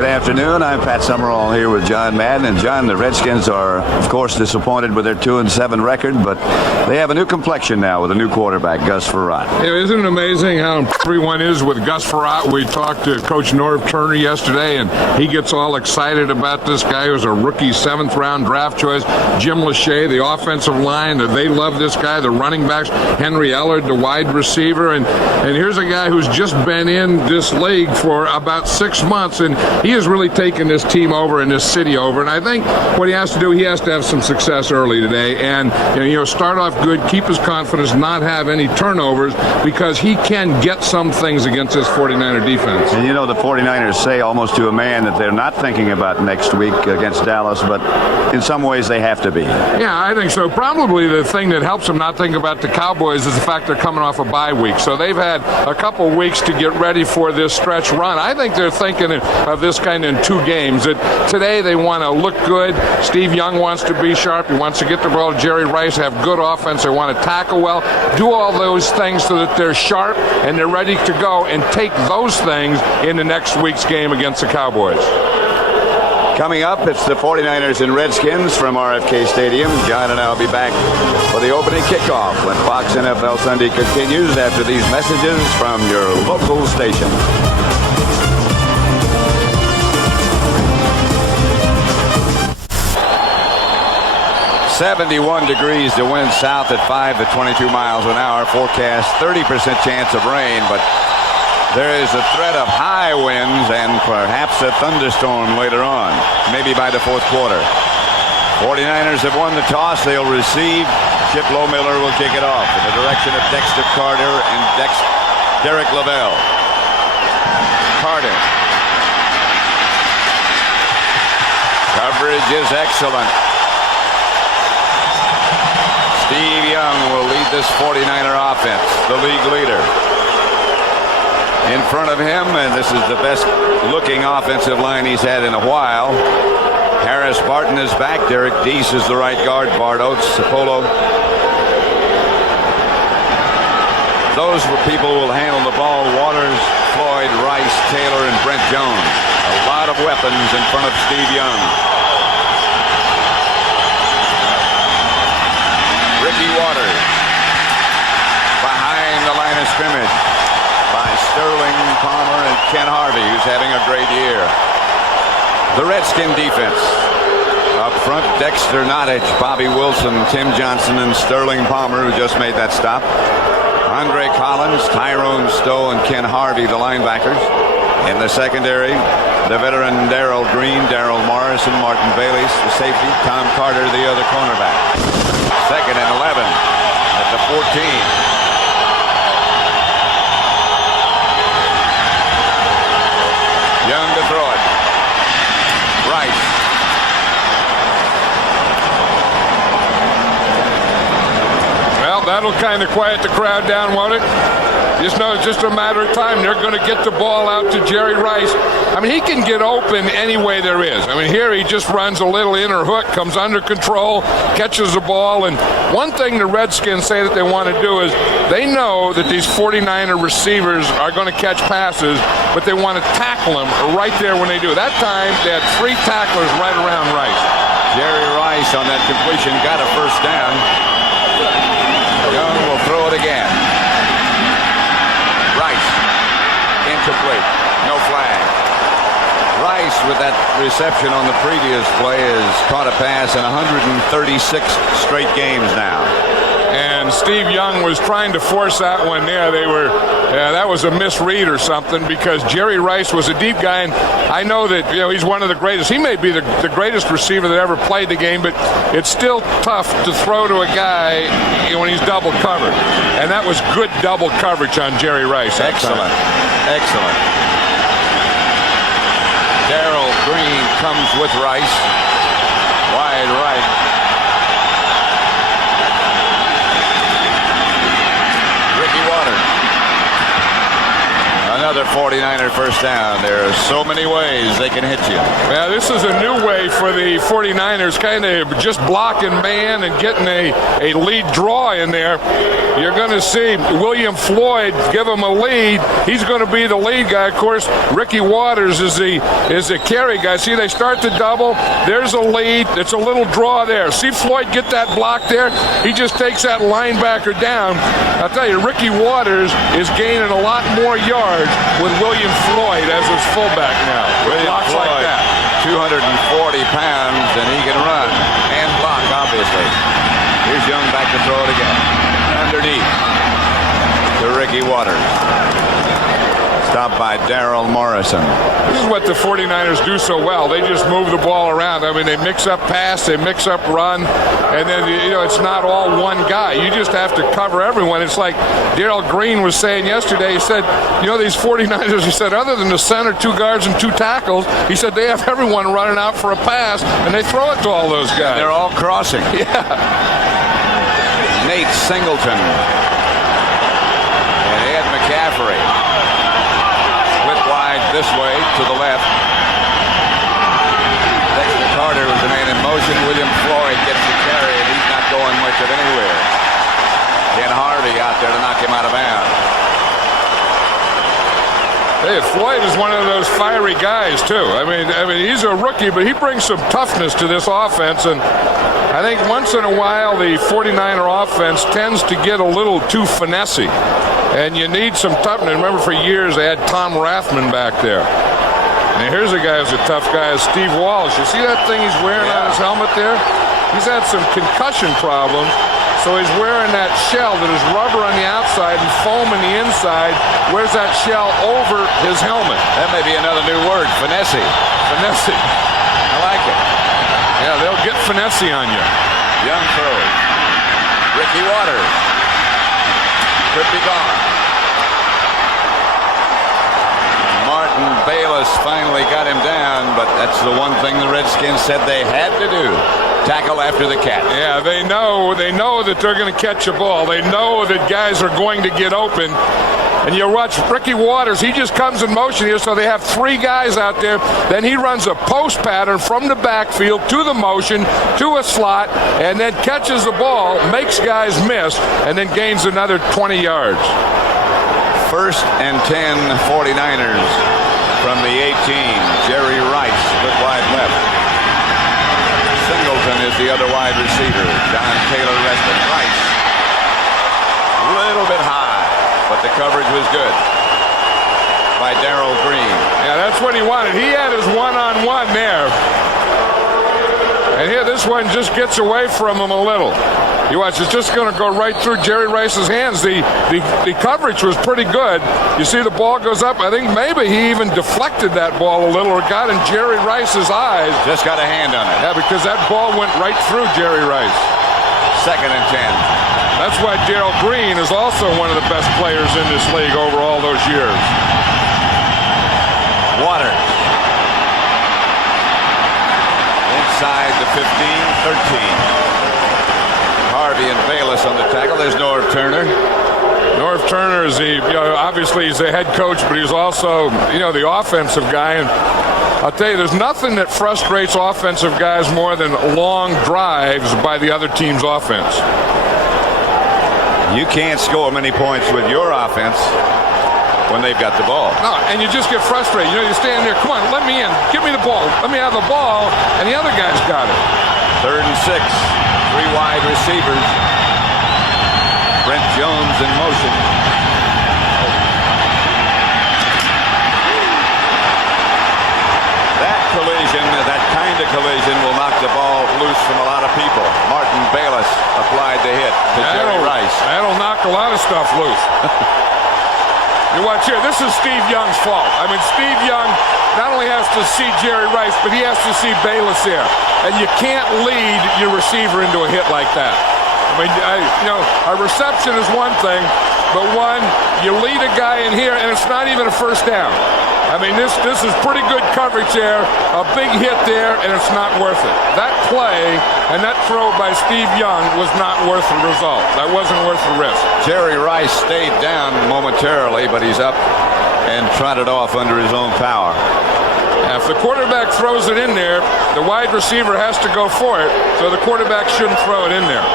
Good afternoon. I'm Pat Summerall here with John Madden. And John, the Redskins are, of course, disappointed with their 2-7 record, but they have a new complexion now with a new quarterback, Gus Frerotte. Yeah, isn't it amazing how everyone is with Gus Frerotte? We talked to Coach Norv Turner yesterday, and he gets all excited about this guy who's a rookie 7th-round draft choice. Jim Lachey, the offensive line, they love this guy. The running backs, Henry Ellard, the wide receiver, and here's a guy who's just been in this league for about 6 months, and he has really taken this team over and this city over. And I think what he has to do, he has to have some success early today, and start off good, keep his confidence, not have any turnovers, because he can get some things against this 49er defense. And the 49ers say almost to a man that they're not thinking about next week against Dallas, but in some ways they have to be. Yeah, I think so. Probably the thing that helps them not think about the Cowboys is the fact they're coming off a bye week. So they've had a couple weeks to get ready for this stretch run. I think they're thinking of this kind in 2 games. That today they want to look good. Steve Young wants to be sharp. He wants to get the ball to Jerry Rice, have good offense. They want to tackle well, do all those things so that they're sharp and they're ready to go and take those things in the next week's game against the Cowboys. Coming up, it's the 49ers and Redskins from RFK Stadium. John and I will be back for the opening kickoff when Fox NFL Sunday continues after these messages from your local station. 71 degrees to wind south at 5 to 22 miles an hour. Forecast 30% chance of rain, but there is a threat of high winds and perhaps a thunderstorm later on, maybe by the 4th quarter. 49ers have won the toss. They'll receive. Chip Lohmiller will kick it off in the direction of Dexter Carter and Derek Lavelle. Carter. Coverage is excellent. Steve Young will lead this 49er offense, the league leader. In front of him, and this is the best looking offensive line he's had in a while, Harris Barton is back. Derek Deese is the right guard. Bart Oates, Sapolo. Those people will handle the ball. Waters, Floyd, Rice, Taylor, and Brent Jones. A lot of weapons in front of Steve Young. Ricky Waters behind the line of scrimmage by Sterling Palmer and Ken Harvey, who's having a great year. The Redskin defense up front: Dexter Nottage, Bobby Wilson, Tim Johnson, and Sterling Palmer, who just made that stop. Andre Collins, Tyrone Stowe, and Ken Harvey, the linebackers. In the secondary, the veteran Darrell Green, Darrell Morrison, Martin Bailey's the safety, Tom Carter, the other cornerback. 2nd and 11 at the 14. Young to throw it. Rice. Well, that'll kind of quiet the crowd down, won't it? Just know it's just a matter of time. They're going to get the ball out to Jerry Rice. I mean, he can get open any way there is. I mean, here he just runs a little inner hook, comes under control, catches the ball. And one thing the Redskins say that they want to do is they know that these 49er receivers are going to catch passes, but they want to tackle them right there when they do. That time, they had 3 tacklers right around Rice. Jerry Rice on that completion got a first down. Young will throw it again. Rice, incomplete, no flag. Rice, with that reception on the previous play, has caught a pass in 136 straight games now. And Steve Young was trying to force that one there. That was a misread or something, because Jerry Rice was a deep guy, and I know that he's one of the greatest. He may be the greatest receiver that ever played the game, but it's still tough to throw to a guy when he's double covered. And that was good double coverage on Jerry Rice. Excellent. Excellent. Darrell Green comes with Rice. Wide right. another 49er first down. There are so many ways they can hit you. Yeah, this is a new way for the 49ers, kind of just blocking man and getting a lead draw in there. You're going to see William Floyd give him a lead. He's going to be the lead guy. Of course, Ricky Waters is the carry guy. See, they start the double. There's a lead. It's a little draw there. See Floyd get that block there? He just takes that linebacker down. I'll tell you, Ricky Waters is gaining a lot more yards with William Floyd as his fullback now. William Floyd, like that. 240 pounds, and he can run and block, obviously. Here's Young back to throw it again. Underneath to Ricky Waters. Stopped by Darrell Morrison. This is what the 49ers do so well. They just move the ball around. I mean, they mix up pass, they mix up run, and then, it's not all one guy. You just have to cover everyone. It's like Darrell Green was saying yesterday. He said, these 49ers, he said, other than the center, 2 guards, and 2 tackles, he said they have everyone running out for a pass, and they throw it to all those guys. They're all crossing. Yeah. Nate Singleton and Ed McCaffrey. This way to the left. Dexter Carter was the man in motion. William Floyd gets the carry, and he's not going much of anywhere. Ken Harvey out there to knock him out of bounds. Hey, Floyd is one of those fiery guys too. I mean, he's a rookie, but he brings some toughness to this offense. And I think once in a while the 49er offense tends to get a little too finessey. And you need some toughness. Remember, for years they had Tom Rathman back there. And here's a guy who's a tough guy, Steve Walsh. You see that thing he's wearing on his helmet there? He's had some concussion problems, so he's wearing that shell that is rubber on the outside and foam on the inside. Wears that shell over his helmet. That may be another new word, finesse. Finesse. I like it. Yeah, they'll get finesse on you. Young throw. Ricky Waters. Could be gone. Martin Bayless finally got him down, but that's the one thing the Redskins said they had to do. Tackle after the catch. Yeah, they know that they're going to catch a ball. They know that guys are going to get open. And you watch Ricky Waters, he just comes in motion here, so they have 3 guys out there. Then he runs a post pattern from the backfield to the motion, to a slot, and then catches the ball, makes guys miss, and then gains another 20 yards. 1st and 10 49ers from the 18. Jerry Rice, good wide left. Singleton is the other wide receiver. John Taylor rested. Rice, a little bit high, but the coverage was good by Darrell Green. Yeah, that's what he wanted. He had his one-on-one there. And here, this one just gets away from him a little. You watch, it's just going to go right through Jerry Rice's hands. The coverage was pretty good. You see the ball goes up. I think maybe he even deflected that ball a little or got in Jerry Rice's eyes. Just got a hand on it. Yeah, because that ball went right through Jerry Rice. 2nd and 10. That's why Darrell Green is also one of the best players in this league over all those years. Waters. Inside the 15, 13. Harvey and Bayless on the tackle. There's Norv Turner. Norv Turner is obviously he's the head coach, but he's also, the offensive guy. And I'll tell you, there's nothing that frustrates offensive guys more than long drives by the other team's offense. You can't score many points with your offense when they've got the ball. No, and you just get frustrated. You stand there, come on, let me in. Give me the ball. Let me have the ball, and the other guy's got it. 3rd and 6. 3 wide receivers. Brent Jones in motion. That collision, that kind of collision, will knock the ball loose from a lot of people. Martin Bayless applied the hit to Jerry Rice. That'll knock a lot of stuff loose. You watch here. This is Steve Young's fault. I mean, Steve Young not only has to see Jerry Rice, but he has to see Bayless here. And you can't lead your receiver into a hit like that. I mean, a reception is one thing, but you lead a guy in here, and it's not even a first down. I mean, this is pretty good coverage there, a big hit there, and it's not worth it. That play and that throw by Steve Young was not worth the result. That wasn't worth the risk. Jerry Rice stayed down momentarily, but he's up and trotted off under his own power. If the quarterback throws it in there, the wide receiver has to go for it, so the quarterback shouldn't throw it in there.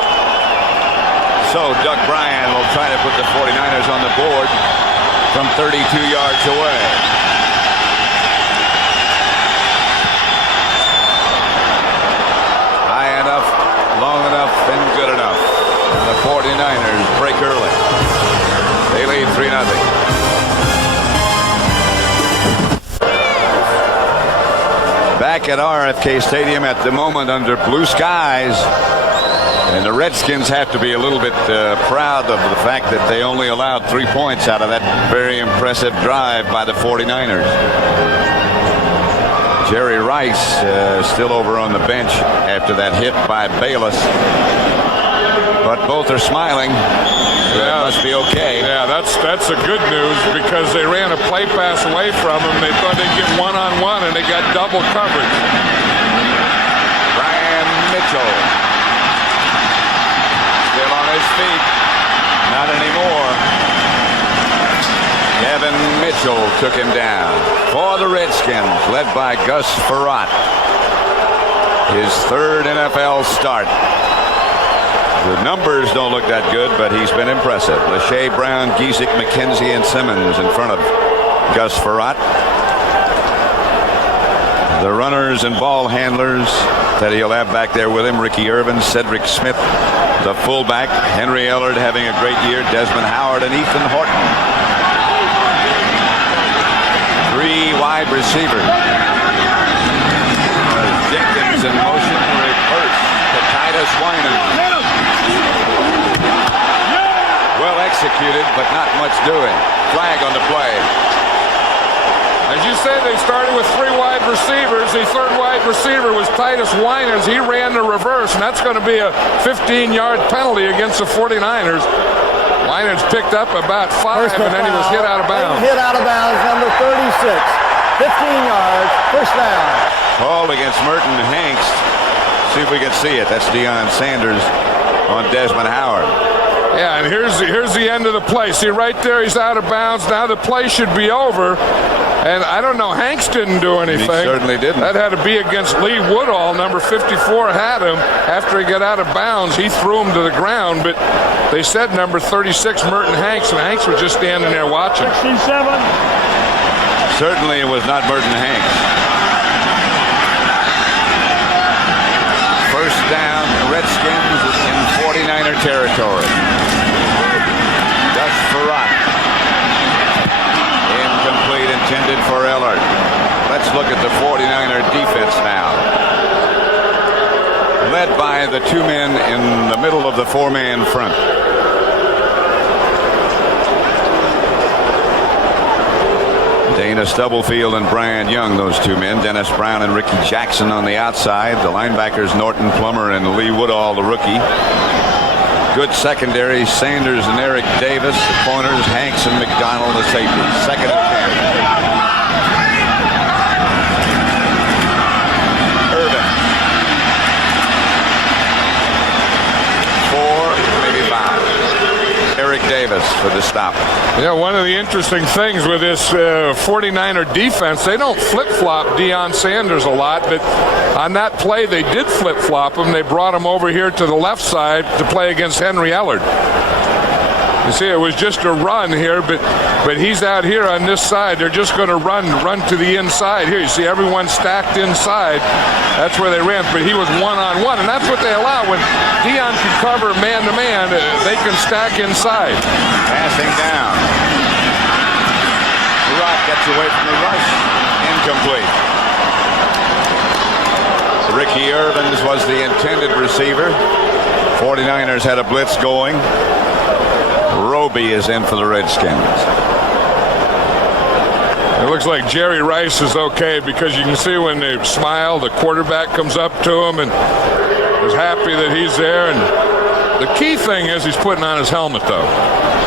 So Doug Bryan will try to put the 49ers on the board from 32 yards away. High enough, long enough, and good enough. And the 49ers break early. They lead 3-0. Back at RFK Stadium at the moment under blue skies. And the Redskins have to be a little bit proud of the fact that they only allowed 3 points out of that very impressive drive by the 49ers. Jerry Rice still over on the bench after that hit by Bayless. But both are smiling. So that must be okay. Yeah, that's the good news, because they ran a play pass away from him. They thought they'd get one-on-one, and they got double coverage. Brian Mitchell. Still on his feet. Not anymore. Kevin Mitchell took him down for the Redskins, led by Gus Frerotte. His third NFL start. The numbers don't look that good, but he's been impressive. Lachey, Brown, Giesick, McKenzie, and Simmons in front of Gus Frerotte. The runners and ball handlers that he'll have back there with him: Ricky Irvin, Cedric Smith, the fullback, Henry Ellard having a great year, Desmond Howard, and Ethan Horton. 3 wide receivers. Jenkins in motion, reverse to Titus Wyman. Well executed, but not much doing. Flag on the play. As you said, they started with 3 wide receivers. The third wide receiver was Titus Winans. He ran the reverse, and that's going to be a 15-yard penalty against the 49ers. Winans picked up about 5, and then he was hit out of bounds. Hit out of bounds, number 36. 15 yards, first down. Called against Merton Hanks. See if we can see it. That's Deion Sanders on Desmond Howard. Yeah, and here's the end of the play. See, right there, he's out of bounds. Now the play should be over. And I don't know, Hanks didn't do anything. He certainly didn't. That had to be against Lee Woodall. Number 54 had him. After he got out of bounds, he threw him to the ground. But they said number 36, Merton Hanks, and Hanks was just standing there watching. 67. Certainly it was not Merton Hanks. First down, Redskins in 49er territory. Gus Frerotte. Incomplete, intended for Ellard. Let's look at the 49er defense now. Led by the 2 men in the middle of the 4-man front. Dana Stubblefield and Brian Young, those 2 men. Dennis Brown and Ricky Jackson on the outside. The linebackers Norton Plummer and Lee Woodall, the rookie. Good secondary, Sanders and Eric Davis. The corners, Hanks and McDonald, the safety. Second and 10. Irvin. 4, maybe 5. Eric Davis for the stop. Yeah, one of the interesting things with this 49er defense, they don't flip-flop Deion Sanders a lot, but on that play they did flip-flop him. They brought him over here to the left side to play against Henry Ellard. You see, it was just a run here, but he's out here on this side. They're just going to run to the inside here. You see everyone stacked inside. That's where they ran, but he was one-on-one, and that's what they allow. When Deion can cover man-to-man, they can stack inside. Passing down. Rock gets away from the rush. Incomplete. Ricky Irvins was the intended receiver. 49ers had a blitz going. Roby is in for the Redskins. It looks like Jerry Rice is okay, because you can see when they smile, the quarterback comes up to him and is happy that he's there. And the key thing is he's putting on his helmet, though.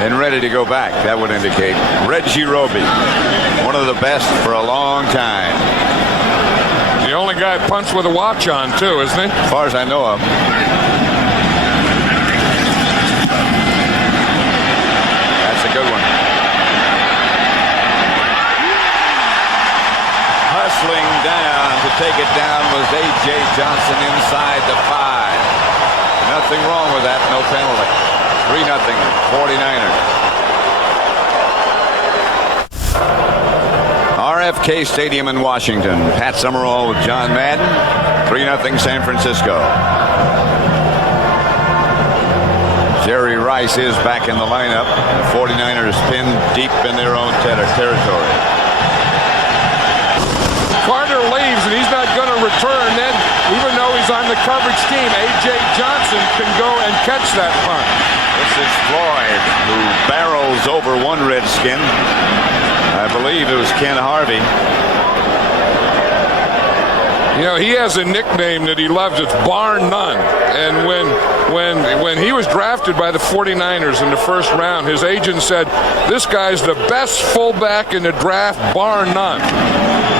And ready to go back. That would indicate Reggie Roby, one of the best for a long time. The only guy punched with a watch on, too, isn't he? As far as I know of. That's a good one. Hustling down to take it down was A.J. Johnson inside the 5. Nothing wrong with that. No penalty. 3-0 49ers. RFK Stadium in Washington. Pat Summerall with John Madden. 3-0 San Francisco. Jerry Rice is back in the lineup. The 49ers pinned deep in their own territory. Carter leaves, and he's not going to return. Then, even though he's on the coverage team, A.J. Johnson can go and catch that punt. This is Floyd, who barrels over one Redskin. I believe it was Ken Harvey. You know, he has a nickname that he loves. It's Bar None. And when he was drafted by the 49ers in the first round, his agent said, this guy's the best fullback in the draft, bar none.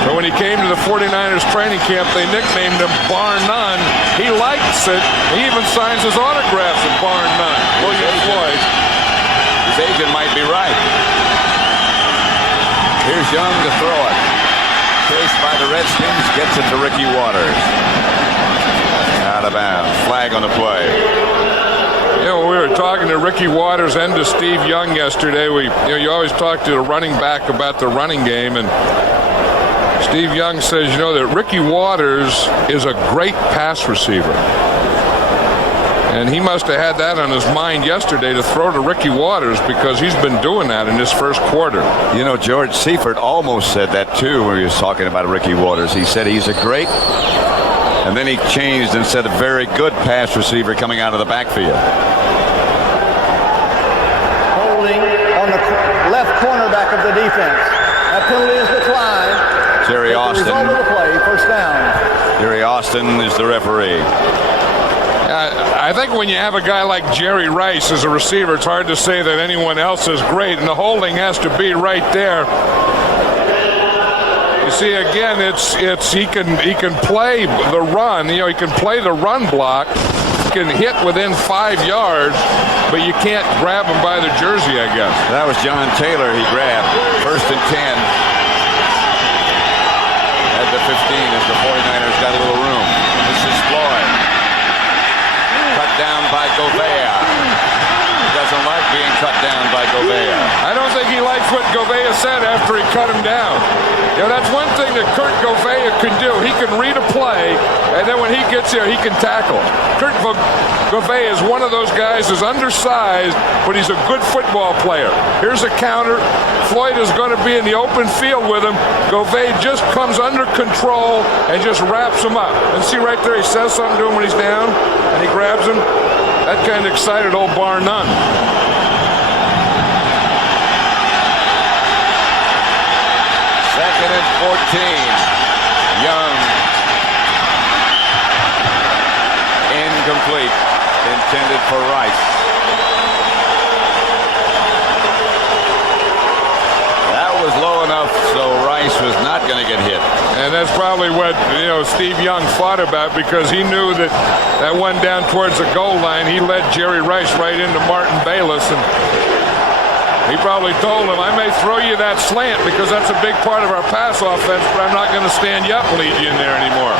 So when he came to the 49ers training camp, they nicknamed him Bar None. He likes it. He even signs his autographs at Bar None. William Floyd. His agent might be right. Here's Young to throw it. Chased by the Redskins, gets it to Ricky Waters. Out of bounds. Flag on the play. You know, we were talking to Ricky Waters and to Steve Young yesterday. You always talk to the running back about the running game, and Steve Young says, that Ricky Waters is a great pass receiver. And he must have had that on his mind yesterday to throw to Ricky Waters, because he's been doing that in this first quarter. George Seifert almost said that too when he was talking about Ricky Waters. He said he's a great, and then he changed and said a very good pass receiver coming out of the backfield. Holding on the left cornerback of the defense. That penalty is declined. Jerry Austin. The result of the play, first down. Jerry Austin is the referee. I think when you have a guy like Jerry Rice as a receiver, it's hard to say that anyone else is great, and the holding has to be right there. You see, again, it's he can play the run. He can play the run block. He can hit within 5 yards, but you can't grab him by the jersey, I guess. That was John Taylor he grabbed. 1st and 10. At the 15 as the 49ers got a little room. This is Floyd. Cut down by Gouveia. He doesn't like being cut down by Gouveia. I don't think he likes what Gouveia said after he cut him down. That's one thing that Kurt Gouveia can do. He can read a play, and then when he gets there, he can tackle. Kurt Gouveia is one of those guys who's undersized, but he's a good football player. Here's a counter. Floyd is going to be in the open field with him. Gouveia just comes under control and just wraps him up. And see right there, he says something to him when he's down, and he grabs him. That kind of excited old Bar None. 2nd and 14. Young. Incomplete. Intended for Rice. That was low enough so Rice was not going to get hit. And that's probably what Steve Young thought about, because he knew that one down towards the goal line, he led Jerry Rice right into Martin Bayless, and he probably told him, I may throw you that slant because that's a big part of our pass offense, but I'm not going to stand you up and lead you in there anymore.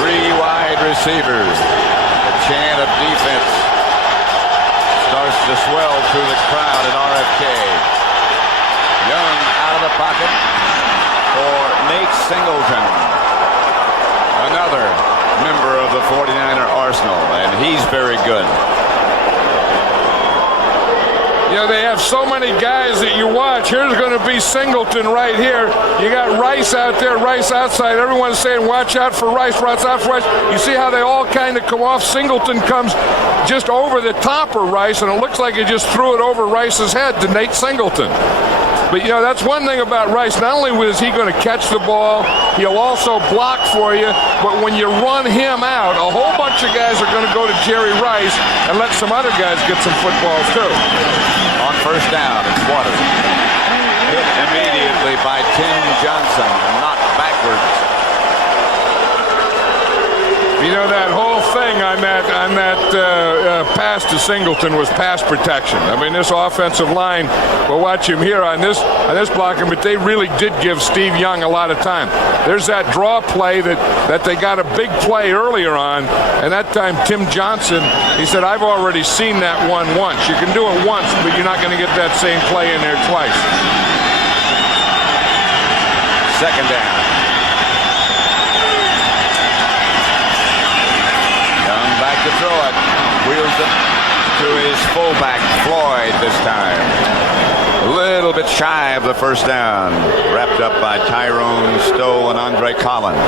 3 wide receivers. A chant of defense starts to swell through the crowd at RFK. Young out of the pocket for Nate Singleton. Another member of the 49er arsenal, and he's very good. They have so many guys that you watch. Here's going to be Singleton right here. You got Rice out there, Rice outside. Everyone's saying, watch out for Rice, watch out for Rice. You see how they all kind of come off. Singleton comes just over the top of Rice, and it looks like he just threw it over Rice's head to Nate Singleton. But, that's one thing about Rice. Not only is he going to catch the ball, he'll also block for you. But when you run him out, a whole bunch of guys are going to go to Jerry Rice and let some other guys get some footballs, too. On 1st down, it's Waters. Hit immediately by Tim Johnson and knocked backwards. That whole thing on that pass to Singleton was pass protection. I mean, this offensive line, we'll watch him here on this blocking, but they really did give Steve Young a lot of time. There's that draw play that they got a big play earlier on, and that time Tim Johnson, he said, I've already seen that one once. You can do it once, but you're not going to get that same play in there twice. Second down. Young back to throw it. Wheels it to his fullback, Floyd, this time. A little bit shy of the first down. Wrapped up by Tyrone Stowe and Andre Collins.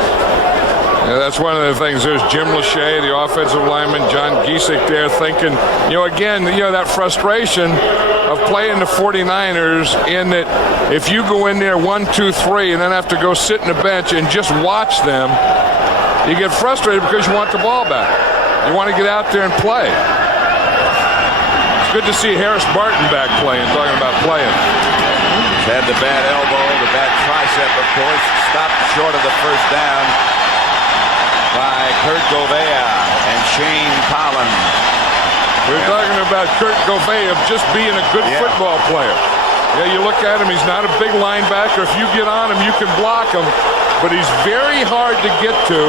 Yeah, that's one of the things. There's Jim Lachey, the offensive lineman, John Giesick there thinking, that frustration of playing the 49ers in that if you go in there 1, 2, 3 and then have to go sit in the bench and just watch them, you get frustrated because you want the ball back. You want to get out there and play. It's good to see Harris Barton back playing, talking about playing. He's had the bad elbow, the bad tricep, of course. Stopped short of the first down by Kurt Govea and Shane Collins. We're talking about Kurt Govea just being a good football player. Yeah, you look at him, he's not a big linebacker. If you get on him, you can block him. But he's very hard to get to,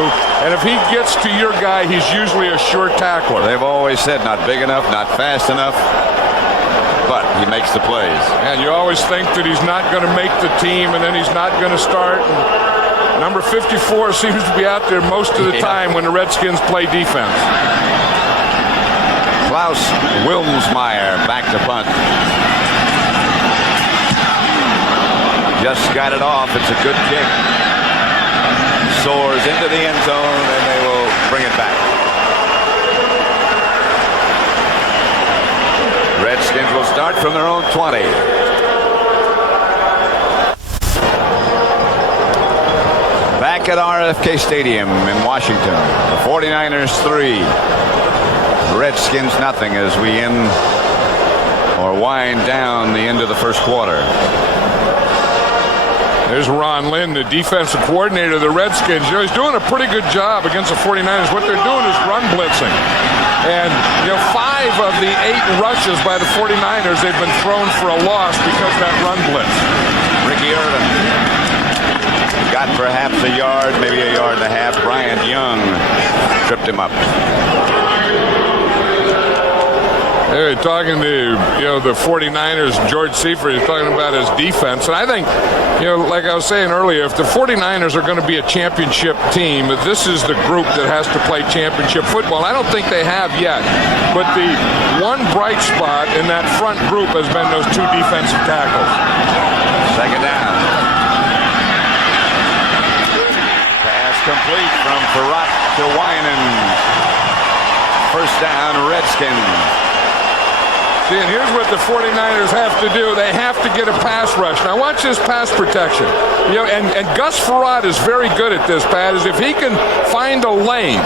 and if he gets to your guy, he's usually a sure tackler. They've always said not big enough, not fast enough, but he makes the plays. And you always think that he's not going to make the team, and then he's not going to start. And number 54 seems to be out there most of the time when the Redskins play defense. Klaus Wilmsmeyer back to punt. Just got it off. It's a good kick. Soars into the end zone, and they will bring it back. Redskins will start from their own 20. Back at RFK Stadium in Washington. The 49ers 3. Redskins nothing as we wind down the end of the first quarter. There's Ron Lynn, the defensive coordinator of the Redskins. He's doing a pretty good job against the 49ers. What they're doing is run blitzing. And, 5 of the 8 rushes by the 49ers, they've been thrown for a loss because of that run blitz. Ricky Irvin got perhaps a yard, maybe a yard and a half. Bryant Young tripped him up. They're talking to, the 49ers, George Seifert is talking about his defense. And I think, like I was saying earlier, if the 49ers are going to be a championship team, this is the group that has to play championship football. I don't think they have yet. But the one bright spot in that front group has been those 2 defensive tackles. Second down. Pass complete from Farrat to Winans. First down, Redskins. See, and here's what the 49ers have to do. They have to get a pass rush. Now, watch this pass protection. And Gus Farrat is very good at this, Pat, is if he can find a lane,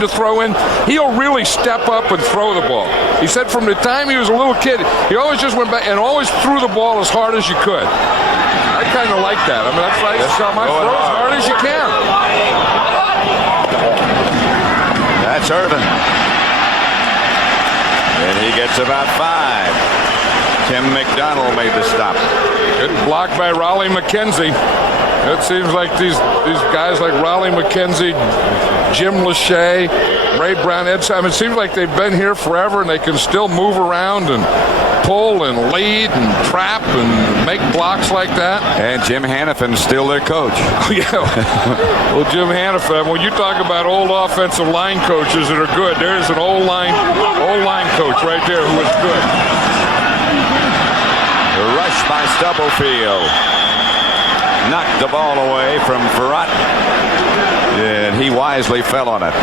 to throw in, he'll really step up and throw the ball. He said from the time he was a little kid, he always just went back and always threw the ball as hard as you could. I kind of like that. I mean, that's right. Throw as hard as you can. That's Irvin. And he gets about 5. Tim McDonald made the stop. Good block by Raleigh McKenzie. It seems like these guys like Raleigh McKenzie, Jim Lachey, Ray Brown, Ed Simon, it seems like they've been here forever and they can still move around and pull and lead and trap and make blocks like that. And Jim Hanifin's still their coach. Yeah. Well, Jim Hanifin, when you talk about old offensive line coaches that are good, there's an old line coach right there who is good. The rush by Stubblefield. Knocked the ball away from Farrat. And he wisely fell on it.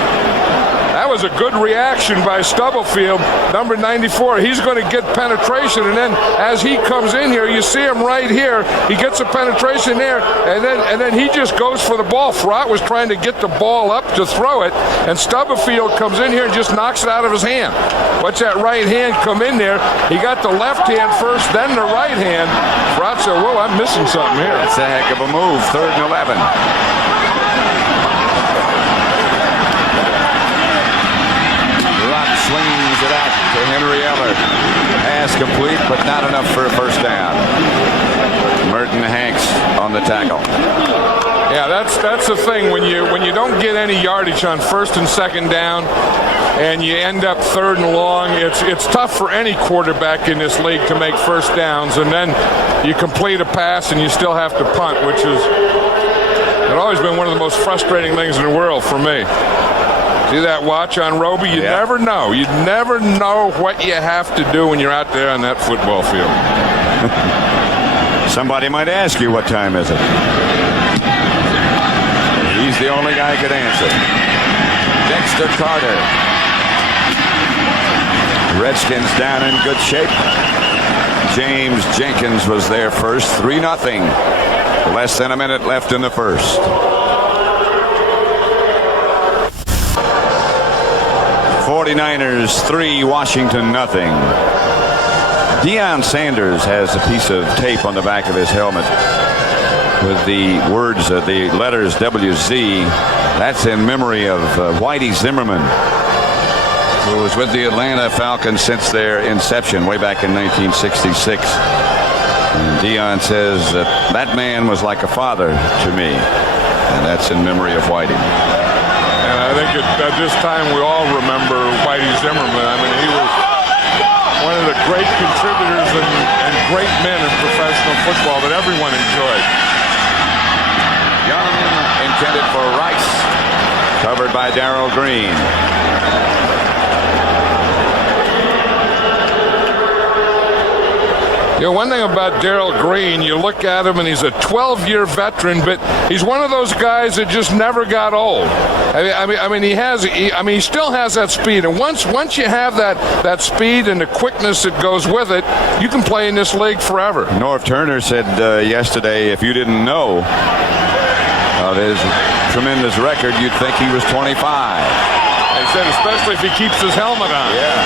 That was a good reaction by Stubblefield, number 94. He's going to get penetration, and then as he comes in here, you see him right here. He gets a penetration there, and then he just goes for the ball. Farrat was trying to get the ball up to throw it, and Stubblefield comes in here and just knocks it out of his hand. Watch that right hand come in there. He got the left hand first, then the right hand. Farrat said, whoa, I'm missing something here. That's a heck of a move. 3rd and 11. slings it out to Henry Eller. Pass complete, but not enough for a first down. Merton Hanks on the tackle. Yeah, that's the thing. When you don't get any yardage on first and second down, and you end up third and long, it's tough for any quarterback in this league to make first downs, and then you complete a pass and you still have to punt, which is always been one of the most frustrating things in the world for me. See that watch on Roby? You never know. You never know what you have to do when you're out there on that football field. Somebody might ask you, what time is it? He's the only guy who could answer. Dexter Carter. Redskins down in good shape. James Jenkins was there first. 3-0. Less than a minute left in the first. '49ers 3, Washington 0. Deion Sanders has a piece of tape on the back of his helmet with the words, the letters WZ. That's in memory of Whitey Zimmerman, who was with the Atlanta Falcons since their inception way back in 1966. And Deion says that man was like a father to me, and that's in memory of Whitey. And I think at this time we all remember Whitey Zimmerman. I mean, he was one of the great contributors and great men in professional football that everyone enjoyed. Young intended for Rice, covered by Darrell Green. You know, one thing about Darrell Green, you look at him and he's a 12-year veteran, but he's one of those guys that just never got old. I mean, he still has that speed, and once you have that speed and the quickness that goes with it, you can play in this league forever. Norv Turner said yesterday, if you didn't know of his tremendous record, you'd think he was 25. He said, especially if he keeps his helmet on. Yeah.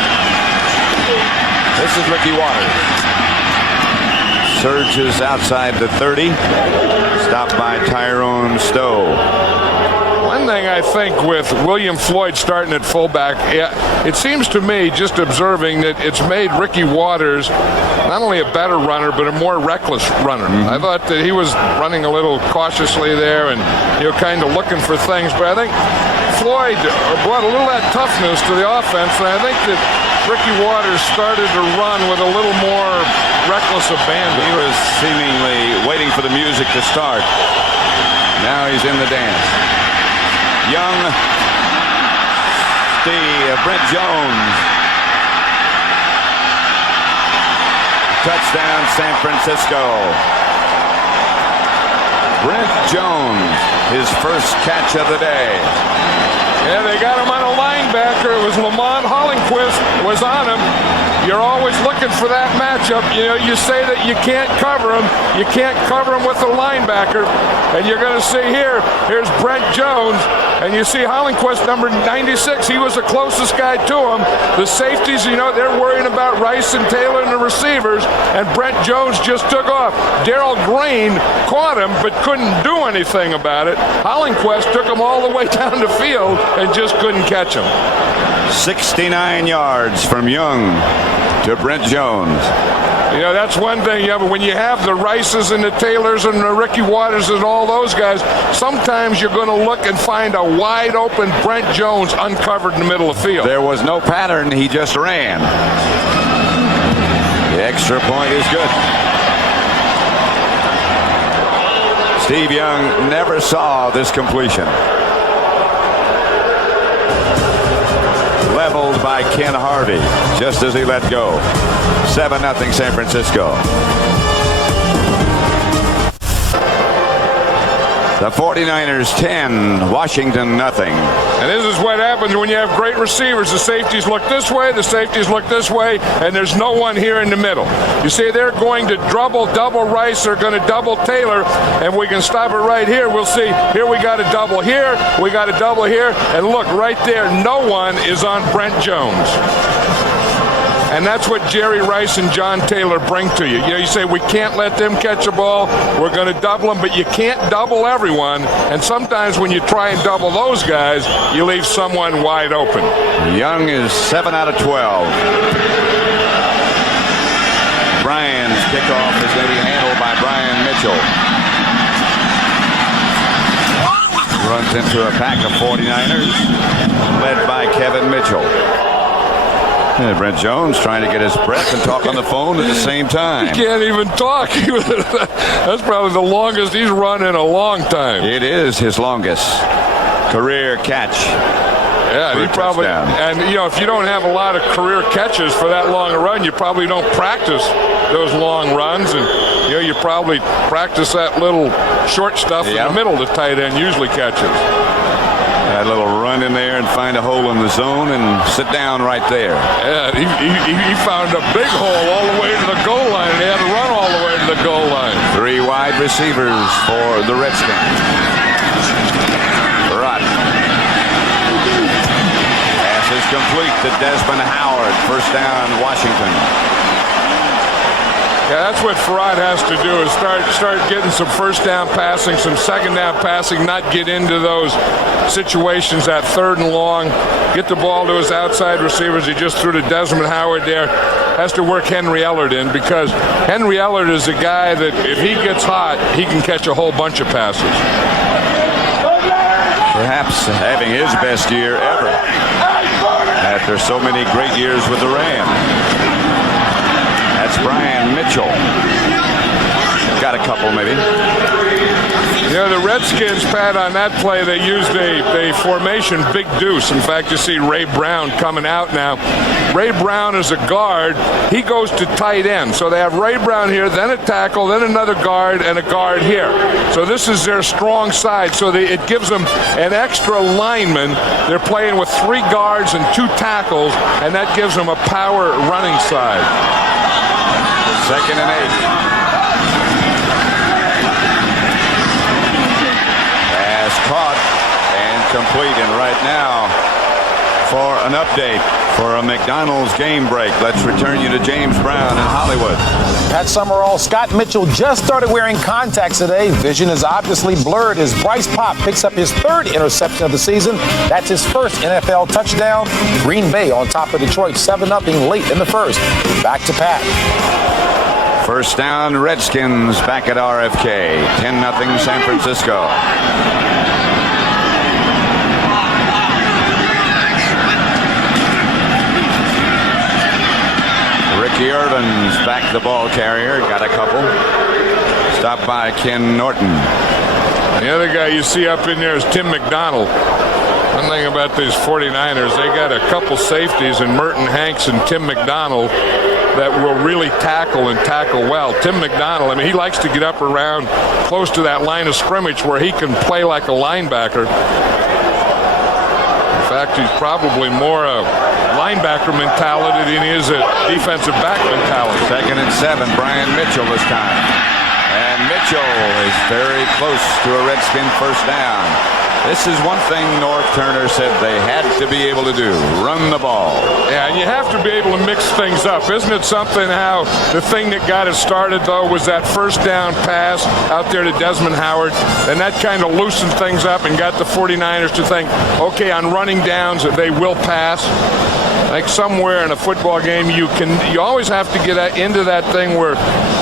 This is Ricky Waters. Surges outside the 30. Stopped by Tyrone Stowe. One thing I think with William Floyd starting at fullback, it seems to me, just observing, that it's made Ricky Waters not only a better runner, but a more reckless runner. I thought that he was running a little cautiously there and, kind of looking for things. But I think Floyd brought a little of that toughness to the offense, and I think that Ricky Waters started to run with a little more reckless abandon. He was seemingly waiting for the music to start. Now he's in the dance. Young, Brent Jones. Touchdown, San Francisco. Brent Jones, his first catch of the day. Yeah, they got him on a linebacker. It was Lamont Hollenquist was on him. You're always looking for that matchup. You say that you can't cover him. You can't cover him with a linebacker. And you're going to see here's Brent Jones. And you see Hollenquist, number 96. He was the closest guy to him. The safeties, they're worrying about Rice and Taylor and the receivers. And Brent Jones just took off. Darrell Green caught him but couldn't do anything about it. Hollenquist took him all the way down the field and just couldn't catch him. 69 yards from Young to Brent Jones. That's one thing. When you have the Rices and the Taylors and the Ricky Waters and all those guys, sometimes you're going to look and find a wide open Brent Jones uncovered in the middle of the field. There was no pattern. He just ran. The extra point is good. Steve Young never saw this completion. Leveled by Ken Harvey just as he let go. 7-0 San Francisco. The 49ers 10, Washington nothing. And this is what happens when you have great receivers. The safeties look this way, the safeties look this way, and there's no one here in the middle. You see, they're going to double Rice, they're going to double Taylor, and we can stop it right here. We'll see, here we got a double here, we got a double here, and look, right there, no one is on Brent Jones. And that's what Jerry Rice and John Taylor bring to you. You say, we can't let them catch a ball. We're going to double them, but you can't double everyone. And sometimes when you try and double those guys, you leave someone wide open. Young is 7 out of 12. Bryan's kickoff is going to be handled by Brian Mitchell. Runs into a pack of 49ers, led by Kevin Mitchell. And Brent Jones trying to get his breath and talk on the phone at the same time. He can't even talk. That's probably the longest he's run in a long time. It is his longest career catch. Yeah, he probably, and if you don't have a lot of career catches for that long a run, you probably don't practice those long runs, and you probably practice that little short stuff in the middle the tight end usually catches. That little run in there and find a hole in the zone and sit down right there. Yeah, he found a big hole all the way to the goal line, and he had to run all the way to the goal line. 3 wide receivers for the Redskins. Rott. Pass is complete to Desmond Howard. First down, Washington. Yeah, that's what Farad has to do, is start getting some first down passing, some second down passing, not get into those situations at 3rd and long. Get the ball to his outside receivers. He just threw to Desmond Howard there. Has to work Henry Ellard in, because Henry Ellard is a guy that if he gets hot, he can catch a whole bunch of passes. Perhaps having his best year ever after so many great years with the Rams. That's Brian Mitchell. Got a couple, maybe. The Redskins, Pat, on that play, they used a formation big deuce. In fact, you see Ray Brown coming out now. Ray Brown is a guard. He goes to tight end. So they have Ray Brown here, then a tackle, then another guard, and a guard here. So this is their strong side. So it gives them an extra lineman. They're playing with 3 guards and 2 tackles, and that gives them a power running side. 2nd and 8. Pass caught and complete. And right now, for an update for a McDonald's game break, let's return you to James Brown in Hollywood. Pat Summerall, Scott Mitchell just started wearing contacts today. Vision is obviously blurred as Bryce Pop picks up his 3rd interception of the season. That's his 1st NFL touchdown. Green Bay on top of Detroit 7-0 late in the 1st. Back to Pat. First down, Redskins back at RFK. 10-0 San Francisco. Ricky Irvin's back, the ball carrier. Got a couple. Stopped by Ken Norton. The other guy you see up in there is Tim McDonald. One thing about these 49ers, they got a couple safeties in Merton Hanks and Tim McDonald that will really tackle and tackle well. Tim McDonald, he likes to get up around close to that line of scrimmage where he can play like a linebacker. In fact, he's probably more a linebacker mentality than he is a defensive back mentality. 2nd and 7, Brian Mitchell this time. And Mitchell is very close to a Redskin first down. This is one thing North Turner said they had to be able to do, run the ball. Yeah, and you have to be able to mix things up. Isn't it something how the thing that got it started, though, was that first down pass out there to Desmond Howard, and that kind of loosened things up and got the 49ers to think, okay, on running downs, they will pass. Like somewhere in a football game, you always have to get into that thing where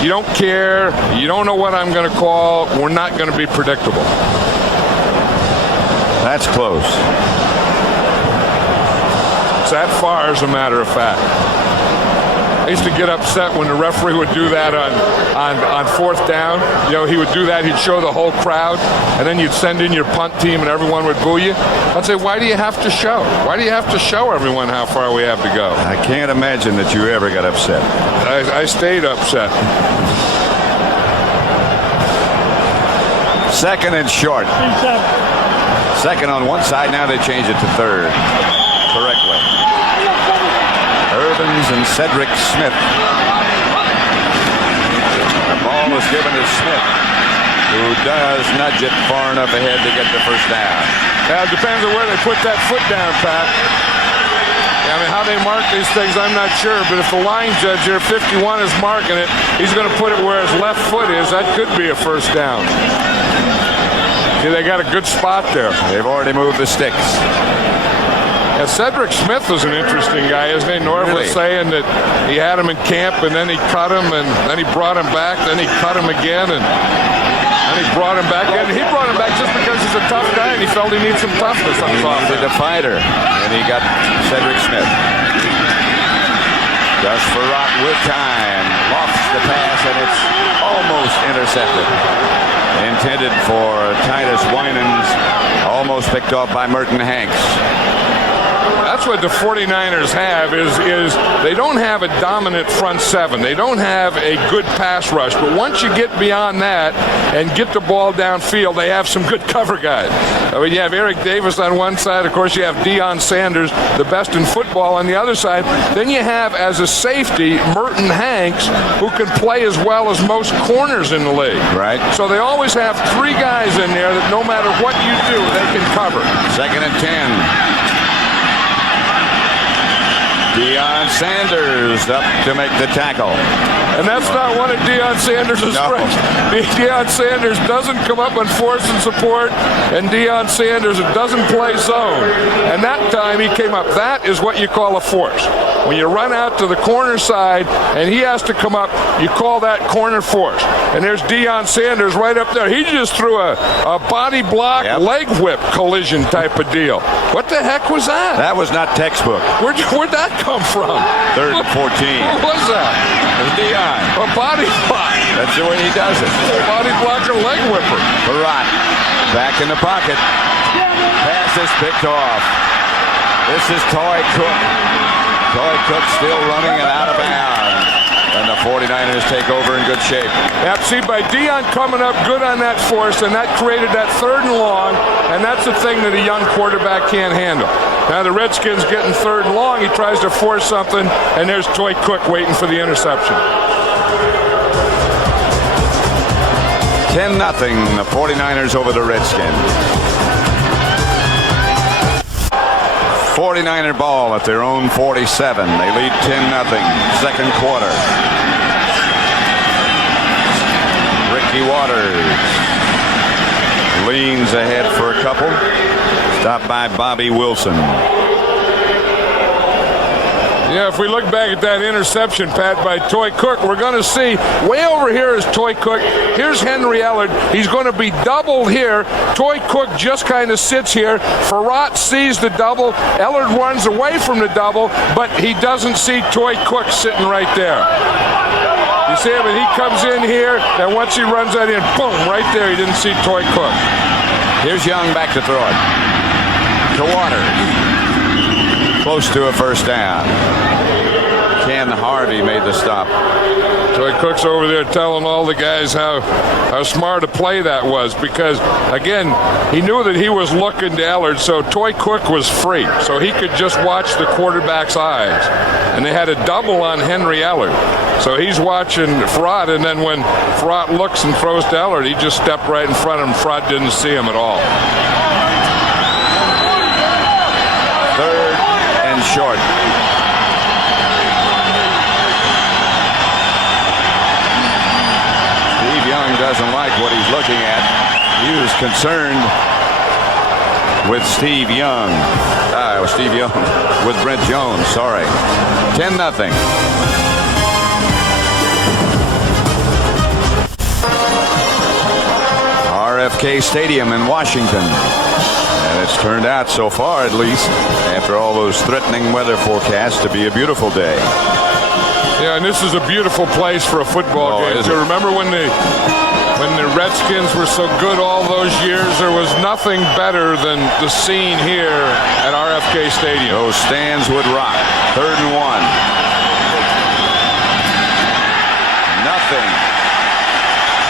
you don't care, you don't know what I'm going to call, we're not going to be predictable. That's close. It's that far, as a matter of fact. I used to get upset when the referee would do that on 4th down. He would do that. He'd show the whole crowd, and then you'd send in your punt team, and everyone would boo you. I'd say, why do you have to show? Why do you have to show everyone how far we have to go? I can't imagine that you ever got upset. I stayed upset. 2nd and short. 2nd on one side, now they change it to 3rd correctly. Irvins and Cedric Smith. The ball is given to Smith, who does nudge it far enough ahead to get the first down. Now, it depends on where they put that foot down, Pat. I mean, how they mark these things, I'm not sure. But if the line judge here, 51, is marking it, he's going to put it where his left foot is. That could be a first down. See, they got a good spot there. They've already moved the sticks. Yeah, Cedric Smith was an interesting guy, isn't he? Norv was saying that he had him in camp, and then he cut him, and then he brought him back, then he cut him again, and then he brought him back in. He brought him back just because he's a tough guy, and he felt he needs some toughness on his offense. He needed a fighter, and he got Cedric Smith. Gus Frerotte with time, lofts the pass, and it's almost intercepted. Intended for Titus Winans, almost picked off by Merton Hanks. That's what the 49ers have is they don't have a dominant front seven. They don't have a good pass rush. But once you get beyond that and get the ball downfield, they have some good cover guys. I mean, you have Eric Davis on one side. Of course, you have Deion Sanders, the best in football, on the other side. Then you have, as a safety, Merton Hanks, who can play as well as most corners in the league. Right. So they always have three guys in there that no matter what you do, they can cover. 2nd and 10. Deion Sanders up to make the tackle. And that's not one of Deion Sanders' strengths. Deion Sanders doesn't come up and force and support, and Deion Sanders doesn't play zone. And that time he came up. That is what you call a force. When you run out to the corner side and he has to come up, you call that corner force. And there's Deion Sanders right up there. He just threw a body block, leg whip collision type of deal. What the heck was that? That was not textbook. Where'd that come from? 3rd and 14. What was that? It was Deion. A body block. That's the way he does it. Body blocker, leg whipper. Frerotte back in the pocket. Pass is picked off. This is Toy Cook. Toy Cook still running and out of bounds. And the 49ers take over in good shape. Yep, see, by Deion coming up good on that force, and that created that 3rd and long, and that's the thing that a young quarterback can't handle. Now the Redskins getting 3rd and long, he tries to force something, and there's Toy Cook waiting for the interception. 10-0, the 49ers over the Redskins. 49er ball at their own 47. They lead 10-0, second quarter. Ricky Waters leans ahead for a couple. Stopped by Bobby Wilson. Yeah, if we look back at that interception, Pat, by Toy Cook, we're going to see way over here is Toy Cook. Here's Henry Ellard. He's going to be doubled here. Toy Cook just kind of sits here. Frerotte sees the double. Ellard runs away from the double, but he doesn't see Toy Cook sitting right there. You see him, and he comes in here, and once he runs that in, boom, right there, he didn't see Toy Cook. Here's Young back to throw it. To Waters. Close to a first down. Ken Harvey made the stop. Toy Cook's over there telling all the guys how smart a play that was, because, again, he knew that he was looking to Ellard, so Toy Cook was free. So he could just watch the quarterback's eyes. And they had a double on Henry Ellard. So he's watching Frerotte, and then when Frerotte looks and throws to Ellard, he just stepped right in front of him. Frerotte didn't see him at all. 3rd and short. Steve Young doesn't like what he's looking at. He was concerned with Steve Young. Steve Young with Brent Jones, sorry. 10-0. RFK Stadium in Washington. And it's turned out so far, at least, after all those threatening weather forecasts, to be a beautiful day. Yeah, and this is a beautiful place for a football game. So remember when the Redskins were so good all those years, there was nothing better than the scene here at RFK Stadium. Those stands would rock. 3rd and 1. Nothing.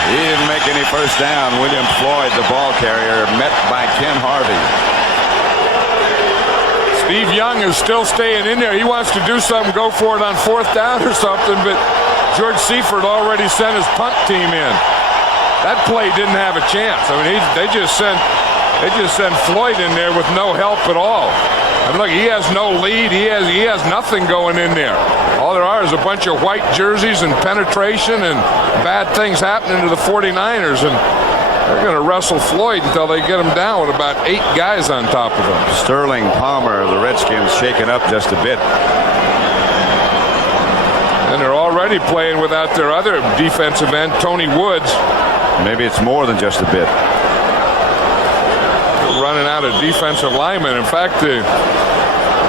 He didn't make any first down. William Floyd, the ball carrier, met by Ken Harvey. Steve Young is still staying in there. He wants to do something, go for it on 4th down or something, but George Seifert already sent his punt team in. That play didn't have a chance. I mean, they just sent Floyd in there with no help at all. I mean, look, he has no lead. He has nothing going in there. All there are is a bunch of white jerseys and penetration and bad things happening to the 49ers. And they're going to wrestle Floyd until they get him down with about 8 guys on top of him. Sterling Palmer, the Redskins, shaken up just a bit. And they're already playing without their other defensive end, Tony Woods. Maybe it's more than just a bit. Running out of defensive linemen. In fact, the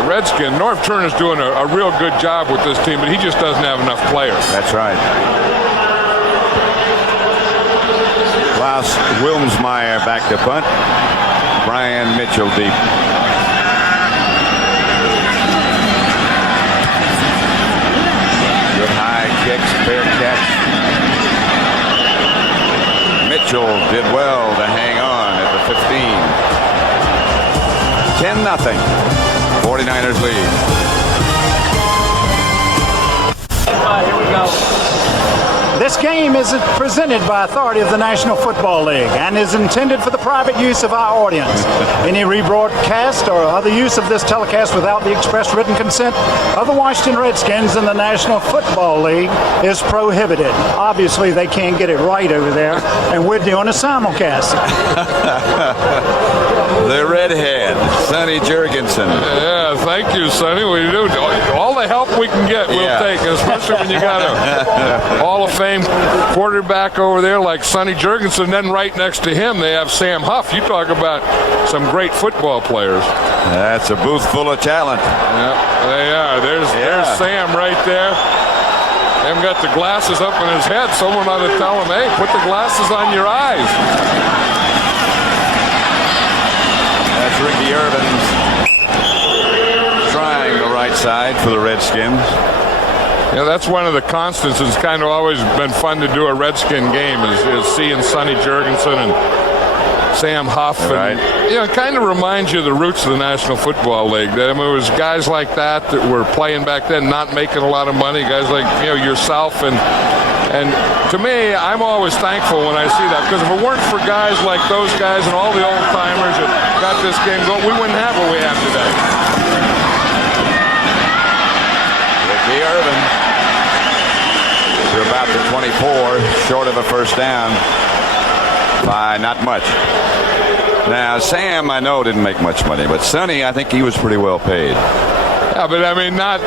Redskins, Norv Turner's doing a real good job with this team, but he just doesn't have enough players. That's right. Klaus Wilmsmeyer back to punt. Brian Mitchell deep. Good high kicks, fair catch. Mitchell did well to hang on at the 15. 10-0. 49ers lead. Here we go. This game is presented by authority of the National Football League and is intended for the private use of our audience. Any rebroadcast or other use of this telecast without the express written consent of the Washington Redskins and the National Football League is prohibited. Obviously, they can't get it right over there, and we're doing a simulcast. The redhead, Sonny Jurgensen. Yeah, thank you, Sonny. We do all the help we can get. We'll take, especially when you got a Hall of Fame quarterback over there like Sonny Jurgensen. Then right next to him, they have Sam Huff. You talk about some great football players. That's a booth full of talent. Yeah, they are. There's Sam right there. They haven't got the glasses up on his head. Someone ought to tell him, hey, put the glasses on your eyes. That's Ricky Irvins trying the right side for the Redskins. Yeah, that's one of the constants. It's kind of always been fun to do a Redskin game is seeing Sonny Jurgensen and Sam Huff. Right. And, it kind of reminds you of the roots of the National Football League. It was guys like that were playing back then, not making a lot of money. Guys like yourself and to me, I'm always thankful when I see that, because if it weren't for guys like those guys and all the old timers that got this game going, we wouldn't have what we have today. Ricky Irvin to about the 24, short of a first down by not much. Now, Sam, I know, didn't make much money, but Sonny, I think he was pretty well paid. Yeah, but I mean, not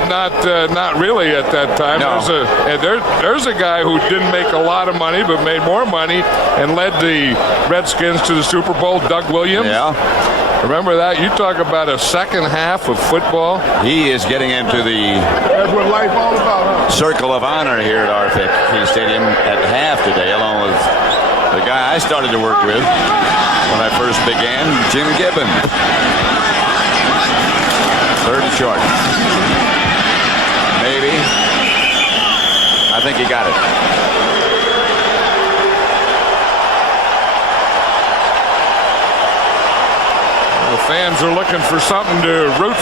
really at that time. No. There's a guy who didn't make a lot of money, but made more money and led the Redskins to the Super Bowl. Doug Williams. Yeah. Remember that? You talk about a second half of football. He is getting into the That's what life all about, huh? circle of honor here at RFK Stadium at half today, along with the guy I started to work with when I first began, Jim Gibbon. Third and short. Maybe. I think he got it. The fans are looking for something to root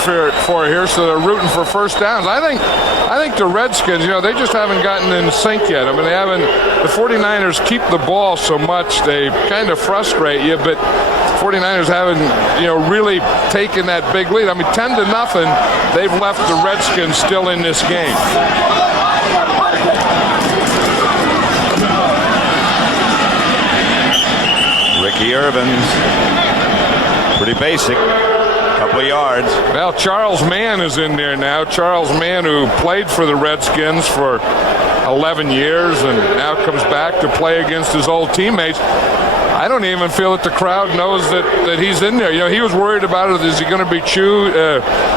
for here, so they're rooting for first downs. I think the Redskins, they just haven't gotten in sync yet. I mean, the 49ers keep the ball so much, they kind of frustrate you, but 49ers haven't, really taken that big lead. I mean, 10-0, they've left the Redskins still in this game. Ricky Irvins. Pretty basic. Couple of yards. Well, Charles Mann is in there now. Charles Mann, who played for the Redskins for 11 years and now comes back to play against his old teammates. I don't even feel that the crowd knows that he's in there. He was worried about it. Is he going to be chewed?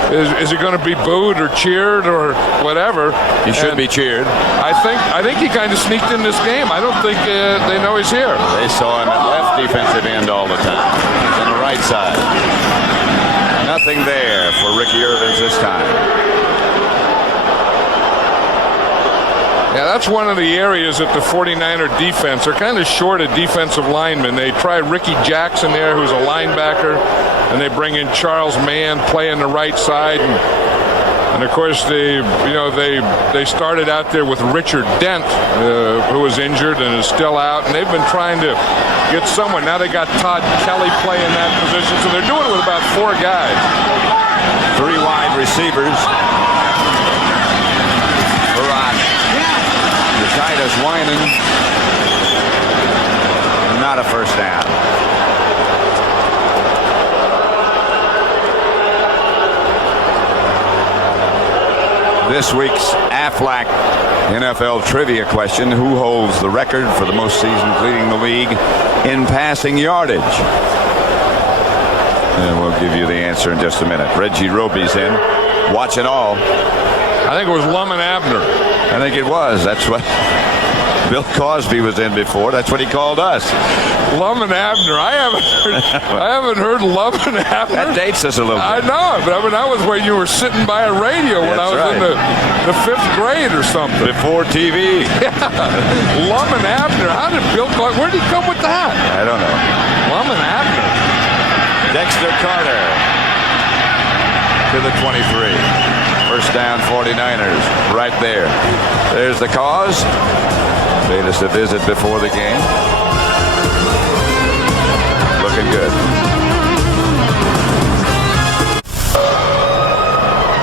Is he going to be booed or cheered or whatever? He should be cheered. I think he kind of sneaked in this game. I don't think they know he's here. They saw him at left defensive end all the time. He's on the right side. Nothing there for Ricky Irvins this time. Yeah, that's one of the areas that the 49er defense, they're kind of short of defensive linemen. They try Ricky Jackson there, who's a linebacker, and they bring in Charles Mann playing the right side. And of course, they started out there with Richard Dent, who was injured and is still out, and they've been trying to get someone. Now they got Todd Kelly playing that position, so they're doing it with about 4 guys. receivers. Barat. The Titus whining. Not a first down. This week's Aflac NFL trivia question: who holds the record for the most seasons leading the league in passing yardage? And we'll give you the answer in just a minute. Reggie Roby's in. Watch it all. I think it was Lum and Abner. I think it was. That's what Bill Cosby was in before. That's what he called us. Lum and Abner. I haven't heard Lum and Abner. That dates us a little bit. I know, but I mean, that was when you were sitting by a radio when I was in the 5th grade or something. Before TV. Yeah. Lum and Abner. How did Bill Cosby? Where did he come with that? I don't know. Lum and Abner. Dexter Carter to the 23. First down, 49ers. Right there. There's the cause. Paid us a visit before the game. Looking good.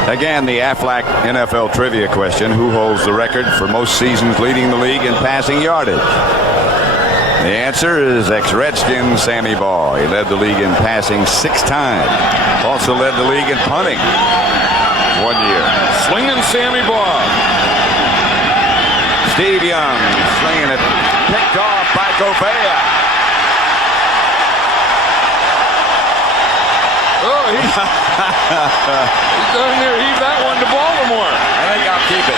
Again, the Aflac NFL trivia question: who holds the record for most seasons leading the league in passing yardage? The answer is ex-Redskin Sammy Baugh. He led the league in passing 6 times. Also led the league in punting 1 year. Slinging Sammy Baugh. Steve Young slinging it. Picked off by Gobea. Oh, he's down there. Heave that one to Baltimore. I think I'll keep it.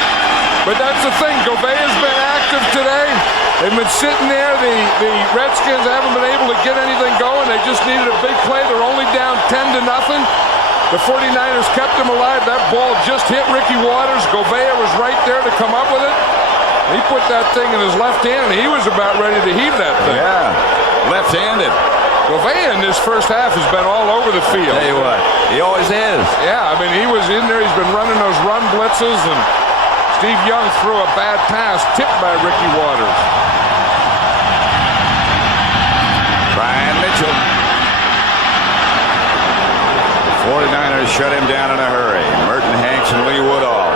But that's the thing. Gobea's been active today. They've been sitting there. The Redskins haven't been able to get anything going. They just needed a big play. They're only down 10-0. The 49ers kept him alive. That ball just hit Ricky Waters. Gobea was right there to come up with it. He put that thing in his left hand, and he was about ready to heave that thing. Yeah, left-handed. Gobea in this first half has been all over the field. Tell you what, he always is. Yeah, I mean, he was in there. He's been running those run blitzes, and Steve Young threw a bad pass, tipped by Ricky Waters. Brian Mitchell. 49ers shut him down in a hurry. Merton Hanks and Lee Woodall.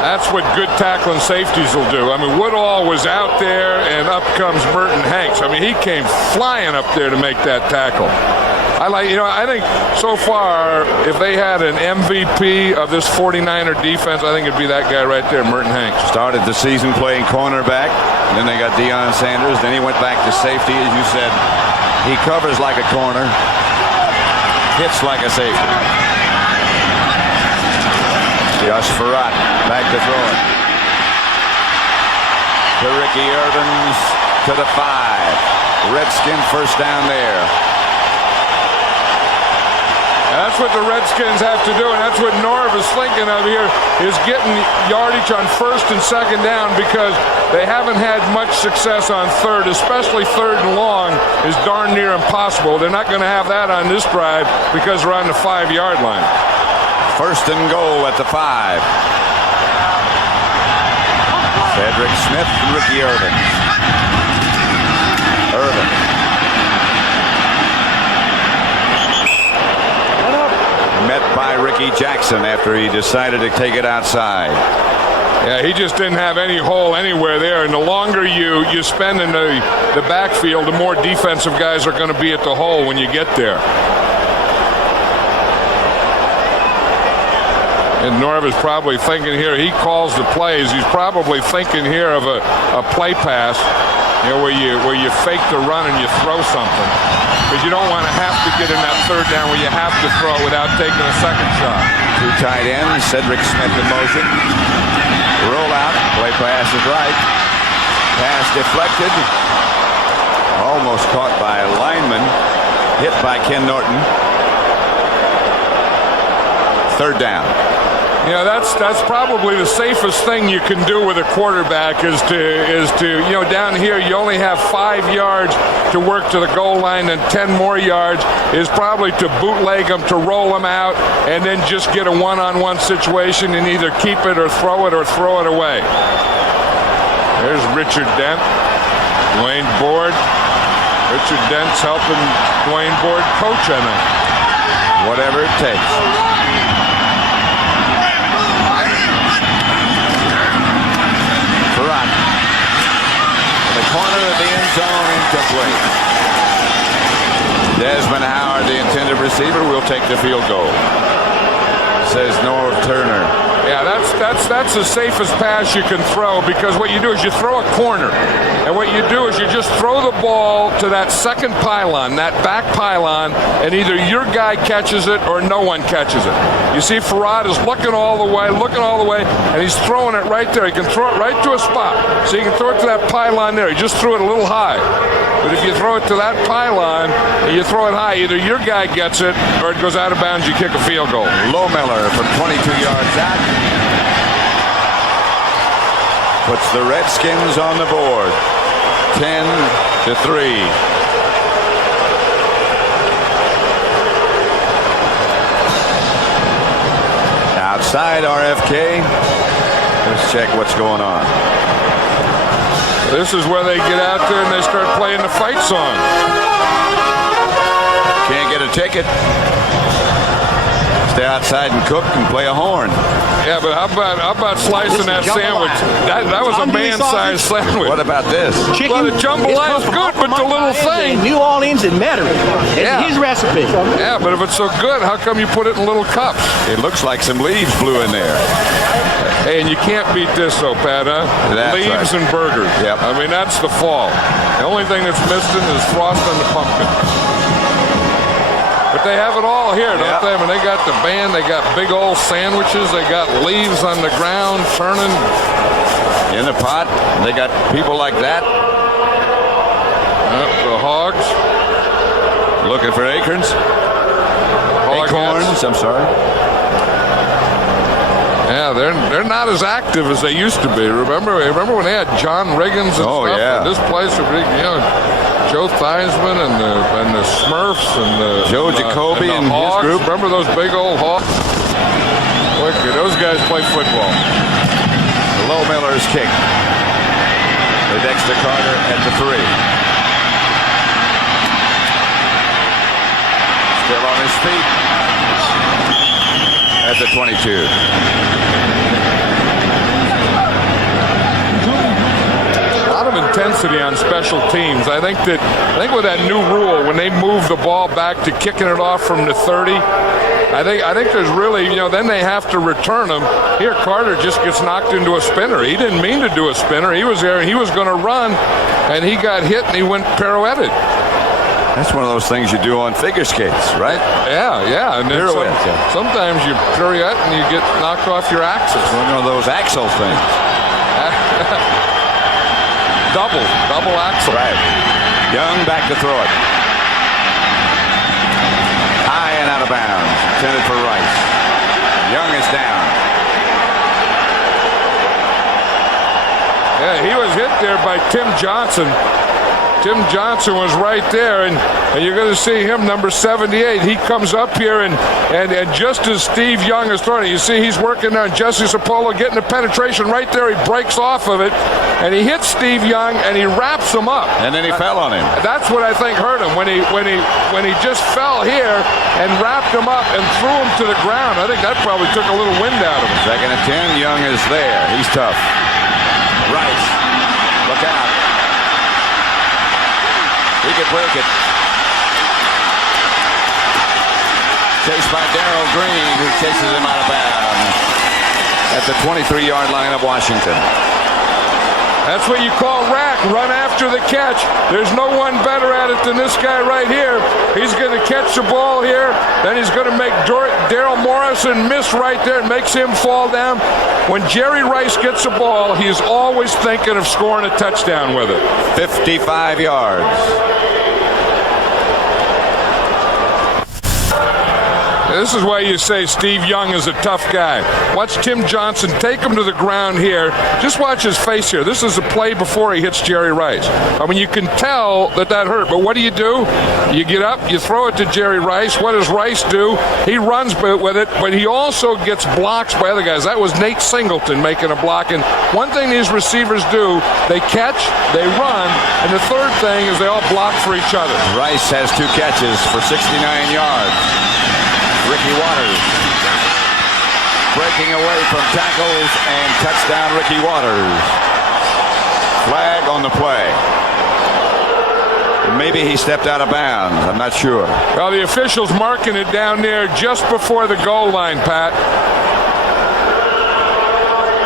That's what good tackling safeties will do. I mean, Woodall was out there, and up comes Merton Hanks. I mean, he came flying up there to make that tackle. I think so far, if they had an MVP of this 49er defense, I think it'd be that guy right there, Merton Hanks. Started the season playing cornerback. Then they got Deion Sanders. Then he went back to safety, as you said. He covers like a corner, hits like a safety. Josh Farrat back to throw it. To Ricky Irvins to the 5. Redskin first down there. That's what the Redskins have to do, and that's what Norv is thinking of here, is getting yardage on first and second down, because they haven't had much success on third, especially third and long is darn near impossible. They're not going to have that on this drive because they're on the 5-yard line. First and goal at the 5. Cedric Smith and Ricky Irvins. Met by Ricky Jackson after he decided to take it outside. Yeah, he just didn't have any hole anywhere there, and the longer you spend in the backfield, the more defensive guys are going to be at the hole when you get there. And Norv is probably thinking here, he calls the plays, he's probably thinking here of a play pass, where you fake the run and you throw something. Because you don't want to have to get in that third down where you have to throw without taking a second shot. 2 tight ends, Cedric Smith in motion. Roll out, play pass is right. Pass deflected. Almost caught by a lineman. Hit by Ken Norton. Third down. That's probably the safest thing you can do with a quarterback is to down here you only have 5 yards to work to the goal line, and 10 more yards is probably to bootleg them, to roll them out, and then just get a one-on-one situation and either keep it or throw it away. There's Richard Dent, Dwayne Board. Richard Dent's helping Dwayne Board coach, I think. Whatever it takes. In the corner of the end zone, incomplete. Desmond Howard, the intended receiver, will take the field goal. Says Norv Turner. Yeah, that's the safest pass you can throw, because what you do is you throw a corner, and what you do is you just throw the ball to that second pylon, that back pylon, and either your guy catches it or no one catches it. You see Farad is looking all the way, and he's throwing it right there. He can throw it right to a spot. So you can throw it to that pylon there. He just threw it a little high. But if you throw it to that pylon and you throw it high, either your guy gets it or it goes out of bounds, you kick a field goal. Lohmiller from 22 yards out puts the Redskins on the board, 10-3. Outside RFK. Let's check what's going on. This is where they get out there and they start playing the fight song. Can't get a ticket. Stay outside and cook and play a horn. Yeah, but how about slicing that sandwich? That was a man-sized sandwich. What about this? Chicken. Well, the jambalaya is good, but the little thing. New Orleans and Metairie. It's Yeah. his recipe. Yeah, but if it's so good, how come you put it in little cups? It looks like some leaves blew in there. Hey, and you can't beat this, though, Pat, huh? That's Leaves right. and burgers. Yep. I mean, that's the fall. The only thing that's missing is frost on the pumpkin. But they have it all here, don't Yep. they? I mean, they got the band, they got big old sandwiches, they got leaves on the ground turning. In the pot, they got people like that. The hogs. Looking for acorns. Acorns, I'm sorry. Yeah, they're not as active as they used to be. Remember when they had John Riggins and Oh, stuff? yeah. And this place would be, Joe Theismann and the Smurfs and the Joe Jacoby and his Hogs. group. Remember those big old hogs? Wicked. Those guys play football. Lohmiller's kick. To Dexter Carter at the 3. Still on his feet. At the 22. A lot of intensity on special teams. I think with that new rule, when they move the ball back to kicking it off from the 30, I think there's really, then they have to return them. Here, Carter just gets knocked into a spinner. He didn't mean to do a spinner. He was there and he was going to run, and he got hit and he went pirouetted. That's one of those things you do on figure skates, right? Yeah. And then sometimes you pirouette and you get knocked off your axis. One of those axle things. Double axle. Right. Young back to throw it. High and out of bounds. Intended for Rice. Young is down. Yeah, he was hit there by Tim Johnson. Tim Johnson was right there, and you're going to see him, number 78. He comes up here, and just as Steve Young is throwing it, you see he's working on Jesse Sapolo, getting the penetration right there. He breaks off of it, and he hits Steve Young, and he wraps him up. And then he fell on him. That's what I think hurt him, when he just fell here and wrapped him up and threw him to the ground. I think that probably took a little wind out of him. 2nd and 10. Young is there. He's tough. Rice. Look out. He could break it. Chased by Darrell Green, who chases him out of bounds at the 23-yard line of Washington. That's what you call rack, run after the catch. There's no one better at it than this guy right here. He's going to catch the ball here, then he's going to make Darrell Morrison miss right there and makes him fall down. When Jerry Rice gets the ball, he's always thinking of scoring a touchdown with it. 55 yards. This is why you say Steve Young is a tough guy. Watch Tim Johnson take him to the ground here. Just watch his face here. This is a play before he hits Jerry Rice. I mean, you can tell that hurt. But what do? You get up, you throw it to Jerry Rice. What does Rice do? He runs with it, but he also gets blocks by other guys. That was Nate Singleton making a block. And one thing these receivers do, they catch, they run, and the third thing is they all block for each other. Rice has 2 catches for 69 yards. Ricky Waters breaking away from tackles, and touchdown Ricky Waters. Flag on the play. Maybe he stepped out of bounds. I'm not sure. Well, the officials marking it down there just before the goal line, Pat.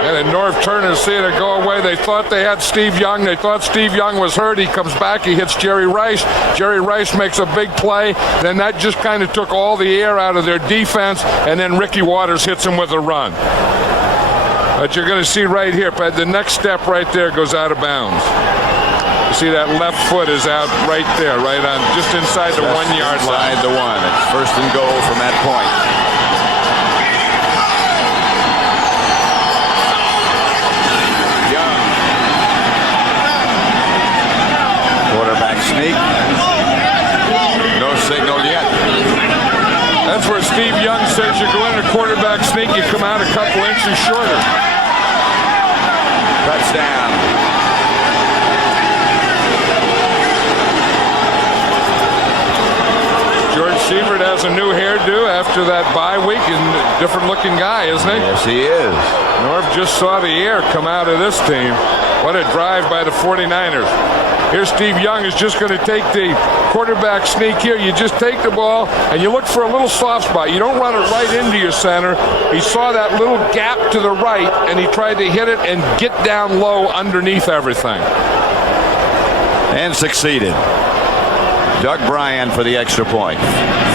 And then Norv Turner seeing it go away. They thought they had Steve Young. They thought Steve Young was hurt. He comes back. He hits Jerry Rice. Jerry Rice makes a big play. Then that just kind of took all the air out of their defense. And then Ricky Waters hits him with a run. But you're going to see right here, Pat, the next step right there goes out of bounds. You see that left foot is out right there, right on, just inside the 1 yard line. Inside the one. It's first and goal from that point. Quarterback sneak. No signal yet. That's where Steve Young says you go in a quarterback sneak, you come out a couple inches shorter. Touchdown. George Sievert has a new hairdo after that bye week, and a different looking guy, isn't he? Yes, he is. Norv just saw the air come out of this team. What a drive by the 49ers. Here Steve Young is just going to take the quarterback sneak here. You just take the ball and you look for a little soft spot. You don't run it right into your center. He saw that little gap to the right and he tried to hit it and get down low underneath everything. And succeeded. Doug Bryan for the extra point.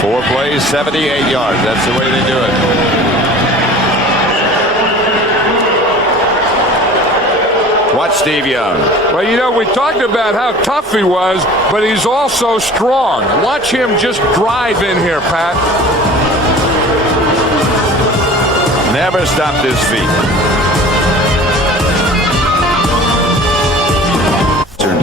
4 plays, 78 yards. That's the way they do it. Watch Steve Young. Well, you know, we talked about how tough he was, but he's also strong. Watch him just drive in here, Pat. Never stopped his feet.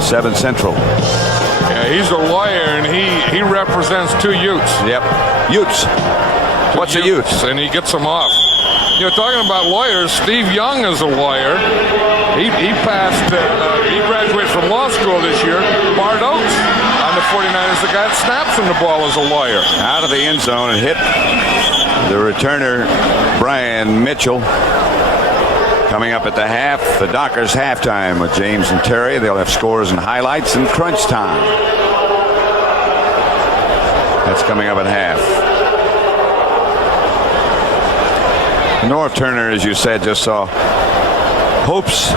7 Central. Yeah, he's a lawyer, and he represents 2 Utes. Yep. Utes. What's a Ute? And he gets them off. You know, talking about lawyers, Steve Young is a lawyer. He passed, he graduated from law school this year. Bart Oates on the 49ers, the guy that snaps him the ball as a lawyer. Out of the end zone and hit the returner, Brian Mitchell. Coming up at the half, the Dockers halftime with James and Terry. They'll have scores and highlights and crunch time. That's coming up at half. Norv Turner, as you said, just saw hopes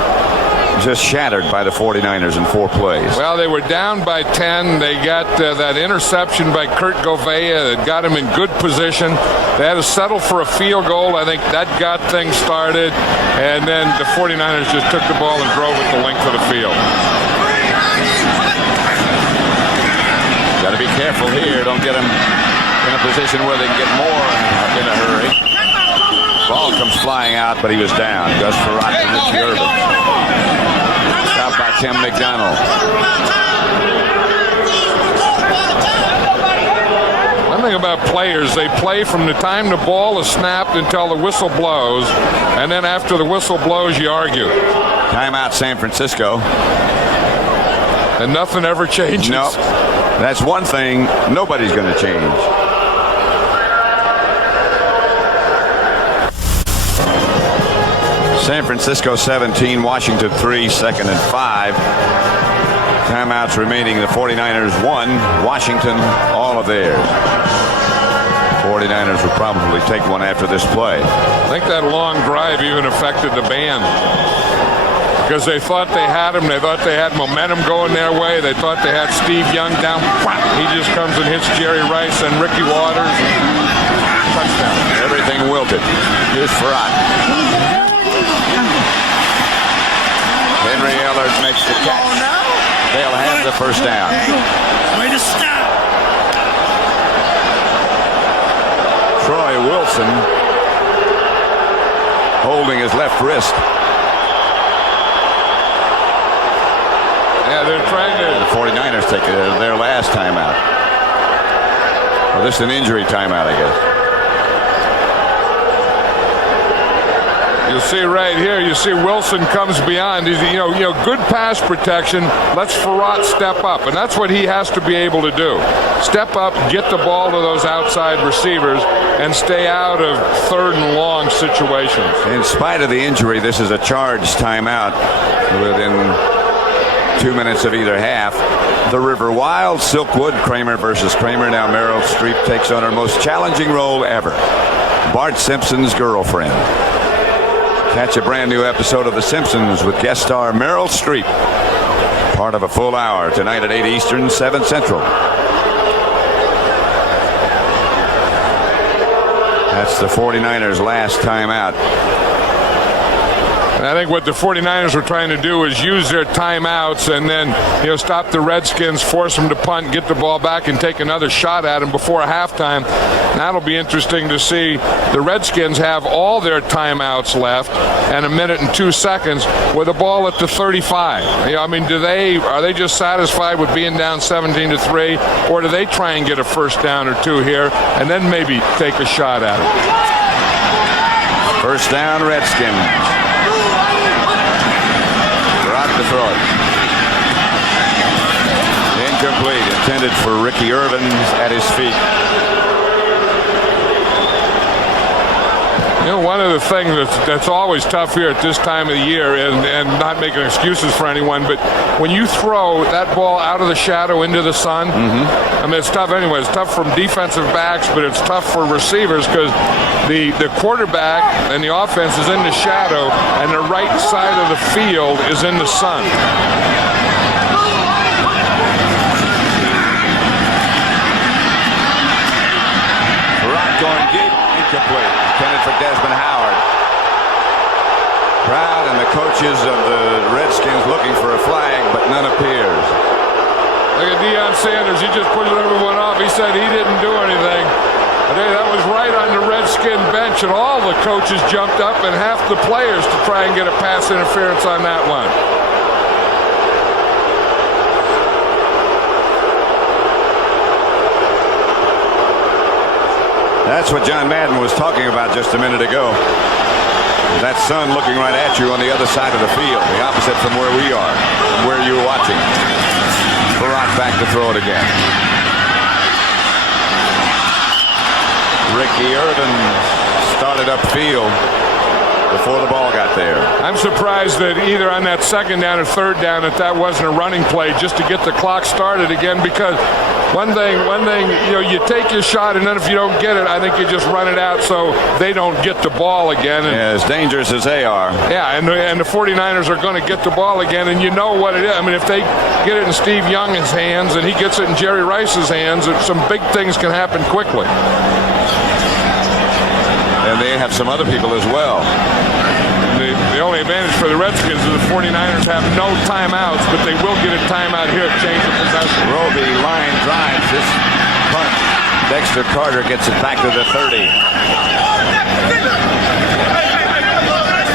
just shattered by the 49ers in 4 plays. Well, they were down by 10. They got that interception by Kurt Govea that got him in good position. They had to settle for a field goal. I think that got things started. And then the 49ers just took the ball and drove it the length of the field. Got to be careful here. Don't get them in a position where they can get more in a hurry. Ball comes flying out, but he was down. Gus Farrat and Richie Irvin. Stopped by Tim McDonald. One thing about players, they play from the time the ball is snapped until the whistle blows, and then after the whistle blows, you argue. Timeout San Francisco. And nothing ever changes. No. That's one thing nobody's going to change. San Francisco 17, Washington 3, 2nd and 5. Timeouts remaining. The 49ers 1, Washington all of theirs. 49ers will probably take one after this play. I think that long drive even affected the band. Because they thought they had him. They thought they had momentum going their way. They thought they had Steve Young down. He just comes and hits Jerry Rice and Ricky Waters. Touchdown. Everything wilted. Here's Farrat. Henry Ellard makes the catch. They'll have the first down. Way to stop. Troy Wilson holding his left wrist. Yeah, they're trying to. The 49ers take their last timeout. Well, this is an injury timeout, I guess. You'll see right here, you see Wilson comes beyond. He's, you know, good pass protection. Let's Farrat step up, and that's what he has to be able to do. Step up, get the ball to those outside receivers, and stay out of 3rd and long situations. In spite of the injury, this is a charged timeout within 2 minutes of either half. The River Wild, Silkwood, Kramer versus Kramer. Now Meryl Streep takes on her most challenging role ever, Bart Simpson's girlfriend. Catch a brand new episode of The Simpsons with guest star Meryl Streep. Part of a full hour tonight at 8 Eastern, 7 Central. That's the 49ers' last timeout. I think what the 49ers were trying to do is use their timeouts and then, stop the Redskins, force them to punt, get the ball back, and take another shot at them before halftime. That'll be interesting to see. The Redskins have all their timeouts left and 1 minute and 2 seconds with a ball at the 35. Are they just satisfied with being down 17-3, or do they try and get a first down or two here and then maybe take a shot at it? First down, Redskins. To throw it. Incomplete. Intended for Ricky Irvin at his feet. One of the things that's always tough here at this time of the year, and not making excuses for anyone, but when you throw that ball out of the shadow into the sun, it's tough anyway. It's tough from defensive backs, but it's tough for receivers because the quarterback and the offense is in the shadow, and the right side of the field is in the sun. Rock going deep, incomplete. Intended for Desmond Howard. Crowd and the coaches of the Redskins looking for a flag, but none appears. Look at Deion Sanders. He just pushed everyone off. He said he didn't do anything. That was right on the Redskin bench, and all the coaches jumped up and half the players to try and get a pass interference on that one. That's what John Madden was talking about just a minute ago. That sun looking right at you on the other side of the field, the opposite from where we are, where you were watching. Barak back to throw it again. Ricky Irvin started upfield before the ball got there. I'm surprised that either on that second down or third down that wasn't a running play just to get the clock started again, because one thing, you take your shot, and then if you don't get it, I think you just run it out so they don't get the ball again. And, as dangerous as they are. Yeah, and the 49ers are going to get the ball again, and you know what it is. If they get it in Steve Young's hands and he gets it in Jerry Rice's hands, some big things can happen quickly. And they have some other people as well. The only advantage for the Redskins is the 49ers have no timeouts, but they will get a timeout here at change of possession. Roby line drives this punt. Dexter Carter gets it back to the 30.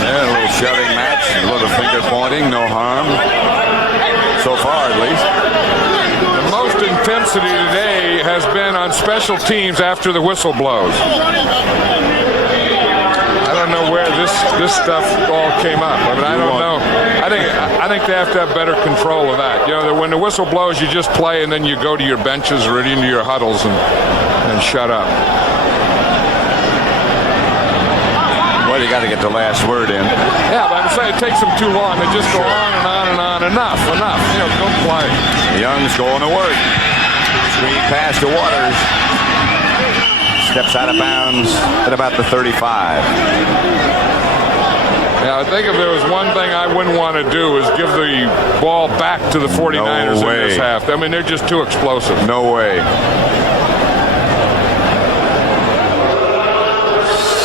Yeah, a little shoving match, a little finger pointing, no harm. So far, at least. The most intensity today has been on special teams after the whistle blows. I don't know where this stuff all came up. I don't know. I think they have to have better control of that. When the whistle blows, you just play, and then you go to your benches or into your huddles and shut up. Well, you got to get the last word in. Yeah, but I'm saying it takes them too long. They just go on and on and on. Enough. Go play. Young's going to work. Screen pass to Waters. Steps out of bounds at about the 35. Yeah, I think if there was one thing I wouldn't want to do is give the ball back to the 49ers in this half. They're just too explosive. No way.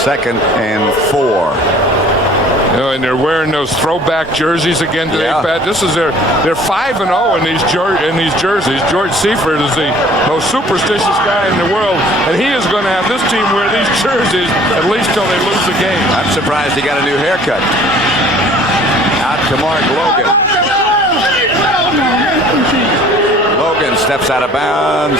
Second and 4. And they're wearing those throwback jerseys again today, Pat. This is they're 5-0 in these jerseys. George Seifert is the most superstitious guy in the world, and he is going to have this team wear these jerseys at least till they lose the game. I'm surprised he got a new haircut. Out to Mark Logan. Logan steps out of bounds.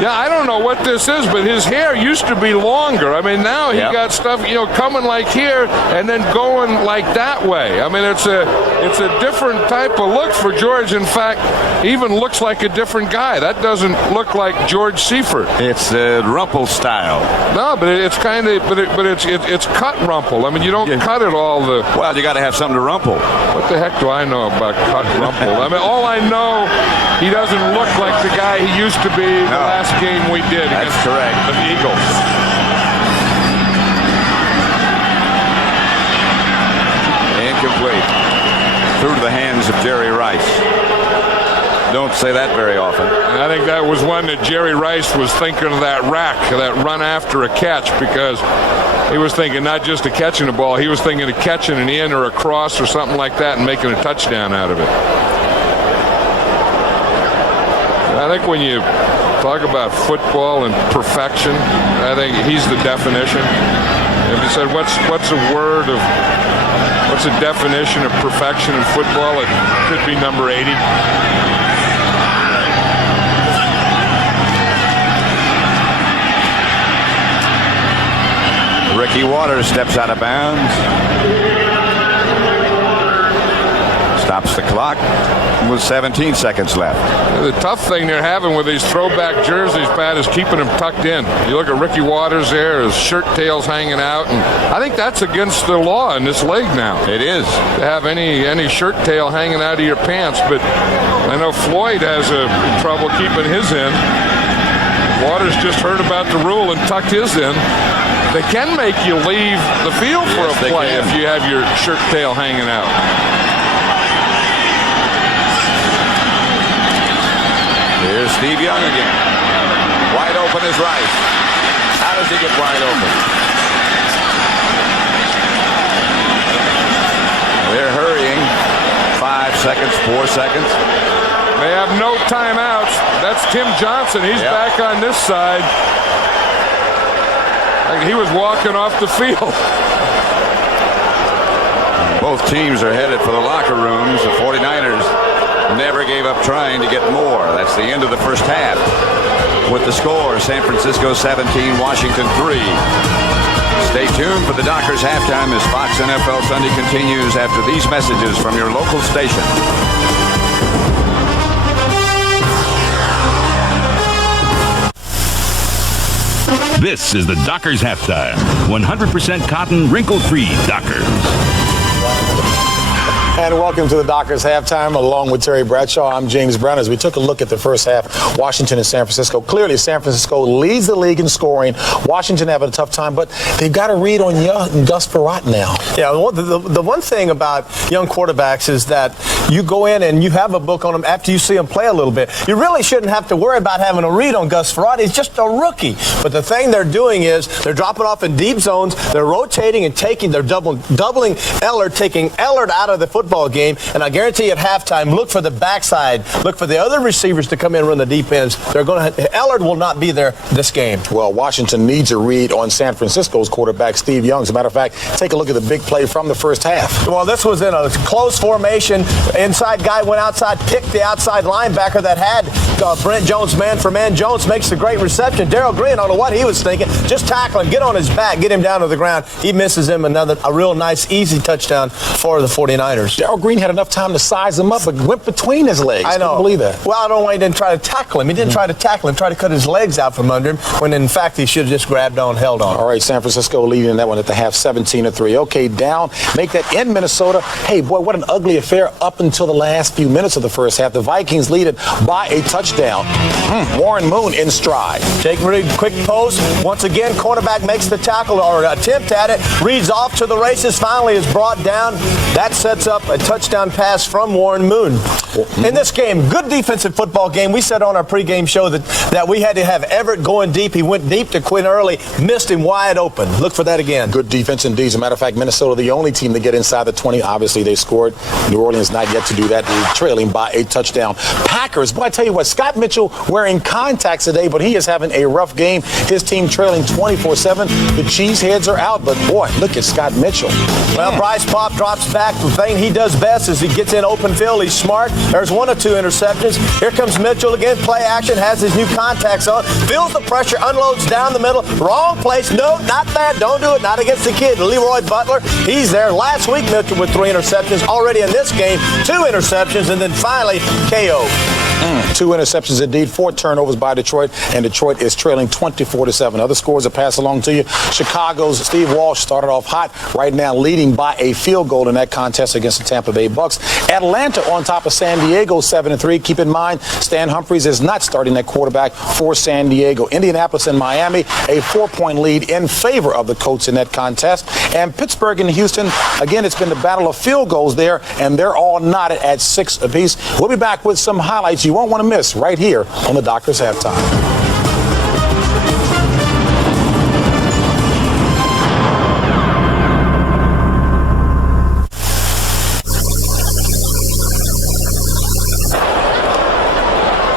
Yeah, I don't know what this is, but his hair used to be longer. I mean, now he got stuff, coming like here and then going like that way. I mean, it's a different type of look for George. In fact, he even looks like a different guy. That doesn't look like George Seifert. It's Rumple style. No, but it's kind of, it's cut rumple. I mean, you don't cut it all the. Well, you got to have something to rumple. What the heck do I know about cut rumple? I mean, all I know, he doesn't look like the guy he used to be the last game we did against the Eagles. Incomplete. Through to the hands of Jerry Rice. Don't say that very often. And I think that was one that Jerry Rice was thinking of, that rack, that run after a catch, because he was thinking not just of catching the ball, he was thinking of catching an in or a cross or something like that and making a touchdown out of it. I think when you talk about football and perfection, I think he's the definition. If you said what's a definition of perfection in football, it could be number 80. Ricky Waters steps out of bounds. Stops the clock with 17 seconds left. The tough thing they're having with these throwback jerseys, Pat, is keeping them tucked in. You look at Ricky Waters there, his shirt tail's hanging out, and I think that's against the law in this league now. It is. To have any shirt tail hanging out of your pants, but I know Floyd has trouble keeping his in. Waters just heard about the rule and tucked his in. They can make you leave the field for a play if you have your shirt tail hanging out. Here's Steve Young again. Wide open is Rice. How does he get wide open? They're hurrying. 5 seconds, 4 seconds. They have no timeouts. That's Tim Johnson. He's back on this side. Like he was walking off the field. Both teams are headed for the locker rooms. The 49ers never gave up trying to get more. That's the end of the first half. With the score, San Francisco 17, Washington 3. Stay tuned for the Dockers halftime as Fox NFL Sunday continues after these messages from your local station. This is the Dockers halftime. 100% cotton, wrinkle-free Dockers. And welcome to the Dockers halftime. Along with Terry Bradshaw, I'm James Brown. As we took a look at the first half, Washington and San Francisco. Clearly, San Francisco leads the league in scoring. Washington having a tough time, but they've got to read on Gus Frerotte now. Yeah, the one thing about young quarterbacks is that you go in and you have a book on them after you see them play a little bit. You really shouldn't have to worry about having a read on Gus Frerotte. He's just a rookie. But the thing they're doing is they're dropping off in deep zones. They're rotating and they're doubling Ellard, taking Ellard out of the football game, and I guarantee at halftime, look for the backside, look for the other receivers to come in and run the deep ends. Ellard will not be there this game. Well, Washington needs a read on San Francisco's quarterback, Steve Young. As a matter of fact, take a look at the big play from the first half. Well, this was in a close formation. Inside guy went outside, picked the outside linebacker that had Brent Jones man for man. Jones makes the great reception. Darrell Green, I don't know what he was thinking. Just tackle him, get on his back, get him down to the ground. He misses him a real nice, easy touchdown for the 49ers. Darrell Green had enough time to size him up, but went between his legs. I know. Couldn't believe that. Well, I don't know why he didn't try to tackle him. He didn't try to tackle him, try to cut his legs out from under him, when in fact he should have just grabbed on, held on. All right, San Francisco leading that one at the half, 17-3. Okay, down. Make that in Minnesota. Hey, boy, what an ugly affair up until the last few minutes of the first half. The Vikings lead it by a touchdown. Warren Moon in stride. Jake Reed, quick post. Once again, quarterback makes the tackle or attempt at it. Reed's off to the races. Finally is brought down. That sets up a touchdown pass from Warren Moon. In this game, good defensive football game. We said on our pregame show that we had to have Everett going deep. He went deep to Quinn Early, missed him wide open. Look for that again. Good defense indeed. As a matter of fact, Minnesota, the only team to get inside the 20. Obviously, they scored. New Orleans not yet to do that. They're trailing by a touchdown. Packers, boy, I tell you what, Scott Mitchell wearing contacts today, but he is having a rough game. His team trailing 24-7. The Cheeseheads are out, but boy, look at Scott Mitchell. Well, Bryce Pop drops back. The thing he he does best is he gets in open field. He's smart. There's 1 or 2 interceptions. Here comes Mitchell again. Play action, has his new contacts on, feels the pressure, unloads down the middle. Wrong place. No, not that. Don't do it. Not against the kid. Leroy Butler, he's there. Last week, Mitchell with 3 interceptions. Already in this game, 2 interceptions, and then finally KO. 2 interceptions indeed, 4 turnovers by Detroit, and Detroit is trailing 24-7. Other scores to pass along to you. Chicago's Steve Walsh started off hot, right now leading by a field goal in that contest against the Tampa Bay Bucks. Atlanta on top of San Diego, 7-3. Keep in mind, Stan Humphries is not starting that quarterback for San Diego. Indianapolis and Miami, a 4-point lead in favor of the Colts in that contest. And Pittsburgh and Houston, again, it's been the battle of field goals there, and they're all knotted at 6 apiece. We'll be back with some highlights you won't want to miss right here on the Doctor's Halftime.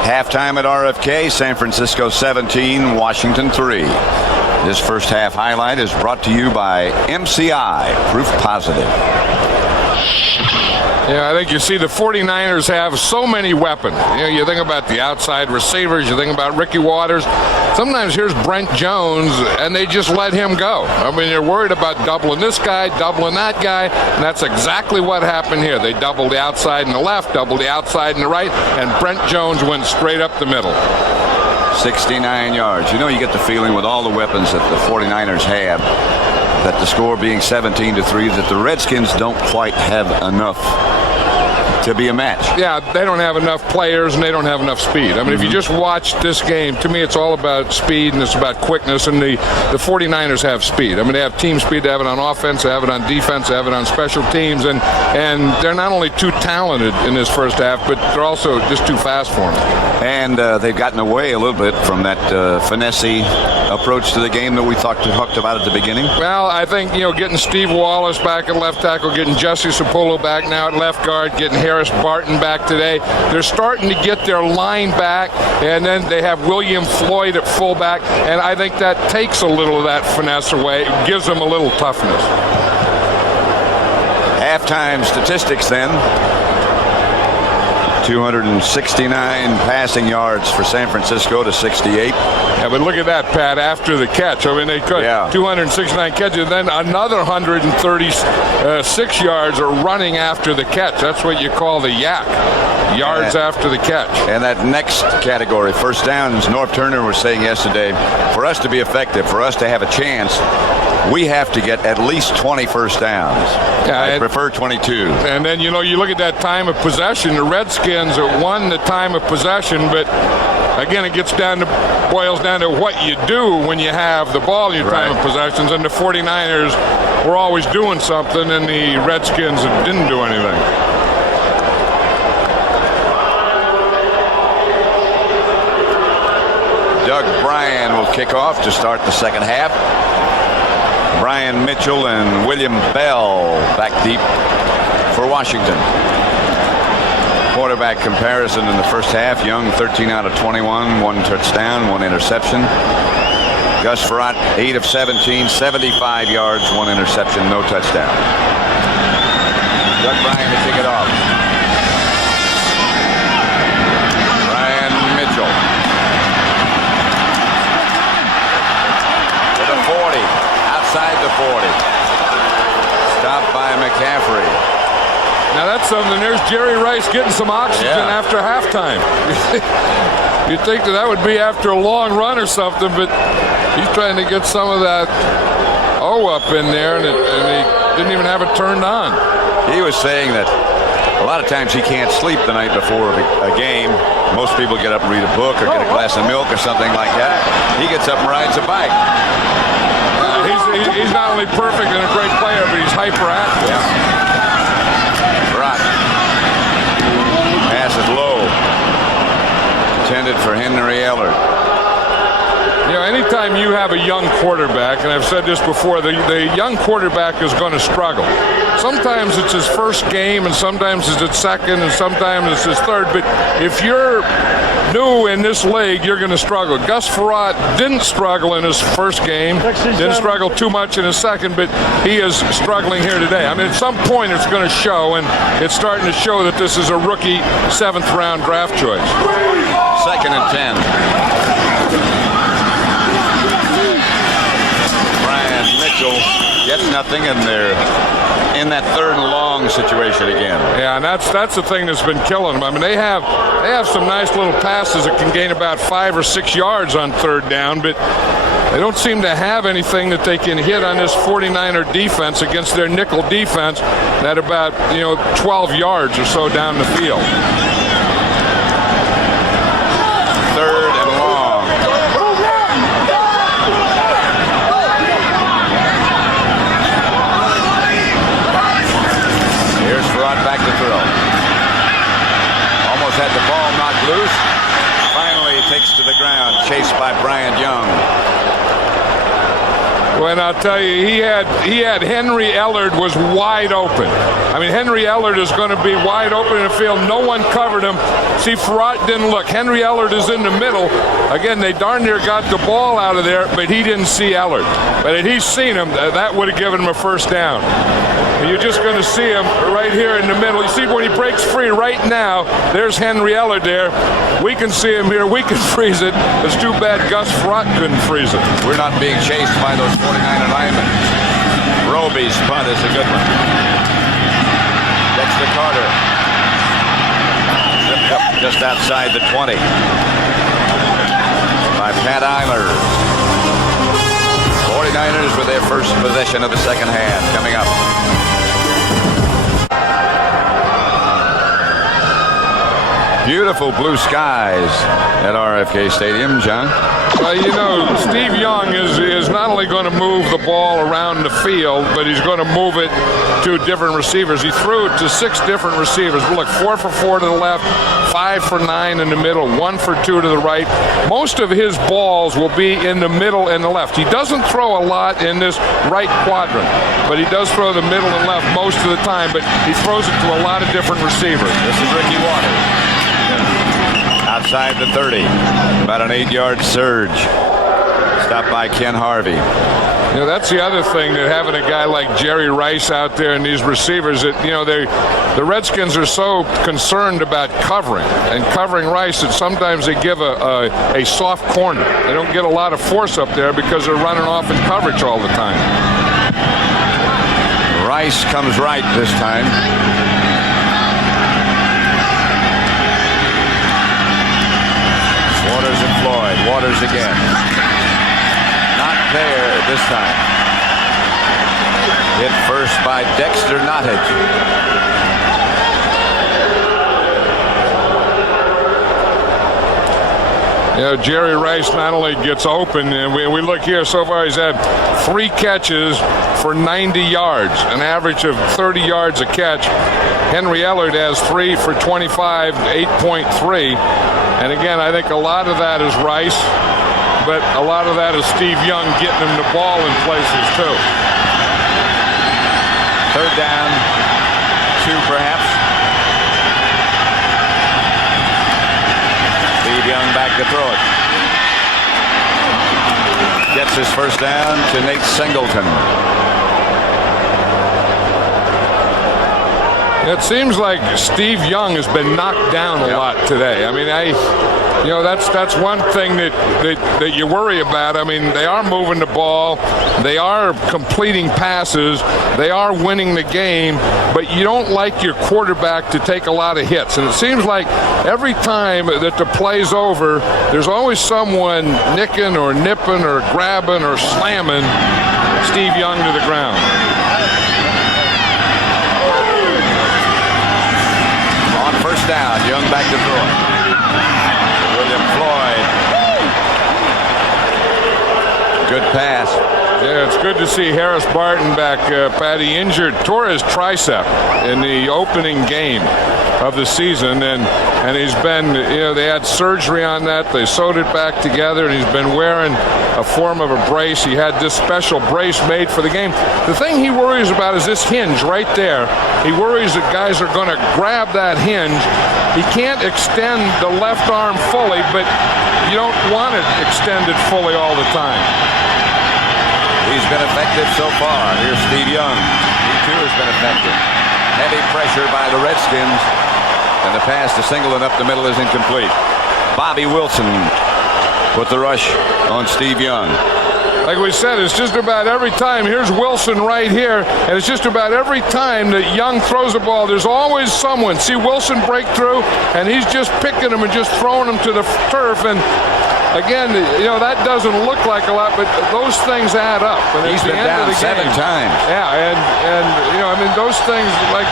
Halftime at RFK, San Francisco 17, Washington 3. This first half highlight is brought to you by MCI, proof positive. Yeah, I think you see the 49ers have so many weapons. You know, you think about the outside receivers, you think about Ricky Waters. Sometimes here's Brent Jones, and they just let him go. I mean, you're worried about doubling this guy, doubling that guy, and that's exactly what happened here. They doubled the outside and the left, doubled the outside and the right, and Brent Jones went straight up the middle. 69 yards. You know, you get the feeling with all the weapons that the 49ers have, that the score being 17-3, that the Redskins don't quite have enough to be a match. Yeah, they don't have enough players and they don't have enough speed. I mean, if you just watch this game, to me it's all about speed and it's about quickness, and the 49ers have speed. I mean, they have team speed. They have it on offense, they have it on defense, they have it on special teams, and they're not only too talented in this first half, but they're also just too fast for them. And they've gotten away a little bit from that finessey approach to the game that we talked about at the beginning. Well, I think, you know, getting Steve Wallace back at left tackle, getting Jesse Sapolo back now at left guard, getting Harris Barton back today. They're starting to get their line back, and then they have William Floyd at fullback, and I think that takes a little of that finesse away. It gives them a little toughness. Halftime statistics then. 269 passing yards for San Francisco to 68. Yeah, but look at that, Pat, after the catch. I mean, they could 269 catches, then another 136 yards are running after the catch. That's what you call the yak, yards after the catch. And that next category, first downs, Norv Turner was saying yesterday, for us to be effective, for us to have a chance, we have to get at least 20 first downs. Yeah, I prefer 22. And then, you know, you look at that time of possession. The Redskins won the time of possession, but again, it boils down to what you do when you have the ball in your time of possessions. And the 49ers were always doing something, and the Redskins didn't do anything. Doug Bryan will kick off to start the second half. Brian Mitchell and William Bell back deep for Washington. Quarterback comparison in the first half. Young 13 out of 21, 1 touchdown, 1 interception. Gus Frerotte 8 of 17, 75 yards, 1 interception, no touchdown. Doug Bryan to kick it off. Brian Mitchell to the 40, outside the 40. Stopped by McCaffrey. Now that's something. There's Jerry Rice getting some oxygen after halftime. You'd think that would be after a long run or something, but he's trying to get some of that up in there, and he didn't even have it turned on. He was saying that a lot of times he can't sleep the night before a game. Most people get up and read a book or get a glass of milk or something like that. He gets up and rides a bike. He's not only perfect and a great player, but he's hyperactive. Yeah. Pass is low. Intended for Henry Ellard. You know, anytime anytime you have a young quarterback, and I've said this before, the young quarterback is going to struggle. Sometimes it's his first game, and sometimes it's his second, and sometimes it's his third. But if you're new in this league, you're going to struggle. Gus Frerotte didn't struggle in his first game, didn't struggle too much in his second, but he is struggling here today. I mean, at some point it's going to show, and it's starting to show that this is a rookie 7th-round draft choice. 2nd and 10. Brian Mitchell gets nothing, and they're in that 3rd and long situation again. Yeah, and that's the thing that's been killing them. I mean, they have some nice little passes that can gain about 5 or 6 yards on 3rd down, but they don't seem to have anything that they can hit on this 49er defense against their nickel defense at about 12 yards or so down the field. 3rd and long. Here's Frerotte back to throw. Almost had the ball knocked loose. Finally takes to the ground, chased by Bryant Young. Well, and I'll tell you, he had Henry Ellard was wide open. I mean, Henry Ellard is going to be wide open in the field. No one covered him. See, Frerotte didn't look. Henry Ellard is in the middle. Again, they darn near got the ball out of there, but he didn't see Ellard. But had he seen him, that would have given him a 1st down. And you're just going to see him right here in the middle. You see when he breaks free right now, there's Henry Ellard there. We can see him here. We can freeze it. It's too bad Gus Frerotte couldn't freeze it. We're not being chased by those 49er linemen. Roby's punt is a good one. Gets to Carter. Zipped up just outside the 20 by Pat Eilers. 49ers with their first possession of the 2nd half coming up. Beautiful blue skies at RFK Stadium, John. Well, Steve Young is not only going to move the ball around the field, but he's going to move it to different receivers. He threw it to 6 different receivers. Look, 4 for 4 to the left, 5 for 9 in the middle, 1 for 2 to the right. Most of his balls will be in the middle and the left. He doesn't throw a lot in this right quadrant, but he does throw the middle and left most of the time, but he throws it to a lot of different receivers. This is Ricky Waters. Outside the 30, about an 8-yard surge. Stopped by Ken Harvey. That's the other thing, that having a guy like Jerry Rice out there and these receivers, that the Redskins are so concerned about covering Rice that sometimes they give a soft corner. They don't get a lot of force up there because they're running off in coverage all the time. Rice comes right this time. Waters and Floyd. Waters again. Not there this time. Hit first by Dexter Nottage. Jerry Rice not only gets open, and we look here, so far he's had 3 catches for 90 yards, an average of 30 yards a catch. Henry Ellard has 3 for 25, 8.3. And again, I think a lot of that is Rice, but a lot of that is Steve Young getting him the ball in places too. 3rd down, 2 perhaps. Steve Young back to throw it. Gets his 1st down to Nate Singleton. It seems like Steve Young has been knocked down a lot today. I mean, that's one thing that you worry about. I mean, they are moving the ball, they are completing passes, they are winning the game, but you don't like your quarterback to take a lot of hits. And it seems like every time that the play's over, there's always someone nicking or nipping or grabbing or slamming Steve Young to the ground. First down, Young back to throw it. William Floyd. Good pass. Yeah, it's good to see Harris Barton back. Patty tore his tricep in the opening game of the season, and he's been, they had surgery on that. They sewed it back together, and he's been wearing a form of a brace. He had this special brace made for the game. The thing he worries about is this hinge right there. He worries that guys are going to grab that hinge. He can't extend the left arm fully, but you don't want it extended fully all the time. He's been effective so far. Here's Steve Young. He too has been effective. Heavy pressure by the Redskins, and the pass to Singleton up the middle is incomplete. Bobby Wilson with the rush on Steve Young. Like we said, it's just about every time. Here's Wilson right here, and it's just about every time that Young throws a ball, there's always someone. See Wilson break through, and he's just picking them and just throwing them to the turf. And again, that doesn't look like a lot, but those things add up. And he's been down 7 times. Yeah, and those things, like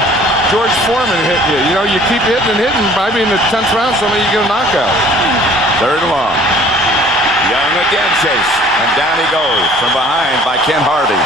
George Foreman hit you. You keep hitting and hitting. Maybe in the 10th round, somebody you get a knockout. 3rd and long. Young again chase, and down he goes from behind by Ken Harvey.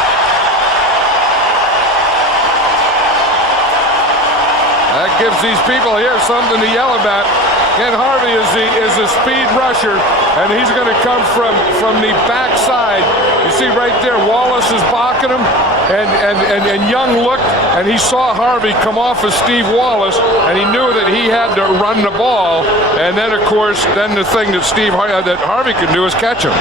That gives these people here something to yell about. Ken Harvey is a speed rusher, and he's going to come from the backside. You see right there, Wallace is blocking him, and Young looked, and he saw Harvey come off of Steve Wallace, and he knew that he had to run the ball. And then, of course, the thing that Harvey could do is catch him.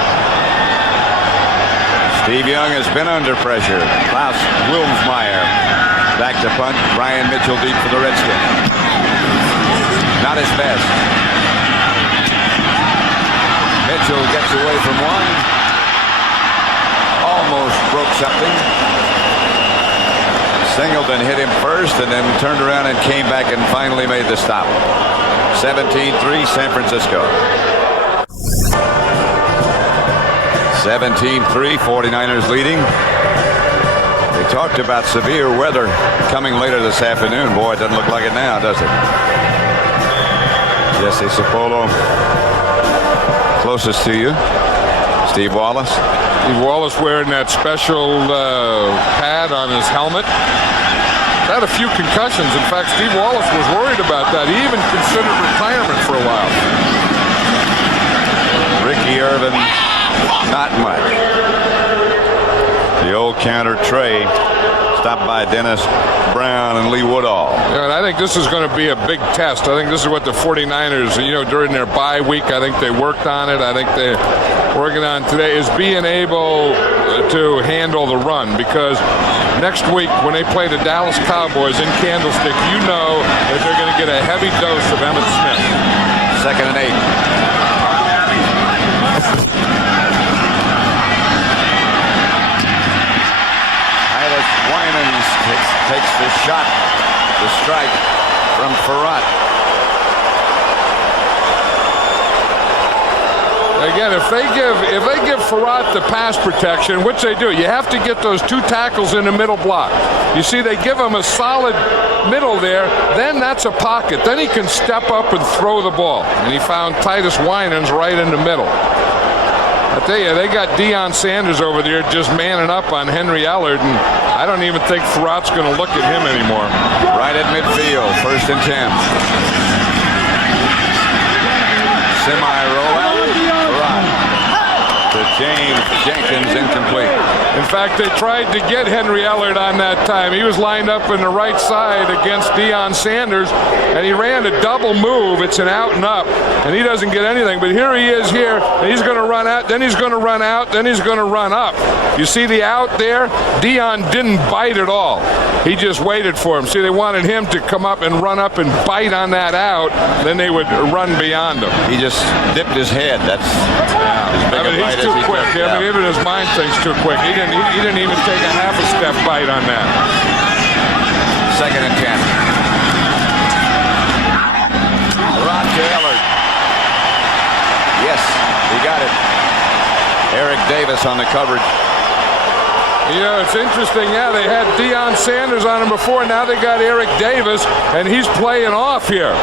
Steve Young has been under pressure. Klaus Wilmsmeyer back to punt. Brian Mitchell deep for the Redskins. Not his best. Mitchell gets away from one. Almost broke something. Singleton hit him first and then turned around and came back and finally made the stop. 17-3 San Francisco. 17-3, 49ers leading. They talked about severe weather coming later this afternoon. Boy, it doesn't look like it now, does it? Jesse Sapolo, closest to you. Steve Wallace. Steve Wallace wearing that special pad on his helmet. Had a few concussions. In fact, Steve Wallace was worried about that. He even considered retirement for a while. Ricky Irvin, not much. The old counter Trey, stopped by Dennis Brown and Lee Woodall. Yeah, and I think this is going to be a big test. I think this is what the 49ers, during their bye week, I think they worked on it. I think they're working on today is being able to handle the run, because next week when they play the Dallas Cowboys in Candlestick, that they're going to get a heavy dose of Emmitt Smith. 2nd and 8. Takes the shot, the strike from Farrat. Again, if they give Farrat the pass protection, which they do, you have to get those 2 tackles in the middle block. You see, they give him a solid middle there, then that's a pocket. Then he can step up and throw the ball. And he found Titus Winans right in the middle. I tell you, they got Deion Sanders over there just manning up on Henry Ellard, and I don't even think Farrat's going to look at him anymore. Right at midfield, 1st and 10. Semi-rollout. Farrat to James Jenkins, incomplete. In fact, they tried to get Henry Ellard on that time. He was lined up in the right side against Deion Sanders, and he ran a double move. It's an out and up, and he doesn't get anything. But here he is here, and he's going to run out, then he's going to run out, then he's going to run up. You see the out there? Deion didn't bite at all. He just waited for him. See, they wanted him to come up and run up and bite on that out, then they would run beyond him. He just dipped his head. That's as big a bite he's too quick. Yeah. Even his mind thinks too quick. He didn't even take a half a step bite on that. 2nd and 10. Farrat to Ellard. Yes, he got it. Eric Davis on the coverage. You know, it's interesting. Yeah, they had Deion Sanders on him before. Now they got Eric Davis, and he's playing off here.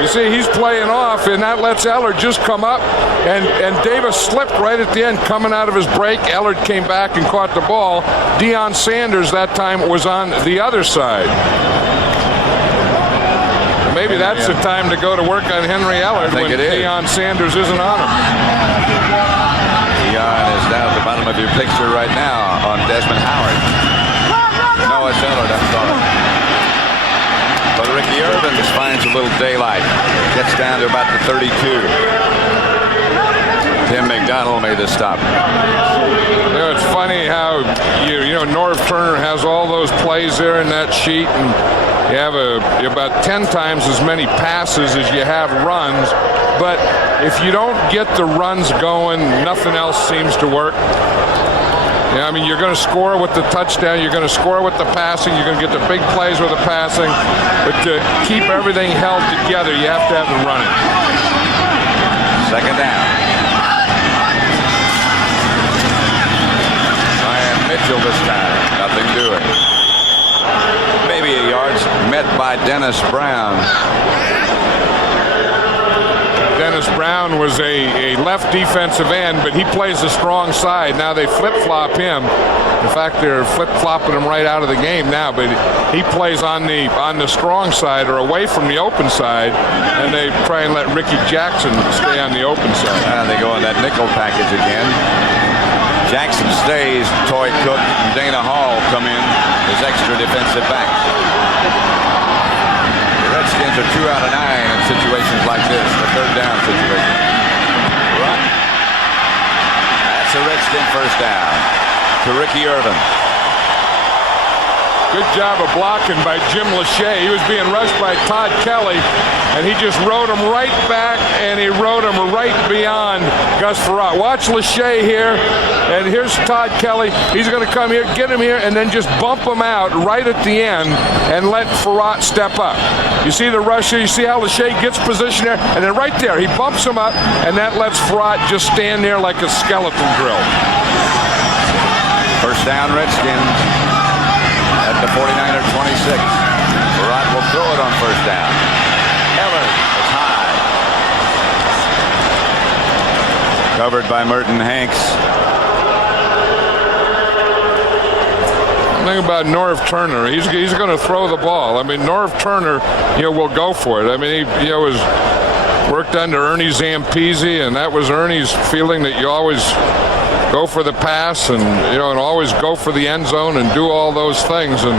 You see, he's playing off, and that lets Ellard just come up. And Davis slipped right at the end, coming out of his break. Ellard came back and caught the ball. Deion Sanders that time was on the other side. Maybe that's the time to go to work on Henry Ellard when Deion Sanders isn't on him. Deion is down at the bottom of your picture right now on Desmond Howard. No, it's Ellard, I'm sorry. But Ricky Irvins finds a little daylight. Gets down to about the 32. Tim McDonald made the stop. You know, it's funny how you know Norv Turner has all those plays there in that sheet, and you have about 10 times as many passes as you have runs. But if you don't get the runs going, nothing else seems to work. Yeah, I mean, you're going to score with the touchdown, you're going to score with the passing, you're going to get the big plays with the passing, but to keep everything held together, you have to have the running. Second down. Ryan Mitchell this time, nothing doing. Maybe a yard's met by Dennis Brown. Dennis Brown was a left defensive end, but he plays the strong side. Now they flip-flop him. In fact, they're flip-flopping him right out of the game now, but he plays on the strong side or away from the open side, and they try and let Ricky Jackson stay on the open side. They go in that nickel package again. Jackson stays. Toy Cook and Dana Hall come in as extra defensive backs. The Redskins are 2 out of 9 in situations like this, the third down situation. Run. That's a Redskin first down to Ricky Irvin. Good job of blocking by Jim Lachey. He was being rushed by Todd Kelly, and he just rode him right back, and he rode him right beyond Gus Frerotte. Watch Lachey here, and here's Todd Kelly. He's going to come here, get him here, and then just bump him out right at the end and let Frerotte step up. You see the rush here? You see how Lachey gets position there? And then right there, he bumps him up, and that lets Frerotte just stand there like a skeleton drill. First down, Redskins. At the 49er 26. Frerotte will throw it on first down. Ellard is high. Covered by Merton Hanks. Thing about Norv Turner, he's going to throw the ball. I mean, Norv Turner, will go for it. I mean, he was worked under Ernie Zampese, and that was Ernie's feeling that you always go for the pass and and always go for the end zone and do all those things. And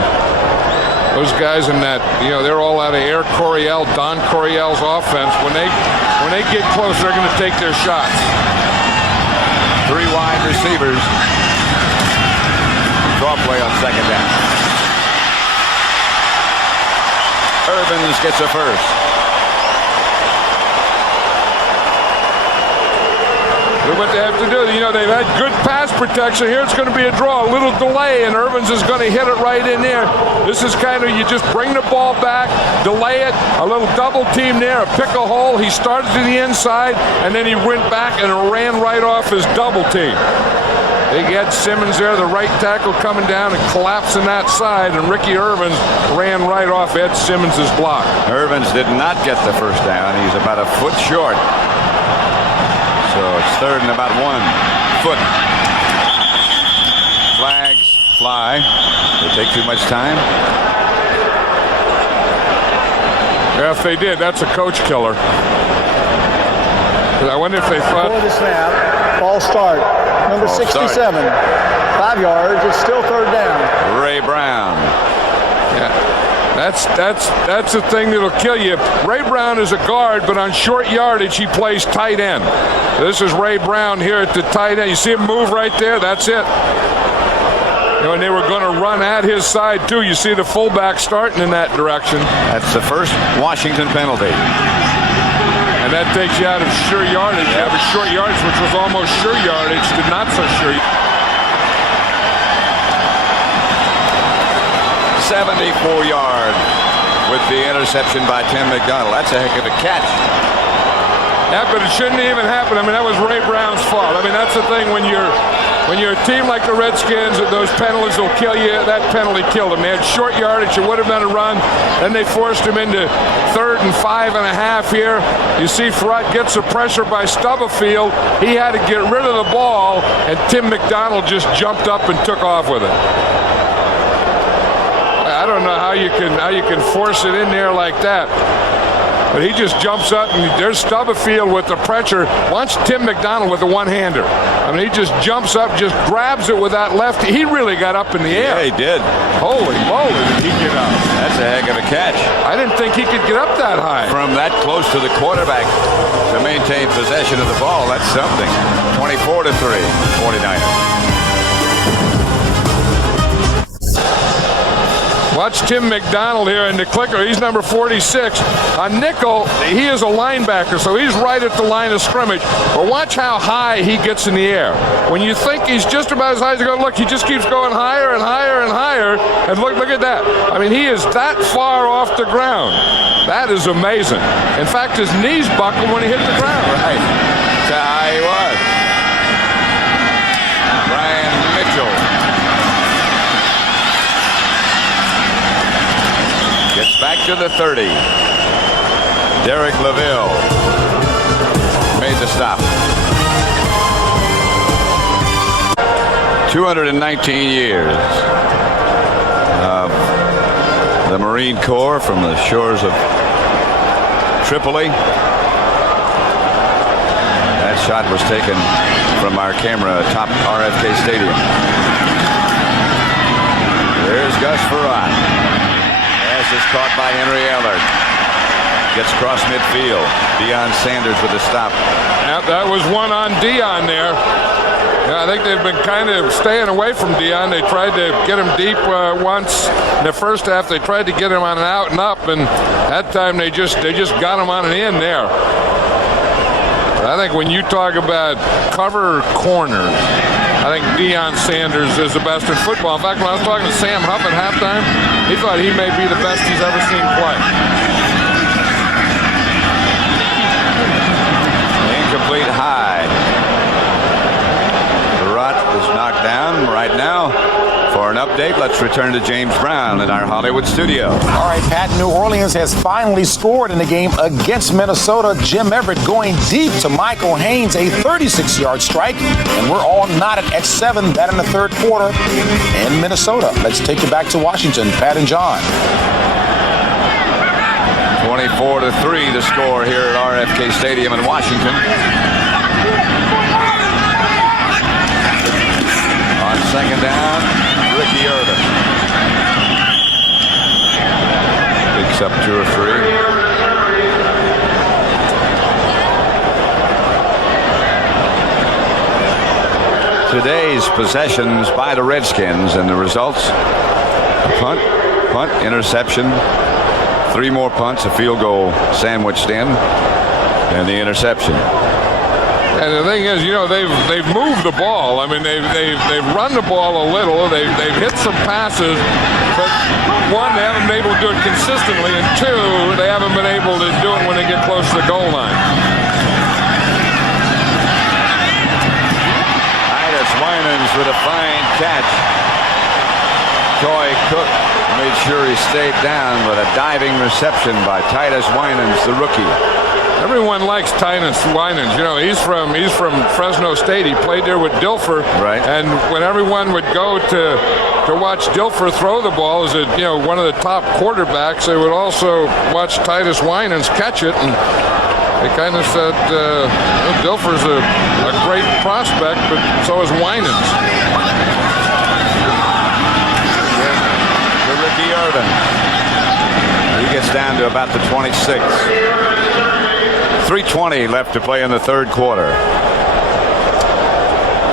those guys in that, they're all out of Air Coryell, Don Coryell's offense. When they get close, they're going to take their shots. 3 wide receivers. Draw play on second down. Irvins gets a first. What they have to do, they've had good pass protection. Here it's going to be a draw, a little delay, and Irvins is going to hit it right in there. This is kind of, you just bring the ball back, delay it, a little double team there, pick a hole. He started to the inside, and then he went back and ran right off his double team. They had Simmons there, the right tackle coming down and collapsing that side, and Ricky Irvins ran right off Ed Simmons' block. Irvins did not get the first down. He's about a foot short. So it's third and about 1 foot. Flags fly. They take too much time. Yeah, if they did, that's a coach killer. I wonder if they thought. Before the snap, ball start. Number 67, 5 yards. It's still third down. Ray Brown. Yeah. That's the thing that'll kill you. Ray Brown is a guard, but on short yardage, he plays tight end. This is Ray Brown here at the tight end. You see him move right there? That's it. And they were going to run at his side, too. You see the fullback starting in that direction. That's the first Washington penalty. And that takes you out of sure yardage. You have a short yardage, which was almost sure yardage, to not so sure. 74 yards with the interception by Tim McDonald. That's a heck of a catch. Yeah, but it shouldn't even happen. I mean, that was Ray Brown's fault. I mean, that's the thing when you're when you're a team like the Redskins, those penalties will kill you. That penalty killed him. They had short yardage. It would have been a run. Then they forced him into 3rd and 5.5 here. You see Farrat gets the pressure by Stubblefield. He had to get rid of the ball, and Tim McDonald just jumped up and took off with it. I don't know how you can force it in there like that. But he just jumps up, and there's Stubblefield with the pressure. Watch Tim McDonald with the one-hander. I mean, he just jumps up, just grabs it with that left. He really got up in the air. Yeah, he did. Holy moly, did he get up. That's a heck of a catch. I didn't think he could get up that high. From that close to the quarterback to maintain possession of the ball, that's something. 24-3, 49ers. Watch Tim McDonald here in the clicker. He's number 46. On nickel, he is a linebacker, so he's right at the line of scrimmage. But watch how high he gets in the air. When you think he's just about as high as he goes, look, he just keeps going higher and higher and higher. And look at that. I mean, he is that far off the ground. That is amazing. In fact, his knees buckled when he hit the ground. Right. That's how high he was. Brian Mitchell. Gets back to the 30. Derek LaVille made the stop. 219 years of the Marine Corps from the shores of Tripoli. That shot was taken from our camera atop RFK Stadium. There's Gus Farrat. Is caught by Henry Ellard. Gets across midfield. Deion Sanders with a stop. Yeah, that was one on Deion there. Yeah, I think they've been kind of staying away from Deion. They tried to get him deep once in the first half. They tried to get him on an out and up, and that time they just got him on an in there. I think when you talk about cover corners, I think Deion Sanders is the best in football. In fact, when I was talking to Sam Huff at halftime, he thought he may be the best he's ever seen play. Incomplete high. Farrat is knocked down right now. For an update, let's return to James Brown in our Hollywood studio. All right, Pat, New Orleans has finally scored in the game against Minnesota. Jim Everett going deep to Michael Haynes, a 36-yard strike. And we're all knotted at 7, that in the third quarter in Minnesota. Let's take you back to Washington. Pat and John. 24-3 the score here at RFK Stadium in Washington. On second down, Ricky Irvin picks up 2 or 3. Today's possessions by the Redskins and the results: punt, interception, 3 more punts, a field goal sandwiched in, and the interception. And the thing is, you know, they've moved the ball. I mean, they've run the ball a little. They've hit some passes, but 1, they haven't been able to do it consistently, and 2, they haven't been able to do it when they get close to the goal line. Titus Winans with a fine catch. Toy Cook made sure he stayed down with a diving reception by Titus Winans, the rookie. Everyone likes Titus Winans. You know, he's from Fresno State. He played there with Dilfer. Right. And when everyone would go to watch Dilfer throw the ball as one of the top quarterbacks, they would also watch Titus Winans catch it. And they kind of said, Dilfer's a great prospect, but so is Winans. Ricky Irvin. He gets down to about the 26. 3:20 left to play in the third quarter.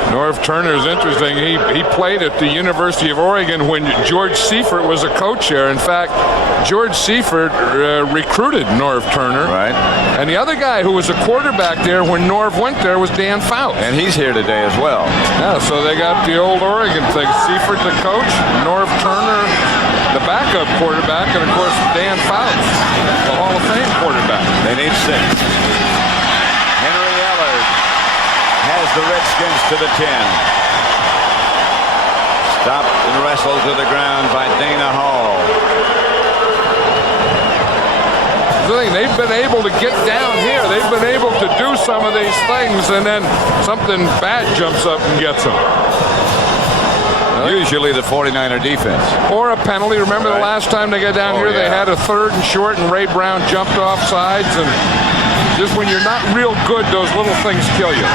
Norv Turner is interesting. He played at the University of Oregon when George Seifert was a coach there. In fact, George Seifert recruited Norv Turner. Right. And the other guy who was a quarterback there when Norv went there was Dan Fouts. And he's here today as well. Yeah, so they got the old Oregon thing. Seifert the coach, Norv Turner the backup quarterback, and of course Dan Fouts, the Hall of Fame quarterback. They need 6. Henry Ellard has the Redskins to the 10. Stopped and wrestled to the ground by Dana Hall. They've been able to get down here. They've been able to do some of these things, and then something bad jumps up and gets them. Usually the 49er defense. Or a penalty. Remember the last time they got down here, they had a 3rd and short, and Ray Brown jumped off sides. And just when you're not real good, those little things kill you.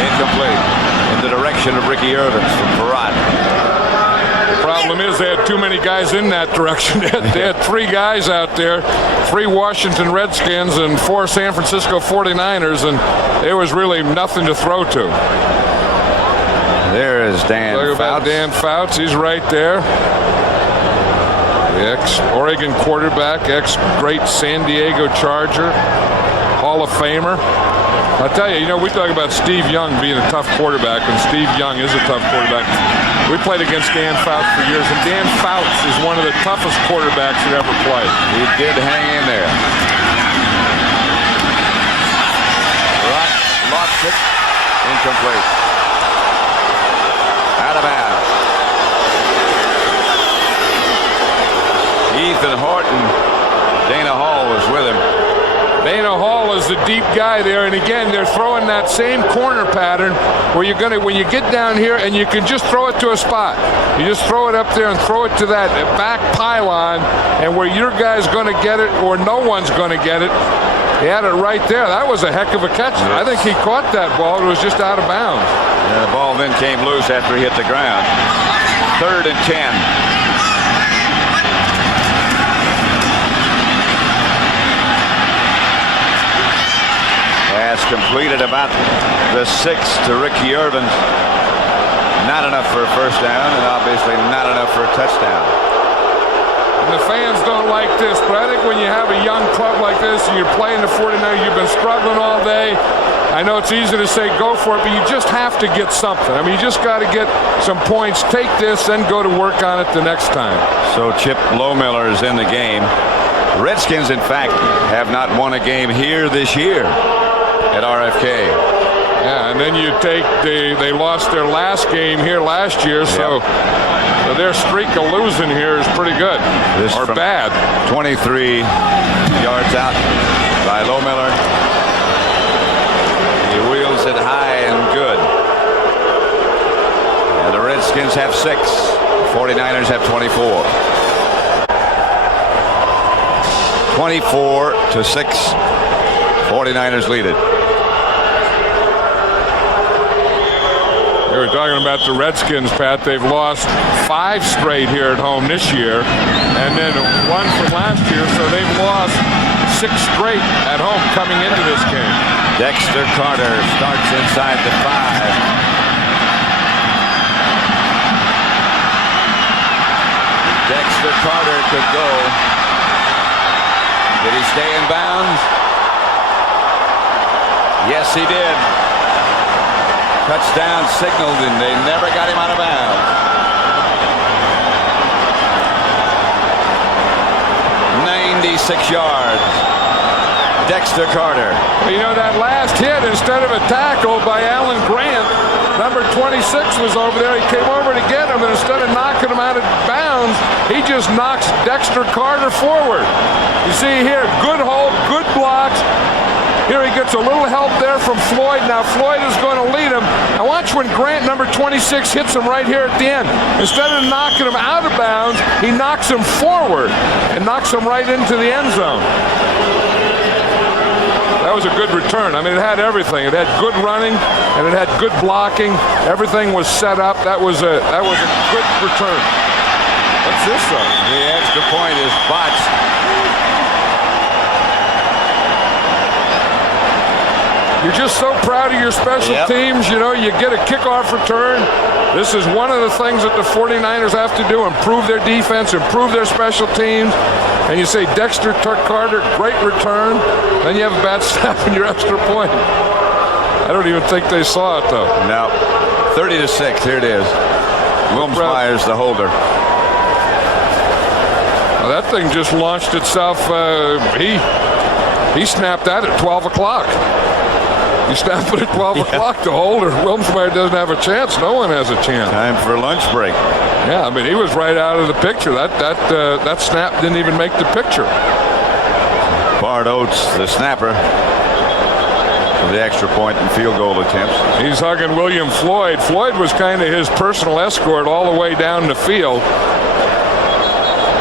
Incomplete. In the direction of Ricky Irvins from Perrott. The problem is they had too many guys in that direction. They had 3 guys out there, 3 Washington Redskins and 4 San Francisco 49ers, and there was really nothing to throw to. There is Dan Talk about Fouts. Dan Fouts. He's right there. The ex-Oregon quarterback, ex-great San Diego Charger, Hall of Famer. I'll tell you, we talk about Steve Young being a tough quarterback, and Steve Young is a tough quarterback. We played against Dan Fouts for years, and Dan Fouts is one of the toughest quarterbacks that ever played. He did hang in there. Lost it. Incomplete. Out of bounds. Ethan Horton. Dana Hall was with him. Dana Hall is the deep guy there, and again, they're throwing that same corner pattern where when you get down here and you can just throw it to a spot. You just throw it up there and throw it to that back pylon, and where your guy's going to get it or no one's going to get it. He had it right there. That was a heck of a catch. Yes. I think he caught that ball. It was just out of bounds. And the ball then came loose after he hit the ground. 3rd and 10. Pass completed about the 6th to Ricky Irvins. Not enough for a first down, and obviously not enough for a touchdown. And the fans don't like this, but I think when you have a young club like this and you're playing the 49ers, you've been struggling all day. I know it's easy to say go for it, but you just have to get something. I mean, you just got to get some points. Take this, then go to work on it the next time. So Chip Lohmiller is in the game. Redskins, in fact, have not won a game here this year at RFK. Yeah, and then you take they lost their last game here last year, so their streak of losing here is pretty good. Or bad. 23 yards out by Lohmiller. He wheels it high and good. And the Redskins have 6. The 49ers have 24. 24-6. 49ers lead it. We were talking about the Redskins, Pat. They've lost 5 straight here at home this year, and then 1 from last year, so they've lost 6 straight at home coming into this game. Dexter Carter starts inside the 5. Dexter Carter could go. Did he stay in bounds? Yes, he did. Touchdown signaled, and they never got him out of bounds. 96 yards. Dexter Carter. You know, that last hit, instead of a tackle by Alan Grant, number 26 was over there. He came over to get him, and instead of knocking him out of bounds, he just knocks Dexter Carter forward. You see here, good hold, good blocks. Here he gets a little help there from Floyd. Now Floyd is going to lead him. Now watch when Grant, number 26, hits him right here at the end. Instead of knocking him out of bounds, he knocks him forward and knocks him right into the end zone. That was a good return. I mean, it had everything. It had good running and it had good blocking. Everything was set up. That was a good return. What's this though? The extra point is botched. You're just so proud of your special teams. You know, you get a kickoff return. This is one of the things that the 49ers have to do, improve their defense, improve their special teams. And you say, Dexter Carter, great return. Then you have a bad snap in your extra point. I don't even think they saw it, though. No. 30-6, here it is. Wilms-Myers, the holder. Well, that thing just launched itself. He snapped that at 12 o'clock. You snap it at 12 o'clock to hold, or Wilmsmeyer doesn't have a chance. No one has a chance. Time for lunch break. Yeah, I mean, he was right out of the picture. That snap didn't even make the picture. Bart Oates, the snapper, for the extra point and field goal attempts. He's hugging William Floyd. Floyd was kind of his personal escort all the way down the field.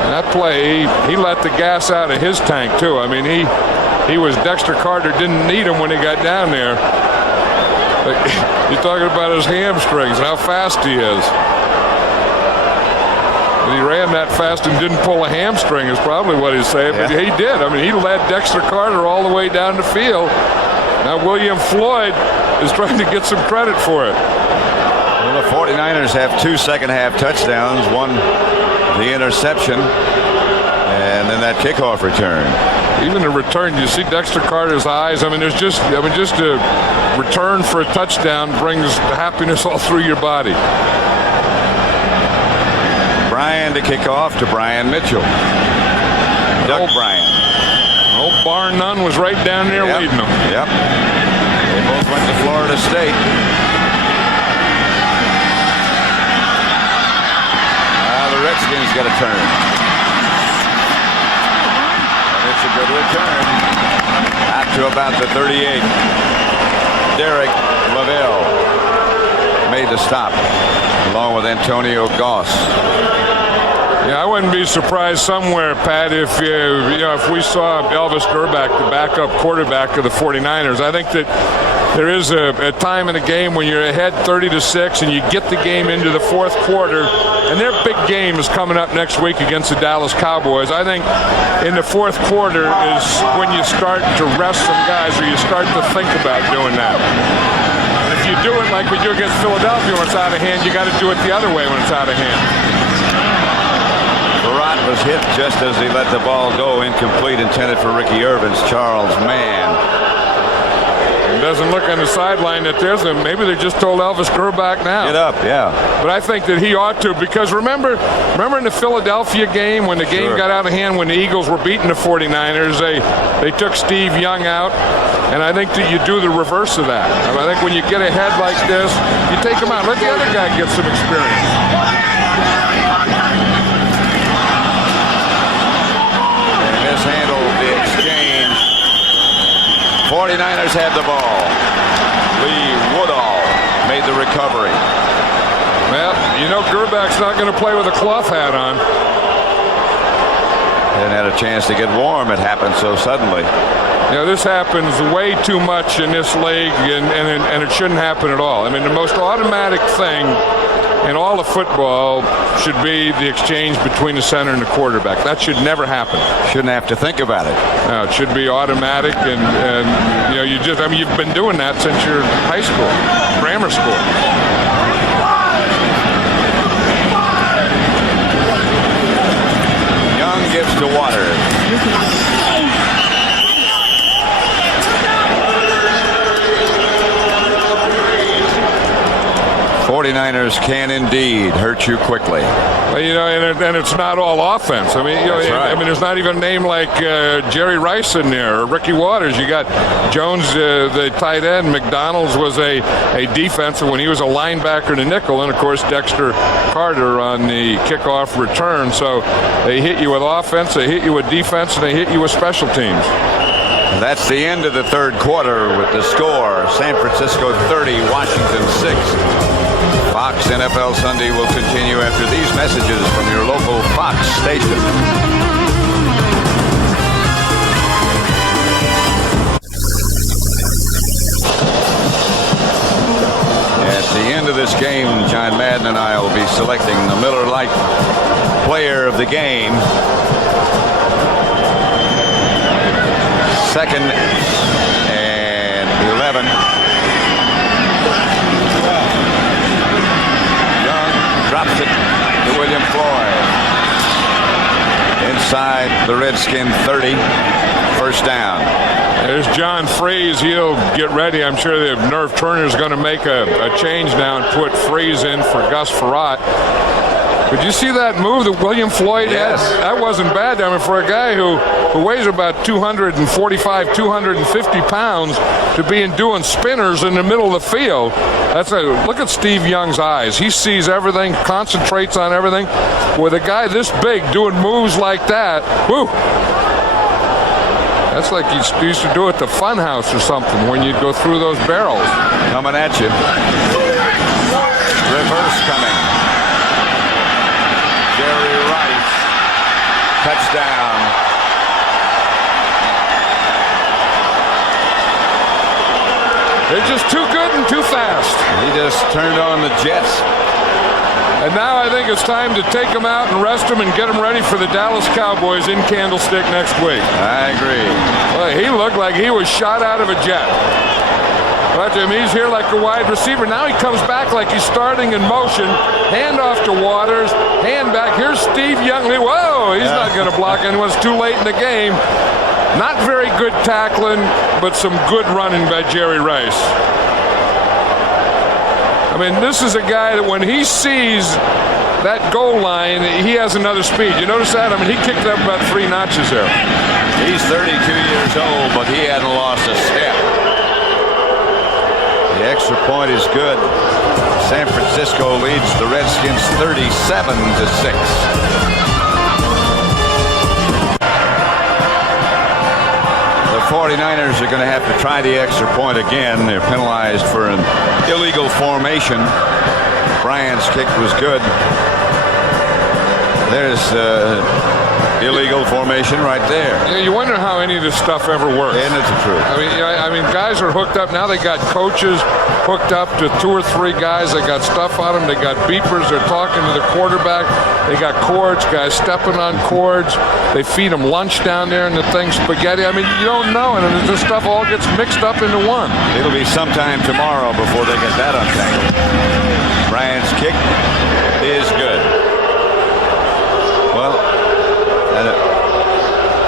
And that play, he let the gas out of his tank, too. I mean, he was Dexter Carter, didn't need him when he got down there. But you're talking about his hamstrings and how fast he is. He ran that fast and didn't pull a hamstring is probably what he's saying, but he did. I mean, he led Dexter Carter all the way down the field. Now William Floyd is trying to get some credit for it. Well, the 49ers have 2 second-half touchdowns, one the interception, and then that kickoff return. Even the return, you see Dexter Carter's eyes. I mean, just a return for a touchdown brings happiness all through your body. Bryan to kick off to Brian Mitchell. Doug Bryan. Old bar none was right down there leading them. Yep. They both went to Florida State. The Redskins got a turn. And it's a good return. Out to about the 38. Derek Lavelle made the stop, along with Antonio Goss. Yeah, I wouldn't be surprised somewhere, Pat, if we saw Elvis Grbac, the backup quarterback of the 49ers. I think that there is a time in a game when you're ahead 30-6 and you get the game into the fourth quarter, and their big game is coming up next week against the Dallas Cowboys. I think in the fourth quarter is when you start to rest some guys, or you start to think about doing that. And if you do it like we do against Philadelphia when it's out of hand, you got to do it the other way when it's out of hand. Barat was hit just as he let the ball go, incomplete, intended for Ricky Irvin's Charles Mann. It doesn't look on the sideline that there's a, maybe they just told Elvis Grbac now. Get up, yeah. But I think that he ought to, because remember in the Philadelphia game when the game got out of hand, when the Eagles were beating the 49ers, they took Steve Young out, and I think that you do the reverse of that. I think when you get ahead like this, you take him out, let the other guy get some experience. Mishandled the exchange. 49ers had the ball. Lee Woodall made the recovery. Well, Gerbac's not going to play with a cloth hat on. Hadn't had a chance to get warm. It happened so suddenly. This happens way too much in this league, and it shouldn't happen at all. I mean, the most automatic thing in all of football should be the exchange between the center and the quarterback. That should never happen. Shouldn't have to think about it. No, it should be automatic, and you've been doing that since you're in high school, grammar school. Young gives to Waters. 49ers can indeed hurt you quickly. Well, and it's not all offense. I mean, right. there's not even a name like Jerry Rice in there or Ricky Waters. You got Jones, the tight end. McDonald's was a defensive when he was a linebacker in the nickel, and of course Dexter Carter on the kickoff return. So they hit you with offense, they hit you with defense, and they hit you with special teams. That's the end of the third quarter with the score: San Francisco 30, Washington 6. Fox NFL Sunday will continue after these messages from your local Fox station. At the end of this game, John Madden and I will be selecting the Miller Lite player of the game. Second and 11. Drops it to William Floyd. Inside the Redskin 30. First down. There's John Freeze. He'll get ready. I'm sure that Nerve Turner's going to make a change now and put Freeze in for Gus Frerotte. Did you see that move that William Floyd Yes. had? That wasn't bad. I mean, for a guy who weighs about 245, 250 pounds to be doing spinners in the middle of the field. Look at Steve Young's eyes. He sees everything, concentrates on everything. With a guy this big doing moves like that, whoo! That's like you used to do at the fun house or something when you'd go through those barrels. Coming at you. Reverse coming. Jerry Rice. Touchdown. They're just too good and too fast. He just turned on the Jets. And now I think it's time to take them out and rest them and get them ready for the Dallas Cowboys in Candlestick next week. I agree. Well, he looked like he was shot out of a jet. But he's here like a wide receiver. Now he comes back like he's starting in motion. Hand off to Waters. Hand back. Here's Steve Young. Whoa, he's not going to block anyone. It's too late in the game. Not very good tackling, but some good running by Jerry Rice. I mean, this is a guy that when he sees that goal line, he has another speed. You notice that? I mean, he kicked up about 3 notches there. He's 32 years old, but he hadn't lost a step. The extra point is good. San Francisco leads the Redskins 37-6. The 49ers are going to have to try the extra point again. They're penalized for an illegal formation. Bryant's kick was good. There's illegal formation right there. Yeah, you wonder how any of this stuff ever works. And it's the truth. I mean, guys are hooked up. Now they got coaches hooked up to 2 or 3 guys. They got stuff on them. They got beepers. They're talking to the quarterback. They got cords, guys stepping on cords. They feed them lunch down there and the thing spaghetti. I mean, you don't know. And this stuff all gets mixed up into one. It'll be sometime tomorrow before they get that untangled. Bryant's kick is good. Well,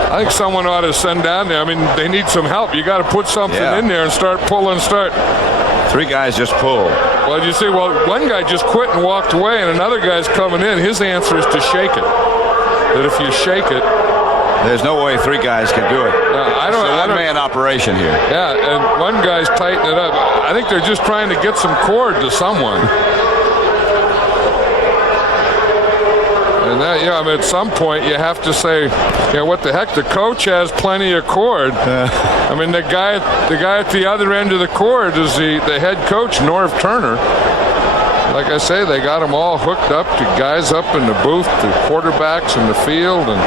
I think someone ought to send down there. I mean, they need some help. You got to put something in there and start pulling. 3 guys just pull. Well, you see, one guy just quit and walked away, and another guy's coming in. His answer is to shake it. That if you shake it, there's no way 3 guys can do it. I don't. It's a one-man operation here. Yeah, and one guy's tightening it up. I think they're just trying to get some cord to someone. And that, I mean, at some point you have to say, what the heck? The coach has plenty of cord. I mean, the guy at the other end of the cord is the head coach, Norv Turner. Like I say, they got them all hooked up to guys up in the booth, to quarterbacks in the field, and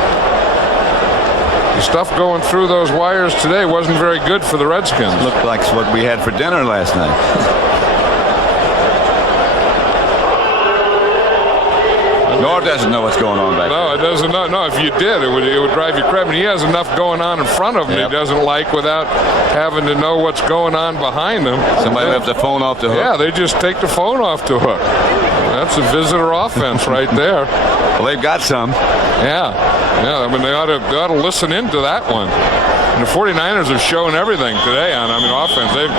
the stuff going through those wires today wasn't very good for the Redskins. Looked like what we had for dinner last night. Norv doesn't know what's going on back there. No, it doesn't. No, if you did, it would drive you crazy. I mean, he has enough going on in front of him he doesn't like without having to know what's going on behind him. Somebody left the phone off the hook. Yeah, they just take the phone off the hook. That's a visitor offense right there. Well, they've got some. Yeah. I mean, they ought to listen into that one. And the 49ers have shown everything today on offense. They've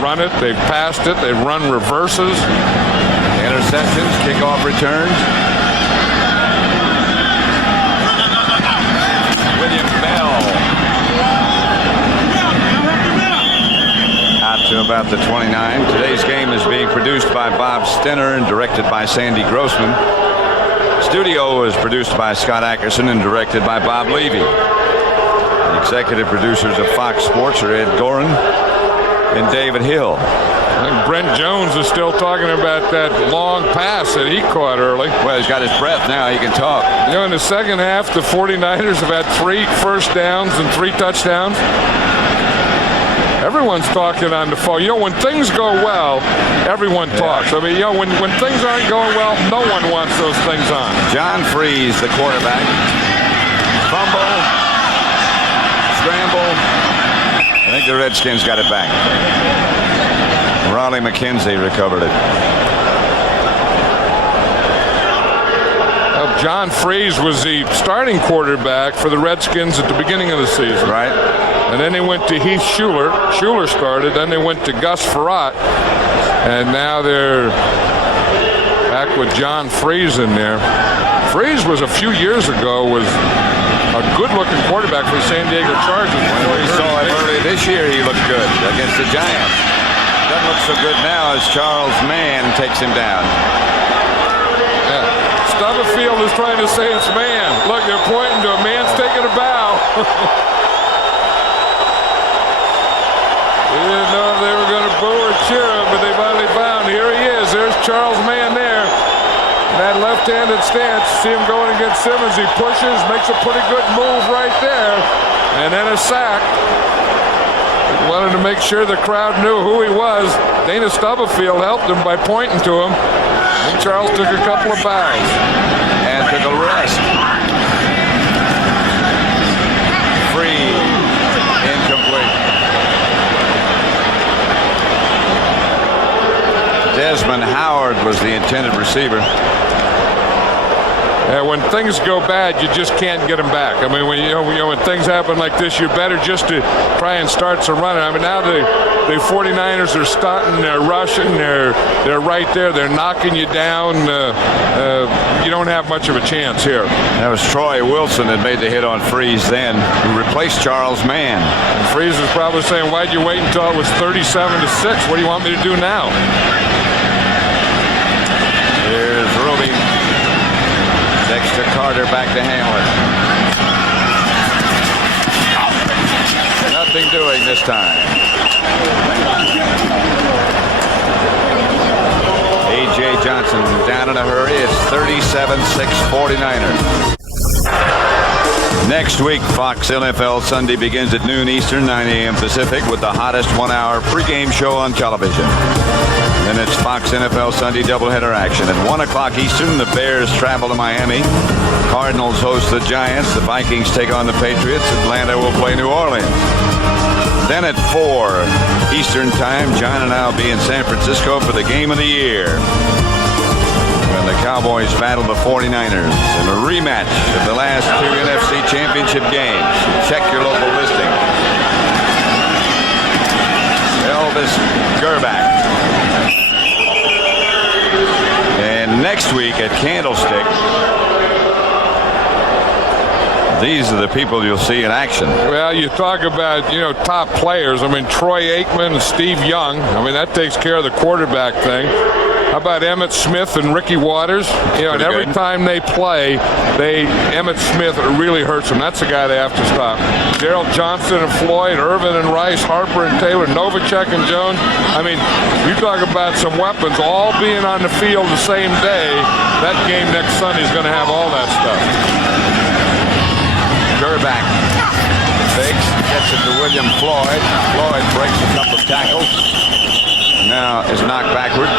run it, they've passed it, they've run reverses. Interceptions, kickoff returns. About the 29. Today's game is being produced by Bob Stenner and directed by Sandy Grossman. Studio is produced by Scott Ackerson and directed by Bob Levy. The executive producers of Fox Sports are Ed Gorin and David Hill. I think Brent Jones is still talking about that long pass that he caught early. Well, he's got his breath now. He can talk. In the second half, the 49ers have had 3 first downs and 3 touchdowns. Everyone's talking on the phone. When things go well, everyone talks. I mean, when things aren't going well, no one wants those things on. John Freeze, the quarterback. Fumble. Scramble. I think the Redskins got it back. Ronnie McKenzie recovered it. John Freeze was the starting quarterback for the Redskins at the beginning of the season. Right. And then they went to Heath Schuler. Schuler started. Then they went to Gus Frerotte. And now they're back with John Freeze in there. Freeze was a few years ago was a good-looking quarterback for the San Diego Chargers. When we saw him early this year, he looked good against the Giants. Doesn't look so good now as Charles Mann takes him down. Yeah. Stubblefield is trying to say it's Mann. Look, they're pointing to a Mann's taking a bow. We didn't know if they were going to boo or cheer him, but they finally found. Here he is. There's Charles Mann there. That left-handed stance. See him going against Simmons. He pushes, makes a pretty good move right there. And then a sack. He wanted to make sure the crowd knew who he was. Dana Stubblefield helped him by pointing to him. And Charles took a couple of bows. And took a rest. Free. Incomplete. Desmond Howard was the intended receiver. When things go bad, you just can't get them back. I mean, when things happen like this, you're better just to try and start some running. I mean, now the 49ers are starting, they're rushing, they're right there, they're knocking you down. You don't have much of a chance here. That was Troy Wilson that made the hit on Freeze then, who replaced Charles Mann. And Freeze was probably saying, why'd you wait until it was 37-6? What do you want me to do now? Here's Ruby. Dexter Carter back to Hamlet. Nothing doing this time. A.J. Johnson down in a hurry. It's 37-6 49ers. Next week, Fox NFL Sunday begins at noon Eastern, 9 a.m. Pacific with the hottest one-hour pregame show on television. Then it's Fox NFL Sunday doubleheader action. At 1 o'clock Eastern, the Bears travel to Miami. Cardinals host the Giants. The Vikings take on the Patriots. Atlanta will play New Orleans. Then at 4 Eastern time, John and I will be in San Francisco for the game of the year, when the Cowboys battle the 49ers in a rematch of the last two NFC Championship games. Check your local listing. Elvis Gerback. And next week at Candlestick, these are the people you'll see in action. Well, you talk about, top players. I mean, Troy Aikman and Steve Young. I mean, that takes care of the quarterback thing. How about Emmitt Smith and Ricky Waters? And every time they play, Emmitt Smith really hurts them. That's the guy they have to stop. Gerald Johnson and Floyd, Irvin and Rice, Harper and Taylor, Novacek and Jones. I mean, you talk about some weapons all being on the field the same day. That game next Sunday is going to have all that stuff. Gerback fakes, gets it to William Floyd. Floyd breaks a couple of tackles. Now is knocked backwards.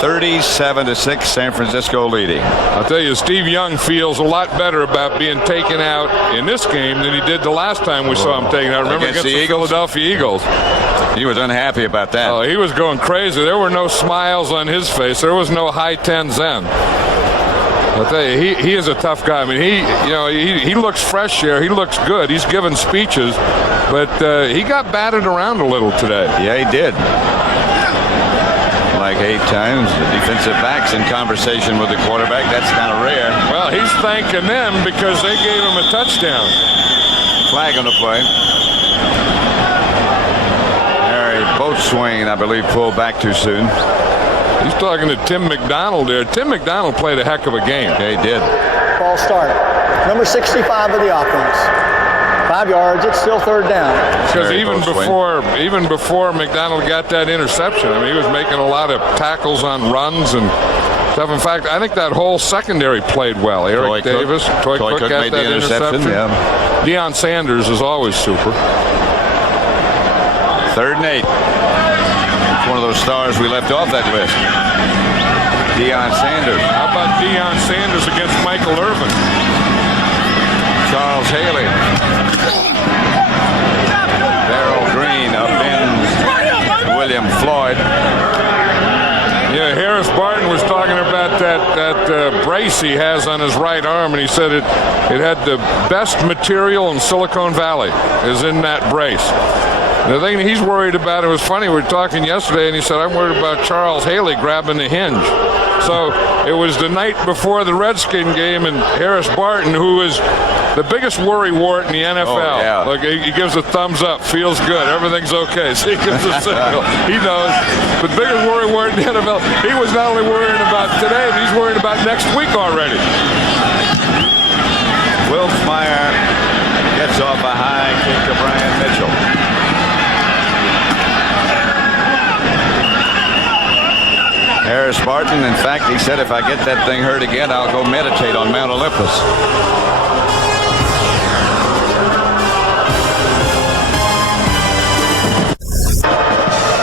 37-6, San Francisco leading. I'll tell you, Steve Young feels a lot better about being taken out in this game than he did the last time we saw him taken out. Remember against the Philadelphia Eagles? He was unhappy about that. Oh, he was going crazy. There were no smiles on his face. There was no high tens then. I'll tell you, he is a tough guy. I mean, he looks fresh here. He looks good. He's giving speeches, but he got batted around a little today. Yeah, he did. Like 8 times. The defensive back's in conversation with the quarterback. That's kind of rare. Well, he's thanking them because they gave him a touchdown. Flag on the play. Harry Boatswain, I believe, pulled back too soon. He's talking to Tim McDonald there. Tim McDonald played a heck of a game. Yeah, he did. Ball start. Number 65 of the offense. 5 yards. It's still third down. Because even before McDonald got that interception, I mean, he was making a lot of tackles on runs and stuff. In fact, I think that whole secondary played well. Eric Davis, Troy Cook got made that the interception. Yeah. Deion Sanders is always super. 3rd and 8. It's one of those stars we left off that list. Deion Sanders. How about Deion Sanders against Michael Irvin? Charles Haley. Darrell Green upends William Floyd. Yeah, Harris Barton was talking about that brace he has on his right arm, and he said it had the best material in Silicon Valley is in that brace. The thing he's worried about, it was funny, we were talking yesterday, and he said, I'm worried about Charles Haley grabbing the hinge. So it was the night before the Redskin game, and Harris Barton, who is the biggest worry wart in the NFL. Oh, yeah. Like he gives a thumbs up, feels good, everything's okay. So he gives a signal. He knows. The biggest worry wart in the NFL. He was not only worrying about today, but he's worried about next week already. Wilfsmeyer gets off a high kick to Brian Mitchell. Harris Barton, in fact, he said, if I get that thing hurt again, I'll go meditate on Mount Olympus.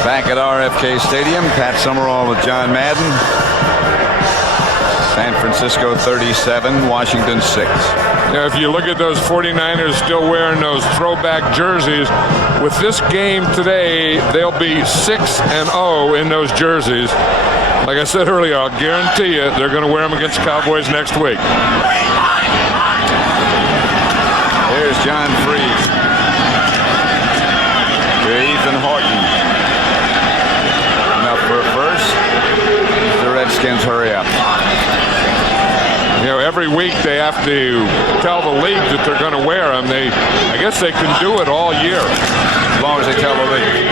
Back at RFK Stadium, Pat Summerall with John Madden. San Francisco 37, Washington 6. Now, if you look at those 49ers still wearing those throwback jerseys, with this game today, they'll be 6-0 in those jerseys. Like I said earlier, I'll guarantee you they're going to wear them against Cowboys next week. Here's John Freeze to Ethan Horton. Enough for a first. The Redskins hurry up. You know, every week they have to tell the league that they're going to wear them. I guess they can do it all year. As long as they tell the league.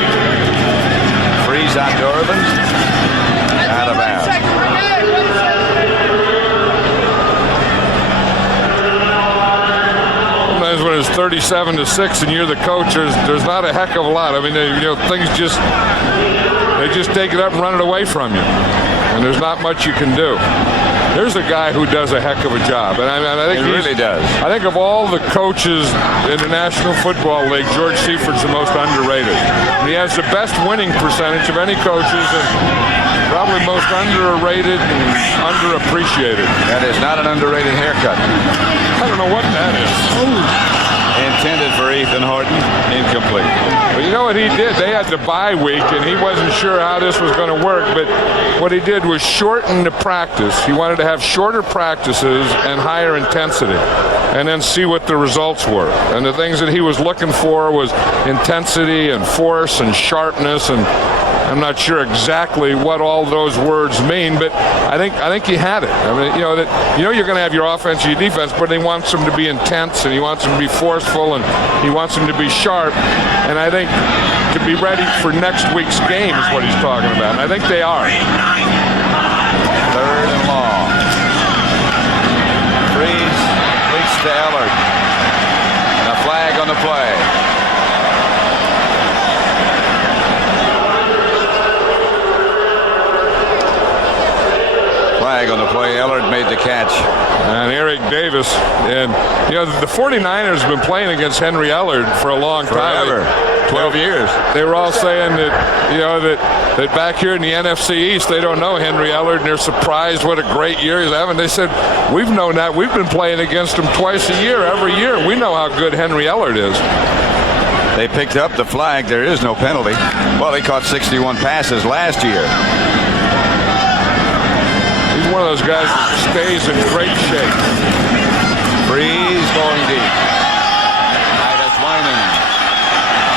Freeze out to Irvin. Out of bounds. Sometimes when it's 37-6 and you're the coach, there's not a heck of a lot. I mean, things they just take it up and run it away from you, and there's not much you can do. There's a guy who does a heck of a job, and I think he really does. I think of all the coaches in the National Football League, George Seifert's the most underrated. And he has the best winning percentage of any coaches, and probably most underrated and underappreciated. That is not an underrated haircut. I don't know what that is. Intended for Ethan Horton, incomplete. Well, you know what he did? They had the bye week, and he wasn't sure how this was going to work, but what he did was shorten the practice. He wanted to have shorter practices and higher intensity, and then see what the results were. And the things that he was looking for was intensity and force and sharpness, and I'm not sure exactly what all those words mean, but I think he had it. I mean, you're going to have your offense and your defense, but he wants them to be intense, and he wants them to be forceful, and he wants them to be sharp. And I think to be ready for next week's game is what he's talking about. And I think they are. 3rd and long. Freeze leaks to Ellard. And a flag on the play. Flag on the play. Ellard made the catch. And Eric Davis. And, the 49ers have been playing against Henry Ellard for a long time. Forever. 12 years. They were all saying that back here in the NFC East, they don't know Henry Ellard, and they're surprised what a great year he's having. They said, we've known that. We've been playing against him twice a year, every year. We know how good Henry Ellard is. They picked up the flag. There is no penalty. Well, he caught 61 passes last year. He's one of those guys that stays in great shape. Freeze going deep. Titus Wyman.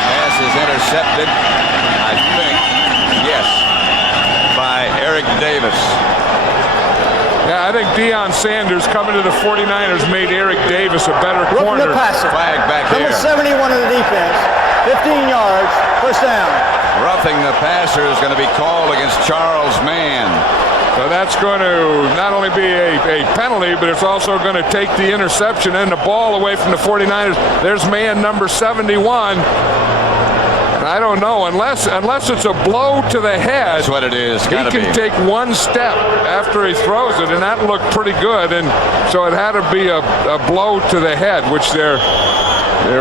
Pass is intercepted, I think, yes, by Eric Davis. Yeah, I think Deion Sanders coming to the 49ers made Eric Davis a better corner. Flag back Number here. 71 of the defense. 15 yards. First down. Roughing the passer is going to be called against Charles Mann. So that's going to not only be a penalty, but it's also going to take the interception and the ball away from the 49ers. There's man number 71. And I don't know, unless it's a blow to the head. That's what it is. He can take one step after he throws it, and that looked pretty good. And so it had to be a blow to the head, which they're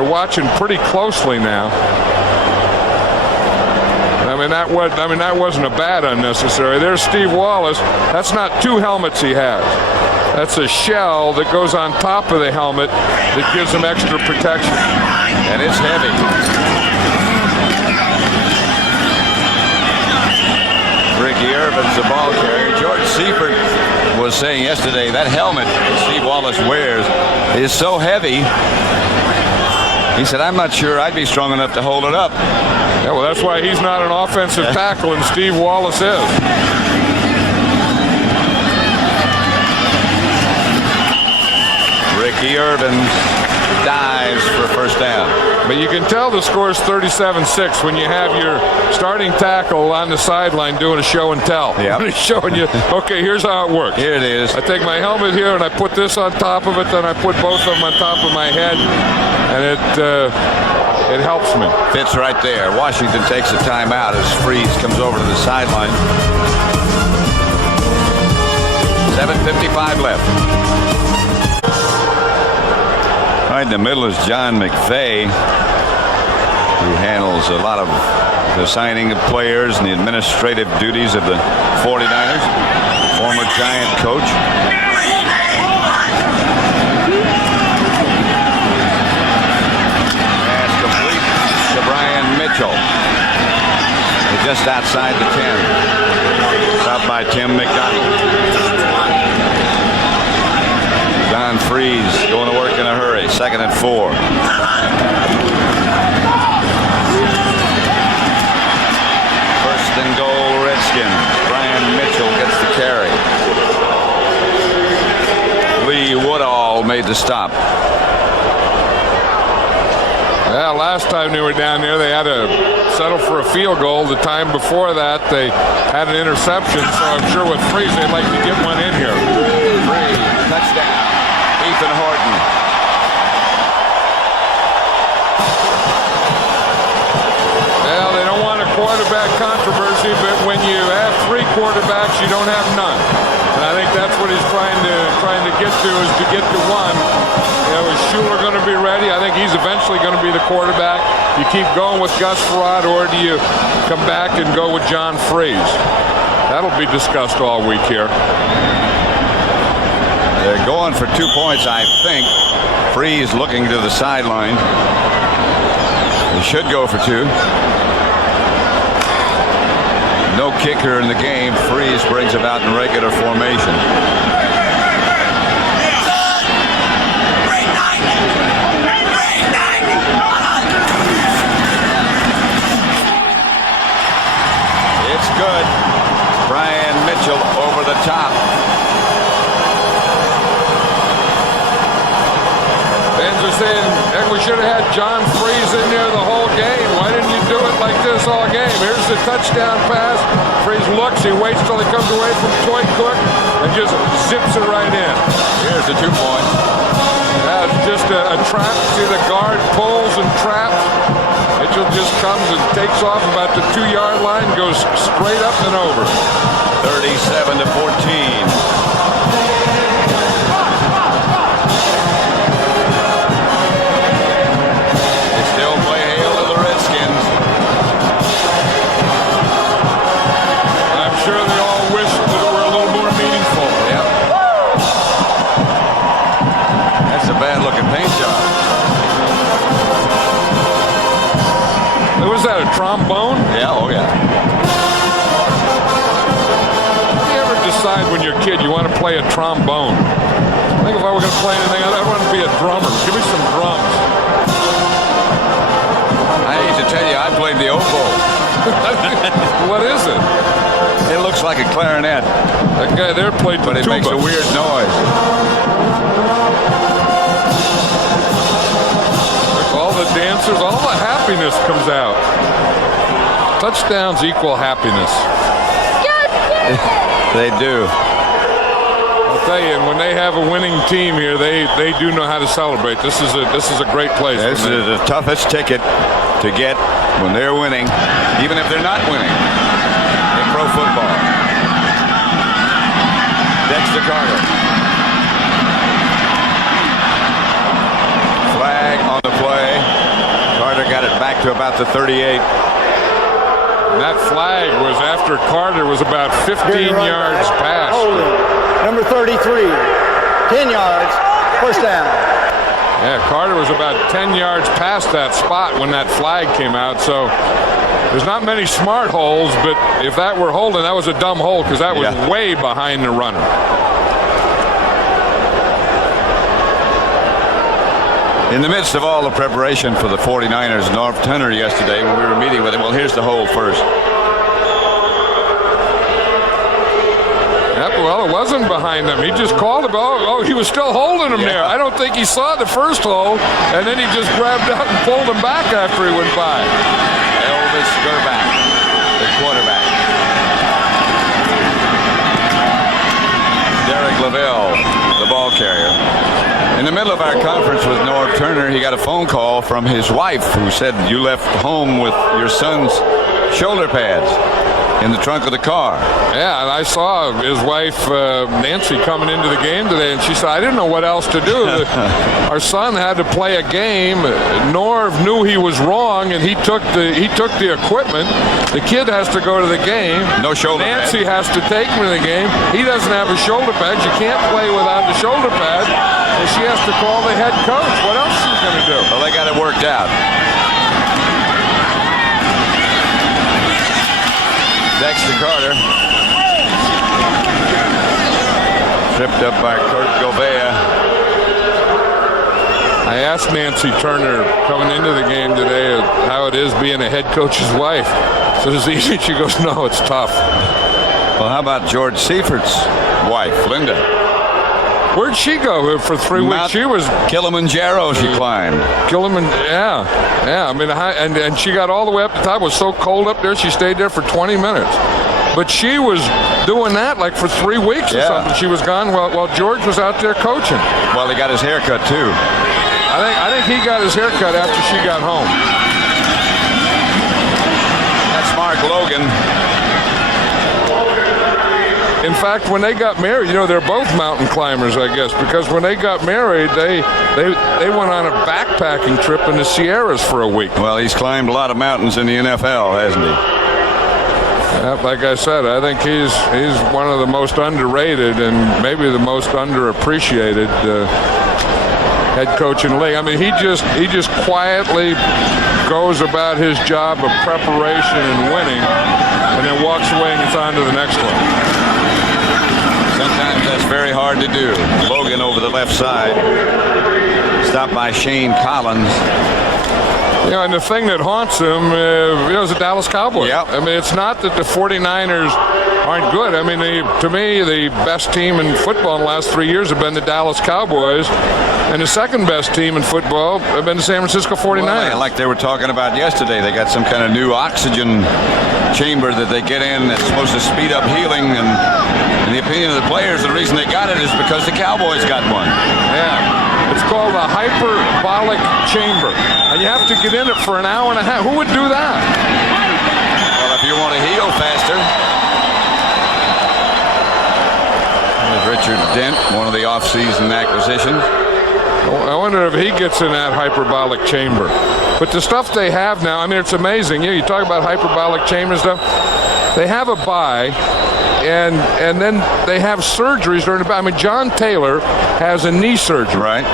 watching pretty closely now. That wasn't a bad unnecessary. There's Steve Wallace. That's not two helmets he has. That's a shell that goes on top of the helmet that gives him extra protection. And it's heavy. Ricky Irvin's the ball carrier. George Seifert was saying yesterday that helmet Steve Wallace wears is so heavy. He said, I'm not sure I'd be strong enough to hold it up. Yeah, well, that's why he's not an offensive tackle and Steve Wallace is. Ricky Irvin dives for a first down. But you can tell the score is 37-6 when you have your starting tackle on the sideline doing a show and tell. Yep. He's showing you, okay, here's how it works. Here it is. I take my helmet here and I put this on top of it, then I put both of them on top of my head, and it helps me. Fits right there. Washington takes a timeout as Freeze comes over to the sideline. 7:55 left. Right in the middle is John McVay, who handles a lot of the signing of players and the administrative duties of the 49ers. Former Giant coach. Pass complete to Brian Mitchell. Just outside the 10. Stopped by Tim McDonald. John Freeze going to work in a hurry. 2nd and 4. First and goal, Redskins. Brian Mitchell gets the carry. Lee Woodall made the stop. Yeah, last time they were down there, they had to settle for a field goal. The time before that, they had an interception. So I'm sure with Freeze, they'd like to get one in here. Freeze, touchdown. Ethan Horton. Well, they don't want a quarterback controversy, but when you have 3 quarterbacks, you don't have none. And I think that's what he's trying to get to, is to get to one. You know, is Schuler going to be ready? I think he's eventually going to be the quarterback. You keep going with Gus Frerotte, or do you come back and go with John Freeze? That'll be discussed all week here. They're going for 2 points, I think. Freeze looking to the sideline. They should go for 2. No kicker in the game. Freeze brings it out in regular formation. It's good. Brian Mitchell over the top. Fans are saying, heck, we should have had John Freeze in there the whole game. Why didn't you do it like this all game? Here's the touchdown pass. Freeze looks, he waits till he comes away from Troy Cook and just zips it right in. Here's the 2 points. That's just a trap. See, the guard pulls and traps. Mitchell just comes and takes off about the 2-yard line, goes straight up and over. 37-14. Was that a trombone? Yeah, oh yeah. How do you ever decide when you're a kid you want to play a trombone? I think if I were going to play anything, I'd want to be a drummer. Give me some drums. I hate to tell you, I played the oboe. What is it? It looks like a clarinet. That guy there played the tuba. But it makes a weird noise. All the dancers, all the happiness comes out. Touchdowns equal happiness. They do. I'll tell you, and when they have a winning team here, they do know how to celebrate. This is a great place. This is the toughest ticket to get when they're winning, even if they're not winning in pro football. Dexter Carter. Flag on the play. Carter got it back to about the 38. And that flag was after Carter was about 15 yards past. Number 33, 10 yards, first down. Yeah, Carter was about 10 yards past that spot when that flag came out. So there's not many smart holes, but if that were holding, that was a dumb hole because that was way behind the runner. In the midst of all the preparation for the 49ers, Norv Turner yesterday when we were meeting with him, well, here's the hold first. Yep, well, it wasn't behind him. He just called him. Oh, he was still holding him there. I don't think he saw the first hold, and then he just grabbed out and pulled him back after he went by. Elvis Gerback, the quarterback. Derek Lavelle, the ball carrier. In the middle of our conference with Norv Turner, he got a phone call from his wife who said, you left home with your son's shoulder pads in the trunk of the car. Yeah, and I saw his wife, Nancy, coming into the game today, and she said, I didn't know what else to do. Our son had to play a game. Norv knew he was wrong, and he took the equipment. The kid has to go to the game. No shoulder pads. Nancy has to take him to the game. He doesn't have a shoulder pad. You can't play without the shoulder pad. And she has to call the head coach. What else is she going to do? Well, they got it worked out. Dexter Carter. Tripped up by Kurt Gobea. I asked Nancy Turner coming into the game today how it is being a head coach's wife. So it's easy. She goes, no, it's tough. Well, how about George Seifert's wife, Linda? Where'd she go for 3 weeks? She was Kilimanjaro. She climbed. Yeah. I mean, and she got all the way up to the top. It was so cold up there. She stayed there for 20 minutes. But she was doing that like for 3 weeks or something. She was gone while George was out there coaching. Well, he got his hair cut too. I think he got his hair cut after she got home. That's Mark Logan. In fact, when they got married, they're both mountain climbers, I guess, because when they got married, they went on a backpacking trip in the Sierras for a week. Well, he's climbed a lot of mountains in the NFL, hasn't he? Like I said, I think he's one of the most underrated and maybe the most underappreciated head coach in the league. I mean, he just quietly goes about his job of preparation and winning, and then walks away and gets on to the next one. Sometimes that's very hard to do. Logan over the left side. Stopped by Shane Collins. And the thing that haunts him is the Dallas Cowboys. Yep. I mean, it's not that the 49ers aren't good. I mean, to me, the best team in football in the last 3 years have been the Dallas Cowboys. And the second best team in football have been the San Francisco 49ers. Well, like they were talking about yesterday, they got some kind of new oxygen chamber that they get in that's supposed to speed up healing. And in the opinion of the players, the reason they got it is because the Cowboys got one. Yeah. It's called a hyperbolic chamber. And you have to get in it for an hour and a half. Who would do that? Well, if you want to heal faster. There's Richard Dent, one of the off-season acquisitions. I wonder if he gets in that hyperbolic chamber. But the stuff they have now, I mean, it's amazing. You talk about hyperbolic chamber and stuff. They have a bye, and then they have surgeries during the bye. I mean, John Taylor has a knee surgery. Right.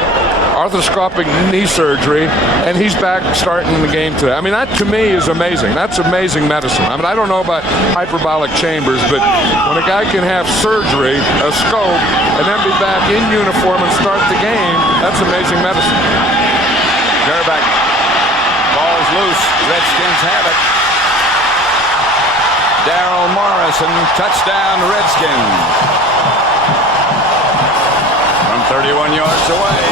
Arthroscopic knee surgery, and he's back starting the game today. I mean, that to me is amazing. That's amazing medicine. I mean, I don't know about hyperbolic chambers, but when a guy can have surgery, a scope, and then be back in uniform and start the game, that's amazing medicine. Gerback. Ball's loose. Redskins have it. Darrell Morrison, touchdown Redskins. From 31 yards away.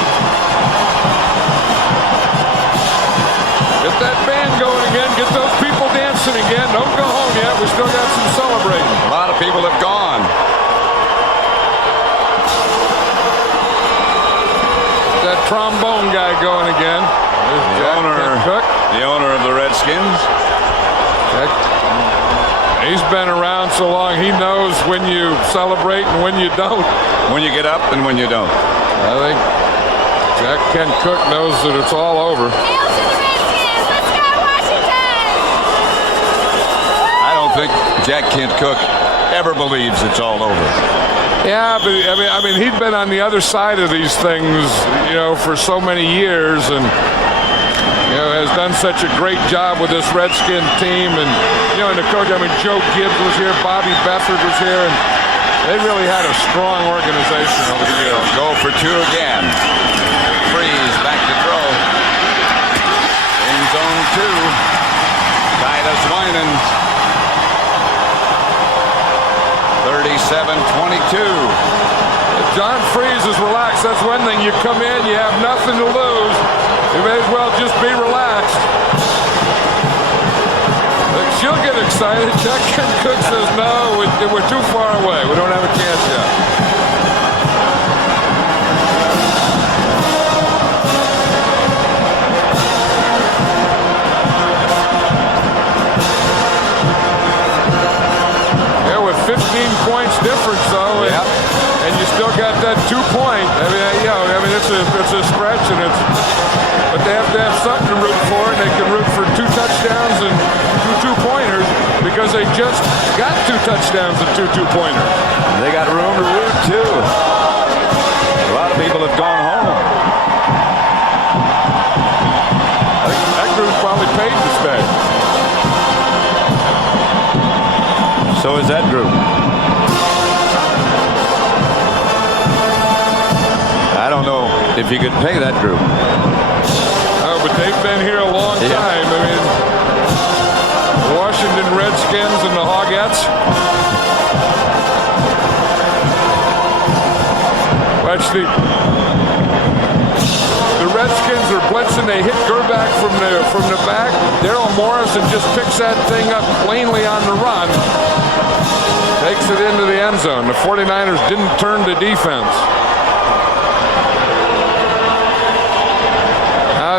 Get that band going again. Get those people dancing again. Don't go home yet. We still got some celebrating. A lot of people have gone. That trombone guy going again. The owner of the Redskins. He's been around so long, he knows when you celebrate and when you don't. When you get up and when you don't. I think Jack Kent Cook knows that it's all over. Hail to the Redskins! Let's go, Washington! I don't think Jack Kent Cook ever believes it's all over. Yeah, but I mean, he'd been on the other side of these things, for so many years, and has done such a great job with this Redskin team, and and the coach. I mean, Joe Gibbs was here, Bobby Befford was here, and they really had a strong organization over the years. Go for two again. Freeze back to throw. Travis Winan. 37-22. John Freeze is relaxed. That's one thing. You come in, you have nothing to lose. You may as well just be relaxed. But she'll get excited. Chuck Cook says, no, we're too far away. We don't have a chance yet. Yeah, with 15 points difference, though. Yep. And you still got that 2 point. It's a stretch, but they have to have something to root for, and they can root for 2 touchdowns and 2 two-pointers because they just got 2 touchdowns and 2 two-pointers. They got room to root too. A lot of people have gone home. That group probably paid to stay. So is that group. I don't know if you could pay that group. Oh, but they've been here a long time. I mean, the Washington Redskins and the Hogettes. Watch the Redskins are blitzing. They hit Gerback from the back. Daryl Morrison just picks that thing up cleanly on the run. Takes it into the end zone. The 49ers didn't turn to defense.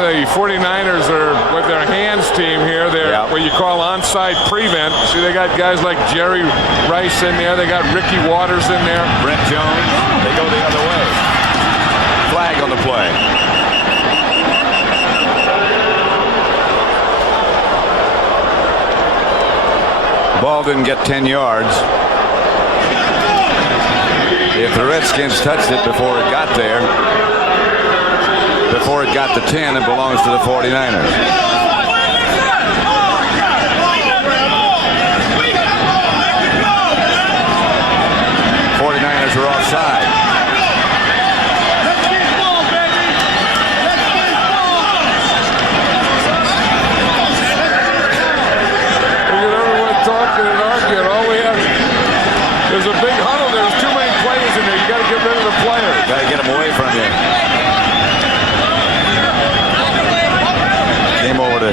The 49ers are with their hands team here. They're what you call onside prevent. See, they got guys like Jerry Rice in there. They got Ricky Waters in there. Brent Jones. They go the other way. Flag on the play. Ball didn't get 10 yards. If the Redskins touched it before it got there, before it got to 10, it belongs to the 49ers. 49ers are offside. Look at everyone talking and arguing. All we have is a big huddle. There's too many players in there. You got to get rid of the players. Got to get them away from you. Came over to,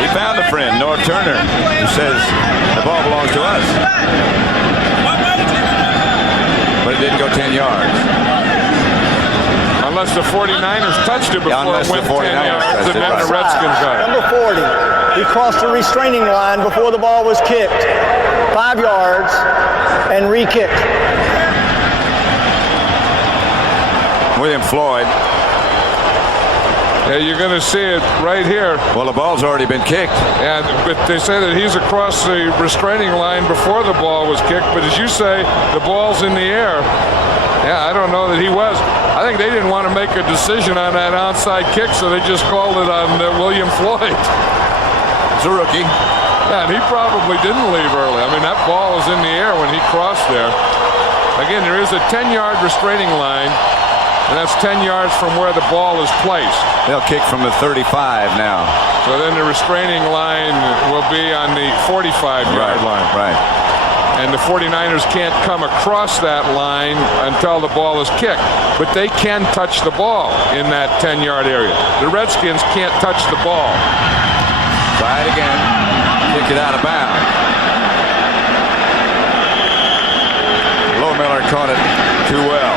he found a friend, Norv Turner, who says the ball belongs to us. But it didn't go 10 yards. Unless the 49ers touched it before it went 10 yards, and then the Redskins got it. Number 40. He crossed the restraining line before the ball was kicked. 5 yards and re-kicked. William Floyd. Yeah, you're going to see it right here. Well, the ball's already been kicked. But they say that he's across the restraining line before the ball was kicked. But as you say, the ball's in the air. Yeah, I don't know that he was. I think they didn't want to make a decision on that onside kick, so they just called it on William Floyd. It's a rookie. Yeah, and he probably didn't leave early. I mean, that ball was in the air when he crossed there. Again, there is a 10-yard restraining line. And that's 10 yards from where the ball is placed. They'll kick from the 35 now. So then the restraining line will be on the 45-yard line. Right. And the 49ers can't come across that line until the ball is kicked. But they can touch the ball in that 10-yard area. The Redskins can't touch the ball. Try it again. Kick it out of bounds. Miller caught it too well.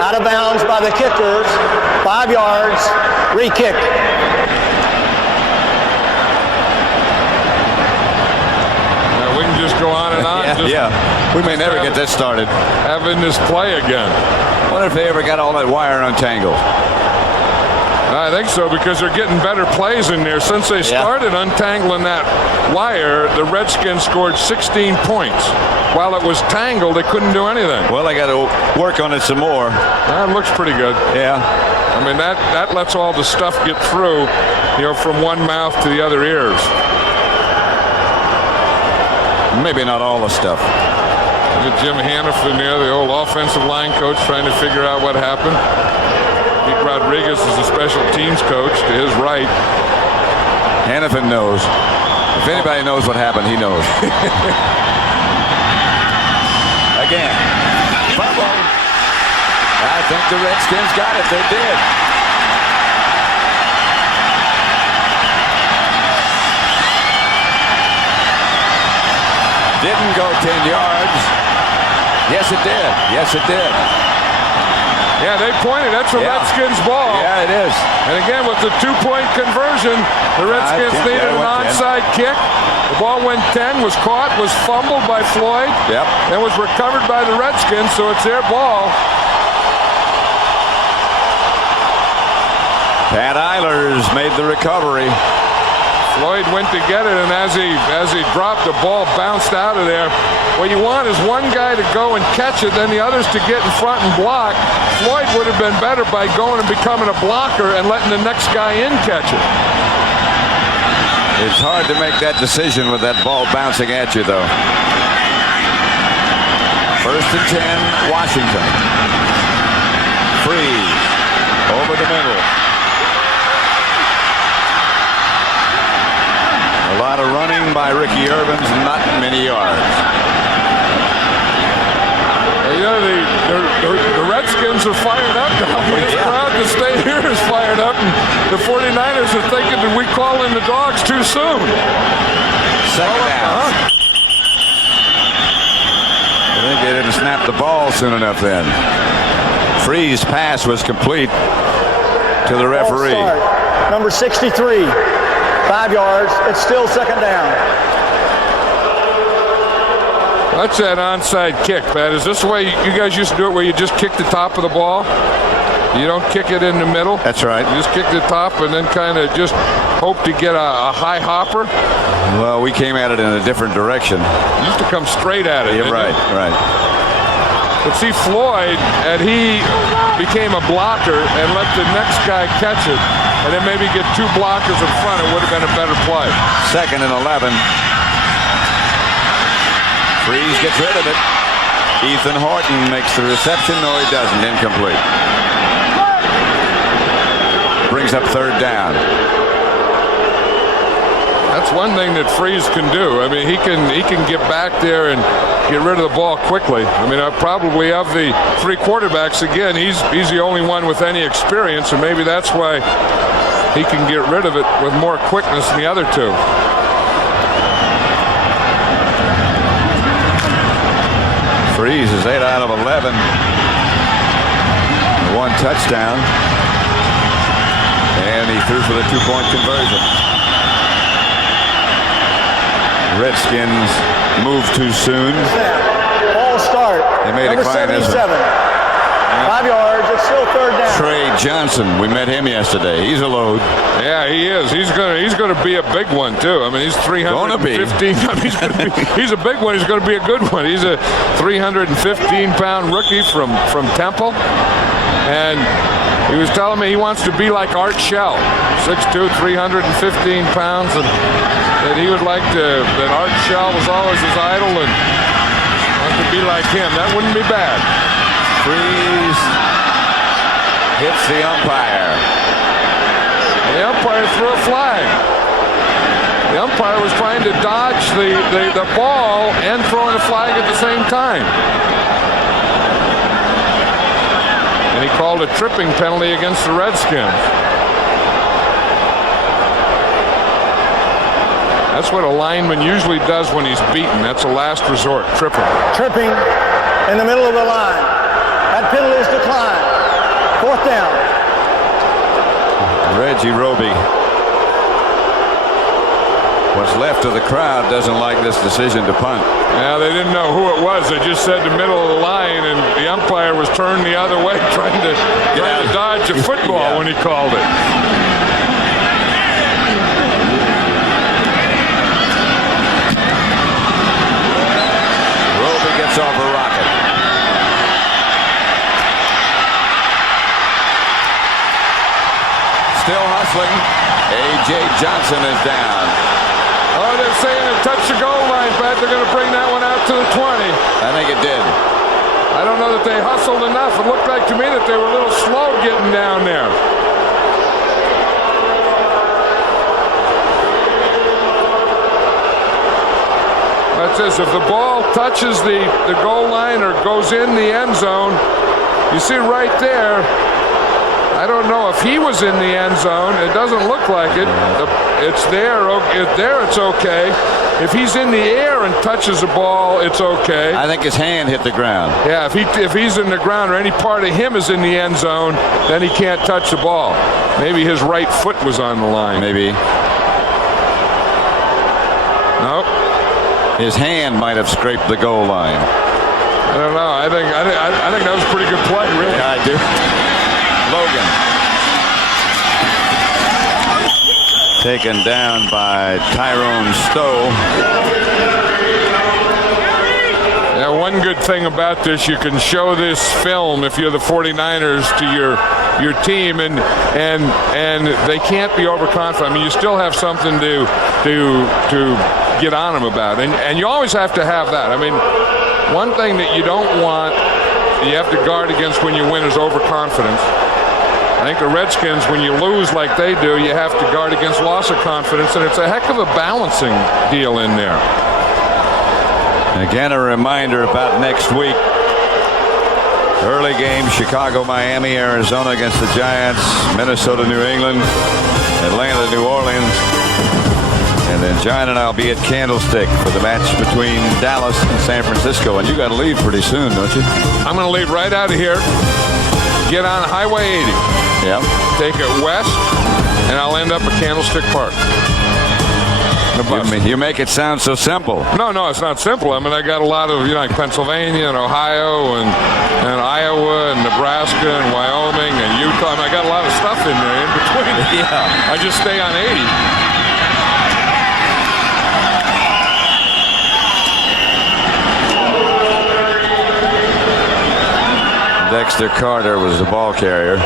Out of bounds by the kickers. 5 yards. Re-kick. We can just go on and on. We may never get this started. Having this play again. I wonder if they ever got all that wire untangled. I think so, because they're getting better plays in there. Since they started untangling that wire, the Redskins scored 16 points. While it was tangled, they couldn't do anything. Well, they got to work on it some more. That looks pretty good. Yeah. I mean, that lets all the stuff get through, from one mouth to the other ears. Maybe not all the stuff. Look at Jim Hannafin there, the old offensive line coach, trying to figure out what happened. Pete Rodriguez is the special teams coach to his right. Hannafin knows. If anybody knows what happened, he knows. Again. Fumble. I think the Redskins got it. They did. Didn't go 10 yards. Yes, it did. Yes, it did. Yeah, they pointed. That's a Redskins ball. Yeah, it is. And again, with the 2-point conversion, the Redskins needed an onside kick. The ball went 10, was caught, was fumbled by Floyd. Yep. Then was recovered by the Redskins, so it's their ball. Pat Eilers made the recovery. Floyd went to get it, and as he dropped, the ball bounced out of there. What you want is one guy to go and catch it, then the others to get in front and block. Floyd would have been better by going and becoming a blocker and letting the next guy in catch it. It's hard to make that decision with that ball bouncing at you, though. 1st and 10, Washington. Freeze over the middle. A lot of running by Ricky Irvins, not many yards. You know, the Redskins are fired up now. This crowd to stay here is fired up, and the 49ers are thinking, did we call in the dogs too soon? Second down. I think they didn't snap the ball soon enough then. Freeze pass was complete to the referee. Number 63. 5 yards. It's still second down. That's that onside kick, Pat. Is this the way you guys used to do it, where you just kick the top of the ball? You don't kick it in the middle? That's right. You just kick the top and then kind of just hope to get a high hopper? Well, we came at it in a different direction. You used to come straight at it. Yeah, right, right. But see, Floyd, and he became a blocker and let the next guy catch it, and then maybe get 2 blockers in front. It would have been a better play. 2nd and 11. Freeze gets rid of it. Ethan Horton makes the reception. No, he doesn't. Incomplete. Brings up 3rd down. That's one thing that Freeze can do. I mean, he can get back there and get rid of the ball quickly. I mean, probably of the 3 quarterbacks, again, he's the only one with any experience, and maybe that's why he can get rid of it with more quickness than the other 2. Freeze is 8 out of 11. 1 touchdown. And he threw for the 2-point conversion. Redskins moved too soon. Ball start. They made Number a client 77. 5 yards. It's still 3rd down. Trey Johnson. We met him yesterday. He's a load. Yeah, he is. He's gonna be a big one too. I mean, he's 315. I mean, he's a big one. He's going to be a good one. He's a 315-pound rookie from Temple, and he was telling me he wants to be like Art Shell, 6'2", 315 pounds, and that he would like to. That Art Shell was always his idol, and wants to be like him. That wouldn't be bad. Freeze hits the umpire. The umpire threw a flag. The umpire was trying to dodge the ball and throwing a flag at the same time. And he called a tripping penalty against the Redskins. That's what a lineman usually does when he's beaten. That's a last resort, tripping. Tripping in the middle of the line. That penalty is declined. 4th down. Reggie Roby. What's left of the crowd doesn't like this decision to punt. Yeah, they didn't know who it was. They just said the middle of the line, and the umpire was turned the other way, trying to dodge a football when he called it. Roby gets off a rocket. Still hustling. A.J. Johnson is down. Oh, they're saying it touched the goal line, but they're going to bring that one out to the 20. I think it did. I don't know that they hustled enough. It looked like to me that they were a little slow getting down there. That's this. If the ball touches the goal line or goes in the end zone, you see right there, I don't know if he was in the end zone. It doesn't look like it. It's there. It's okay. If he's in the air and touches the ball, it's okay. I think his hand hit the ground. Yeah, if he's in the ground or any part of him is in the end zone, then he can't touch the ball. Maybe his right foot was on the line. Maybe. Nope. His hand might have scraped the goal line. I don't know. I think that was a pretty good play, really. Yeah, I do. Logan. Taken down by Tyrone Stowe. Yeah, one good thing about this, you can show this film if you're the 49ers to your team, and they can't be overconfident. I mean, you still have something to get on them about, and you always have to have that. I mean, one thing that you don't want, you have to guard against when you win, is overconfidence. I think the Redskins, when you lose like they do, you have to guard against loss of confidence, and it's a heck of a balancing deal in there. Again, a reminder about next week. Early game, Chicago, Miami, Arizona against the Giants, Minnesota, New England, Atlanta, New Orleans. And then John and I will be at Candlestick for the match between Dallas and San Francisco. And you got to leave pretty soon, don't you? I'm going to leave right out of here, get on Highway 80. Yeah. Take it west, and I'll end up at Candlestick Park. You make it sound so simple. No, it's not simple. I mean, I got a lot of, like Pennsylvania and Ohio and Iowa and Nebraska and Wyoming and Utah. I mean, I got a lot of stuff in there in between. Yeah. I just stay on 80. Dexter Carter was the ball carrier.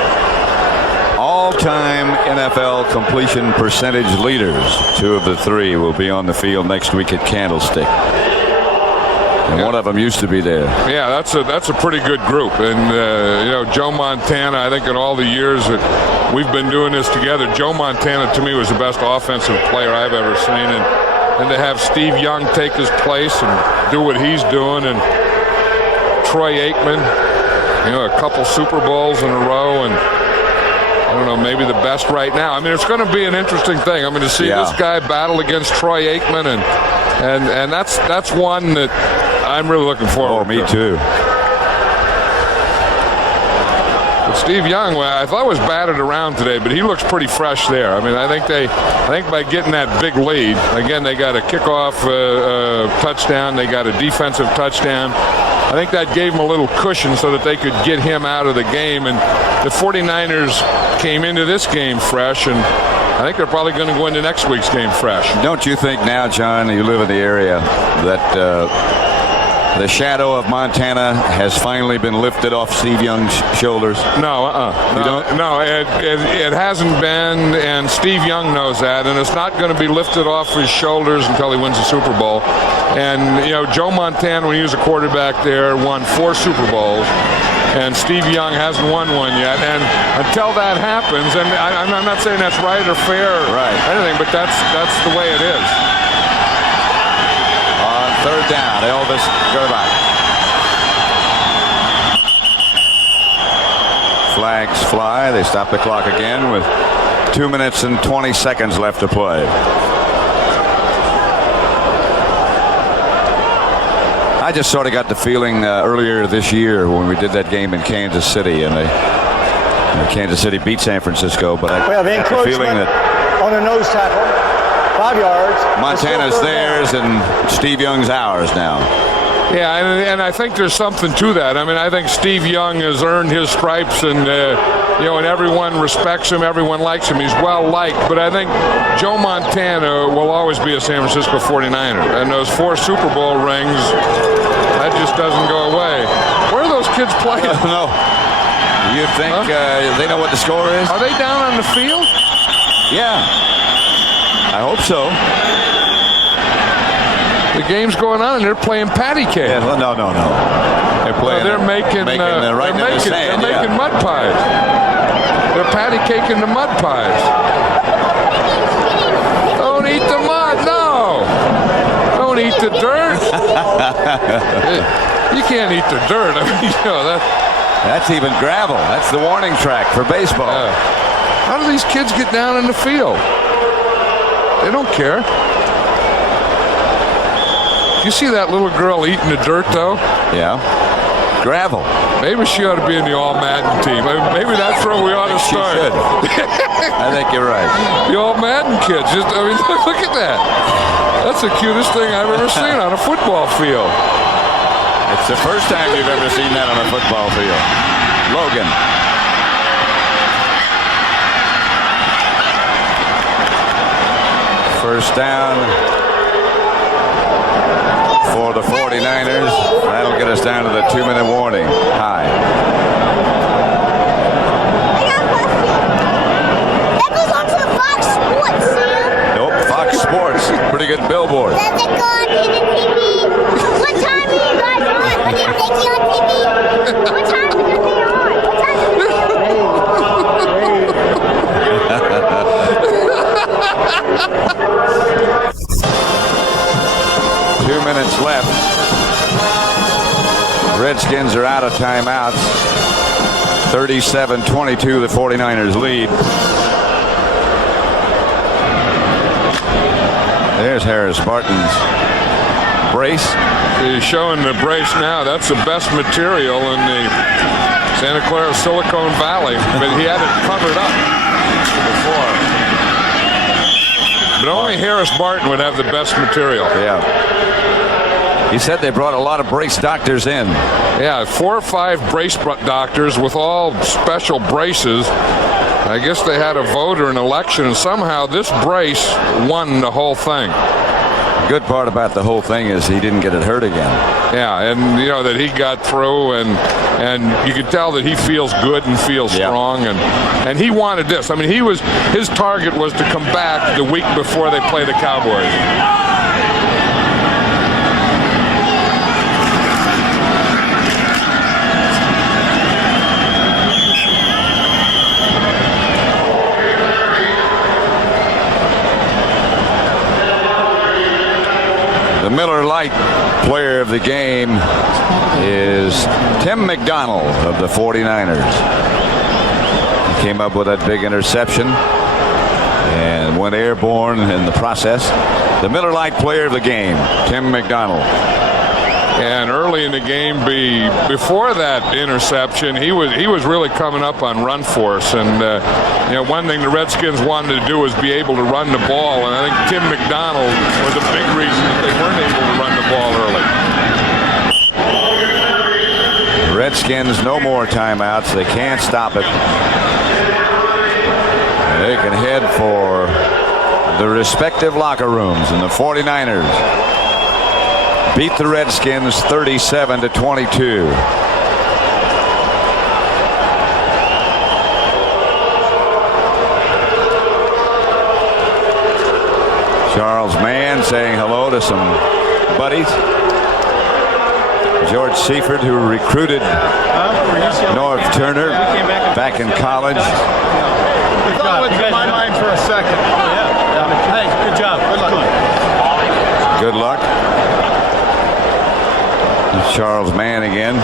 All-time NFL completion percentage leaders. 2 of the 3 will be on the field next week at Candlestick. And one of them used to be there. Yeah, that's a pretty good group. And, Joe Montana, I think in all the years that we've been doing this together, Joe Montana to me was the best offensive player I've ever seen. And to have Steve Young take his place and do what he's doing, and Troy Aikman, a couple Super Bowls in a row, and I don't know, maybe the best right now. I mean, it's going to be an interesting thing. I mean, to see this guy battle against Troy Aikman, and that's one that I'm really looking forward to. Oh, me too. But Steve Young, I thought was battered around today, but he looks pretty fresh there. I mean, I think by getting that big lead, again, they got a kickoff touchdown, they got a defensive touchdown. I think that gave him a little cushion so that they could get him out of the game. And the 49ers came into this game fresh, and I think they're probably going to go into next week's game fresh. Don't you think now, John, you live in the area, that the shadow of Montana has finally been lifted off Steve Young's shoulders? No, it hasn't been, and Steve Young knows that, and it's not going to be lifted off his shoulders until he wins the Super Bowl. And, Joe Montana, when he was a quarterback there, won 4 Super Bowls, and Steve Young hasn't won one yet. And until that happens, and I'm not saying that's right or fair or anything, but that's the way it is. On 3rd down, Elvis Grbac. Flags fly. They stop the clock again with 2 minutes and 20 seconds left to play. I just sort of got the feeling earlier this year when we did that game in Kansas City, and Kansas City beat San Francisco, but I have got the feeling that on a nose tackle, 5 yards. Montana's theirs and Steve Young's ours now. Yeah, and I think there's something to that. I mean, I think Steve Young has earned his stripes, and and everyone respects him, everyone likes him. He's well liked, but I think Joe Montana will always be a San Francisco 49er, and those 4 Super Bowl rings, that just doesn't go away. Where are those kids playing? I don't know. You think they know what the score is? Are they down on the field? Yeah. I hope so. The game's going on, and they're playing patty cake. Yeah, well, no. They're playing. They're making right in the sand, they're making mud pies. They're patty caking the mud pies. Don't eat the mud, no. Don't eat the dirt. You can't eat the dirt. I mean, That's even gravel. That's the warning track for baseball. How do these kids get down in the field? They don't care. You see that little girl eating the dirt, though? Yeah. Gravel. Maybe she ought to be in the All-Madden team. Maybe that's where we ought to start. She should. I think you're right. The All-Madden kids. Look at that. That's the cutest thing I've ever seen on a football field. It's the first time you've ever seen that on a football field. Logan. First down for the 49ers. That'll get us down to the 2-minute warning. High. That goes on to Fox Sports, Sam. Nope, Fox Sports. Pretty good billboard. Does it go on in the TV? What time are you guys on? When you take you on TV? What time is it on? What time is it on? 2 minutes left. Redskins are out of timeouts. 37-22, the 49ers lead. There's Harris Barton's brace. He's showing the brace now. That's the best material in the Santa Clara Silicon Valley, but he had it covered up before. But only Harris Barton would have the best material. Yeah. He said they brought a lot of brace doctors in. Yeah, 4 or 5 brace doctors with all special braces. I guess they had a vote or an election, and somehow this brace won the whole thing. The good part about the whole thing is he didn't get it hurt again. Yeah, and that he got through, and you could tell that he feels good and feels strong, and he wanted this. I mean, his target was to come back the week before they play the Cowboys. The Miller Lite player of the game is Tim McDonald of the 49ers. He came up with that big interception and went airborne in the process. The Miller Lite player of the game, Tim McDonald. And early in the game, before that interception, he was really coming up on run force. And one thing the Redskins wanted to do was be able to run the ball. And I think Tim McDonald was a big reason that they weren't able to run the ball early. Redskins, no more timeouts. They can't stop it. They can head for the respective locker rooms, and the 49ers beat the Redskins 37-22. Charles Mann saying hello to some buddies. George Seifert, who recruited Norv Turner back in college. Good job. You guys my mind for a second. Hey, good job. Good luck. Good luck. Charles Mann again.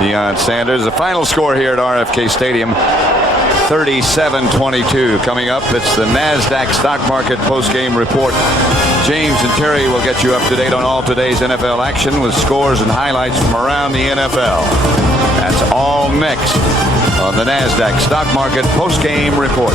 Deion Sanders. The final score here at RFK Stadium, 37-22. Coming up, it's the NASDAQ stock market post-game report. James and Terry will get you up to date on all today's NFL action with scores and highlights from around the NFL. That's all next on the NASDAQ stock market post-game report.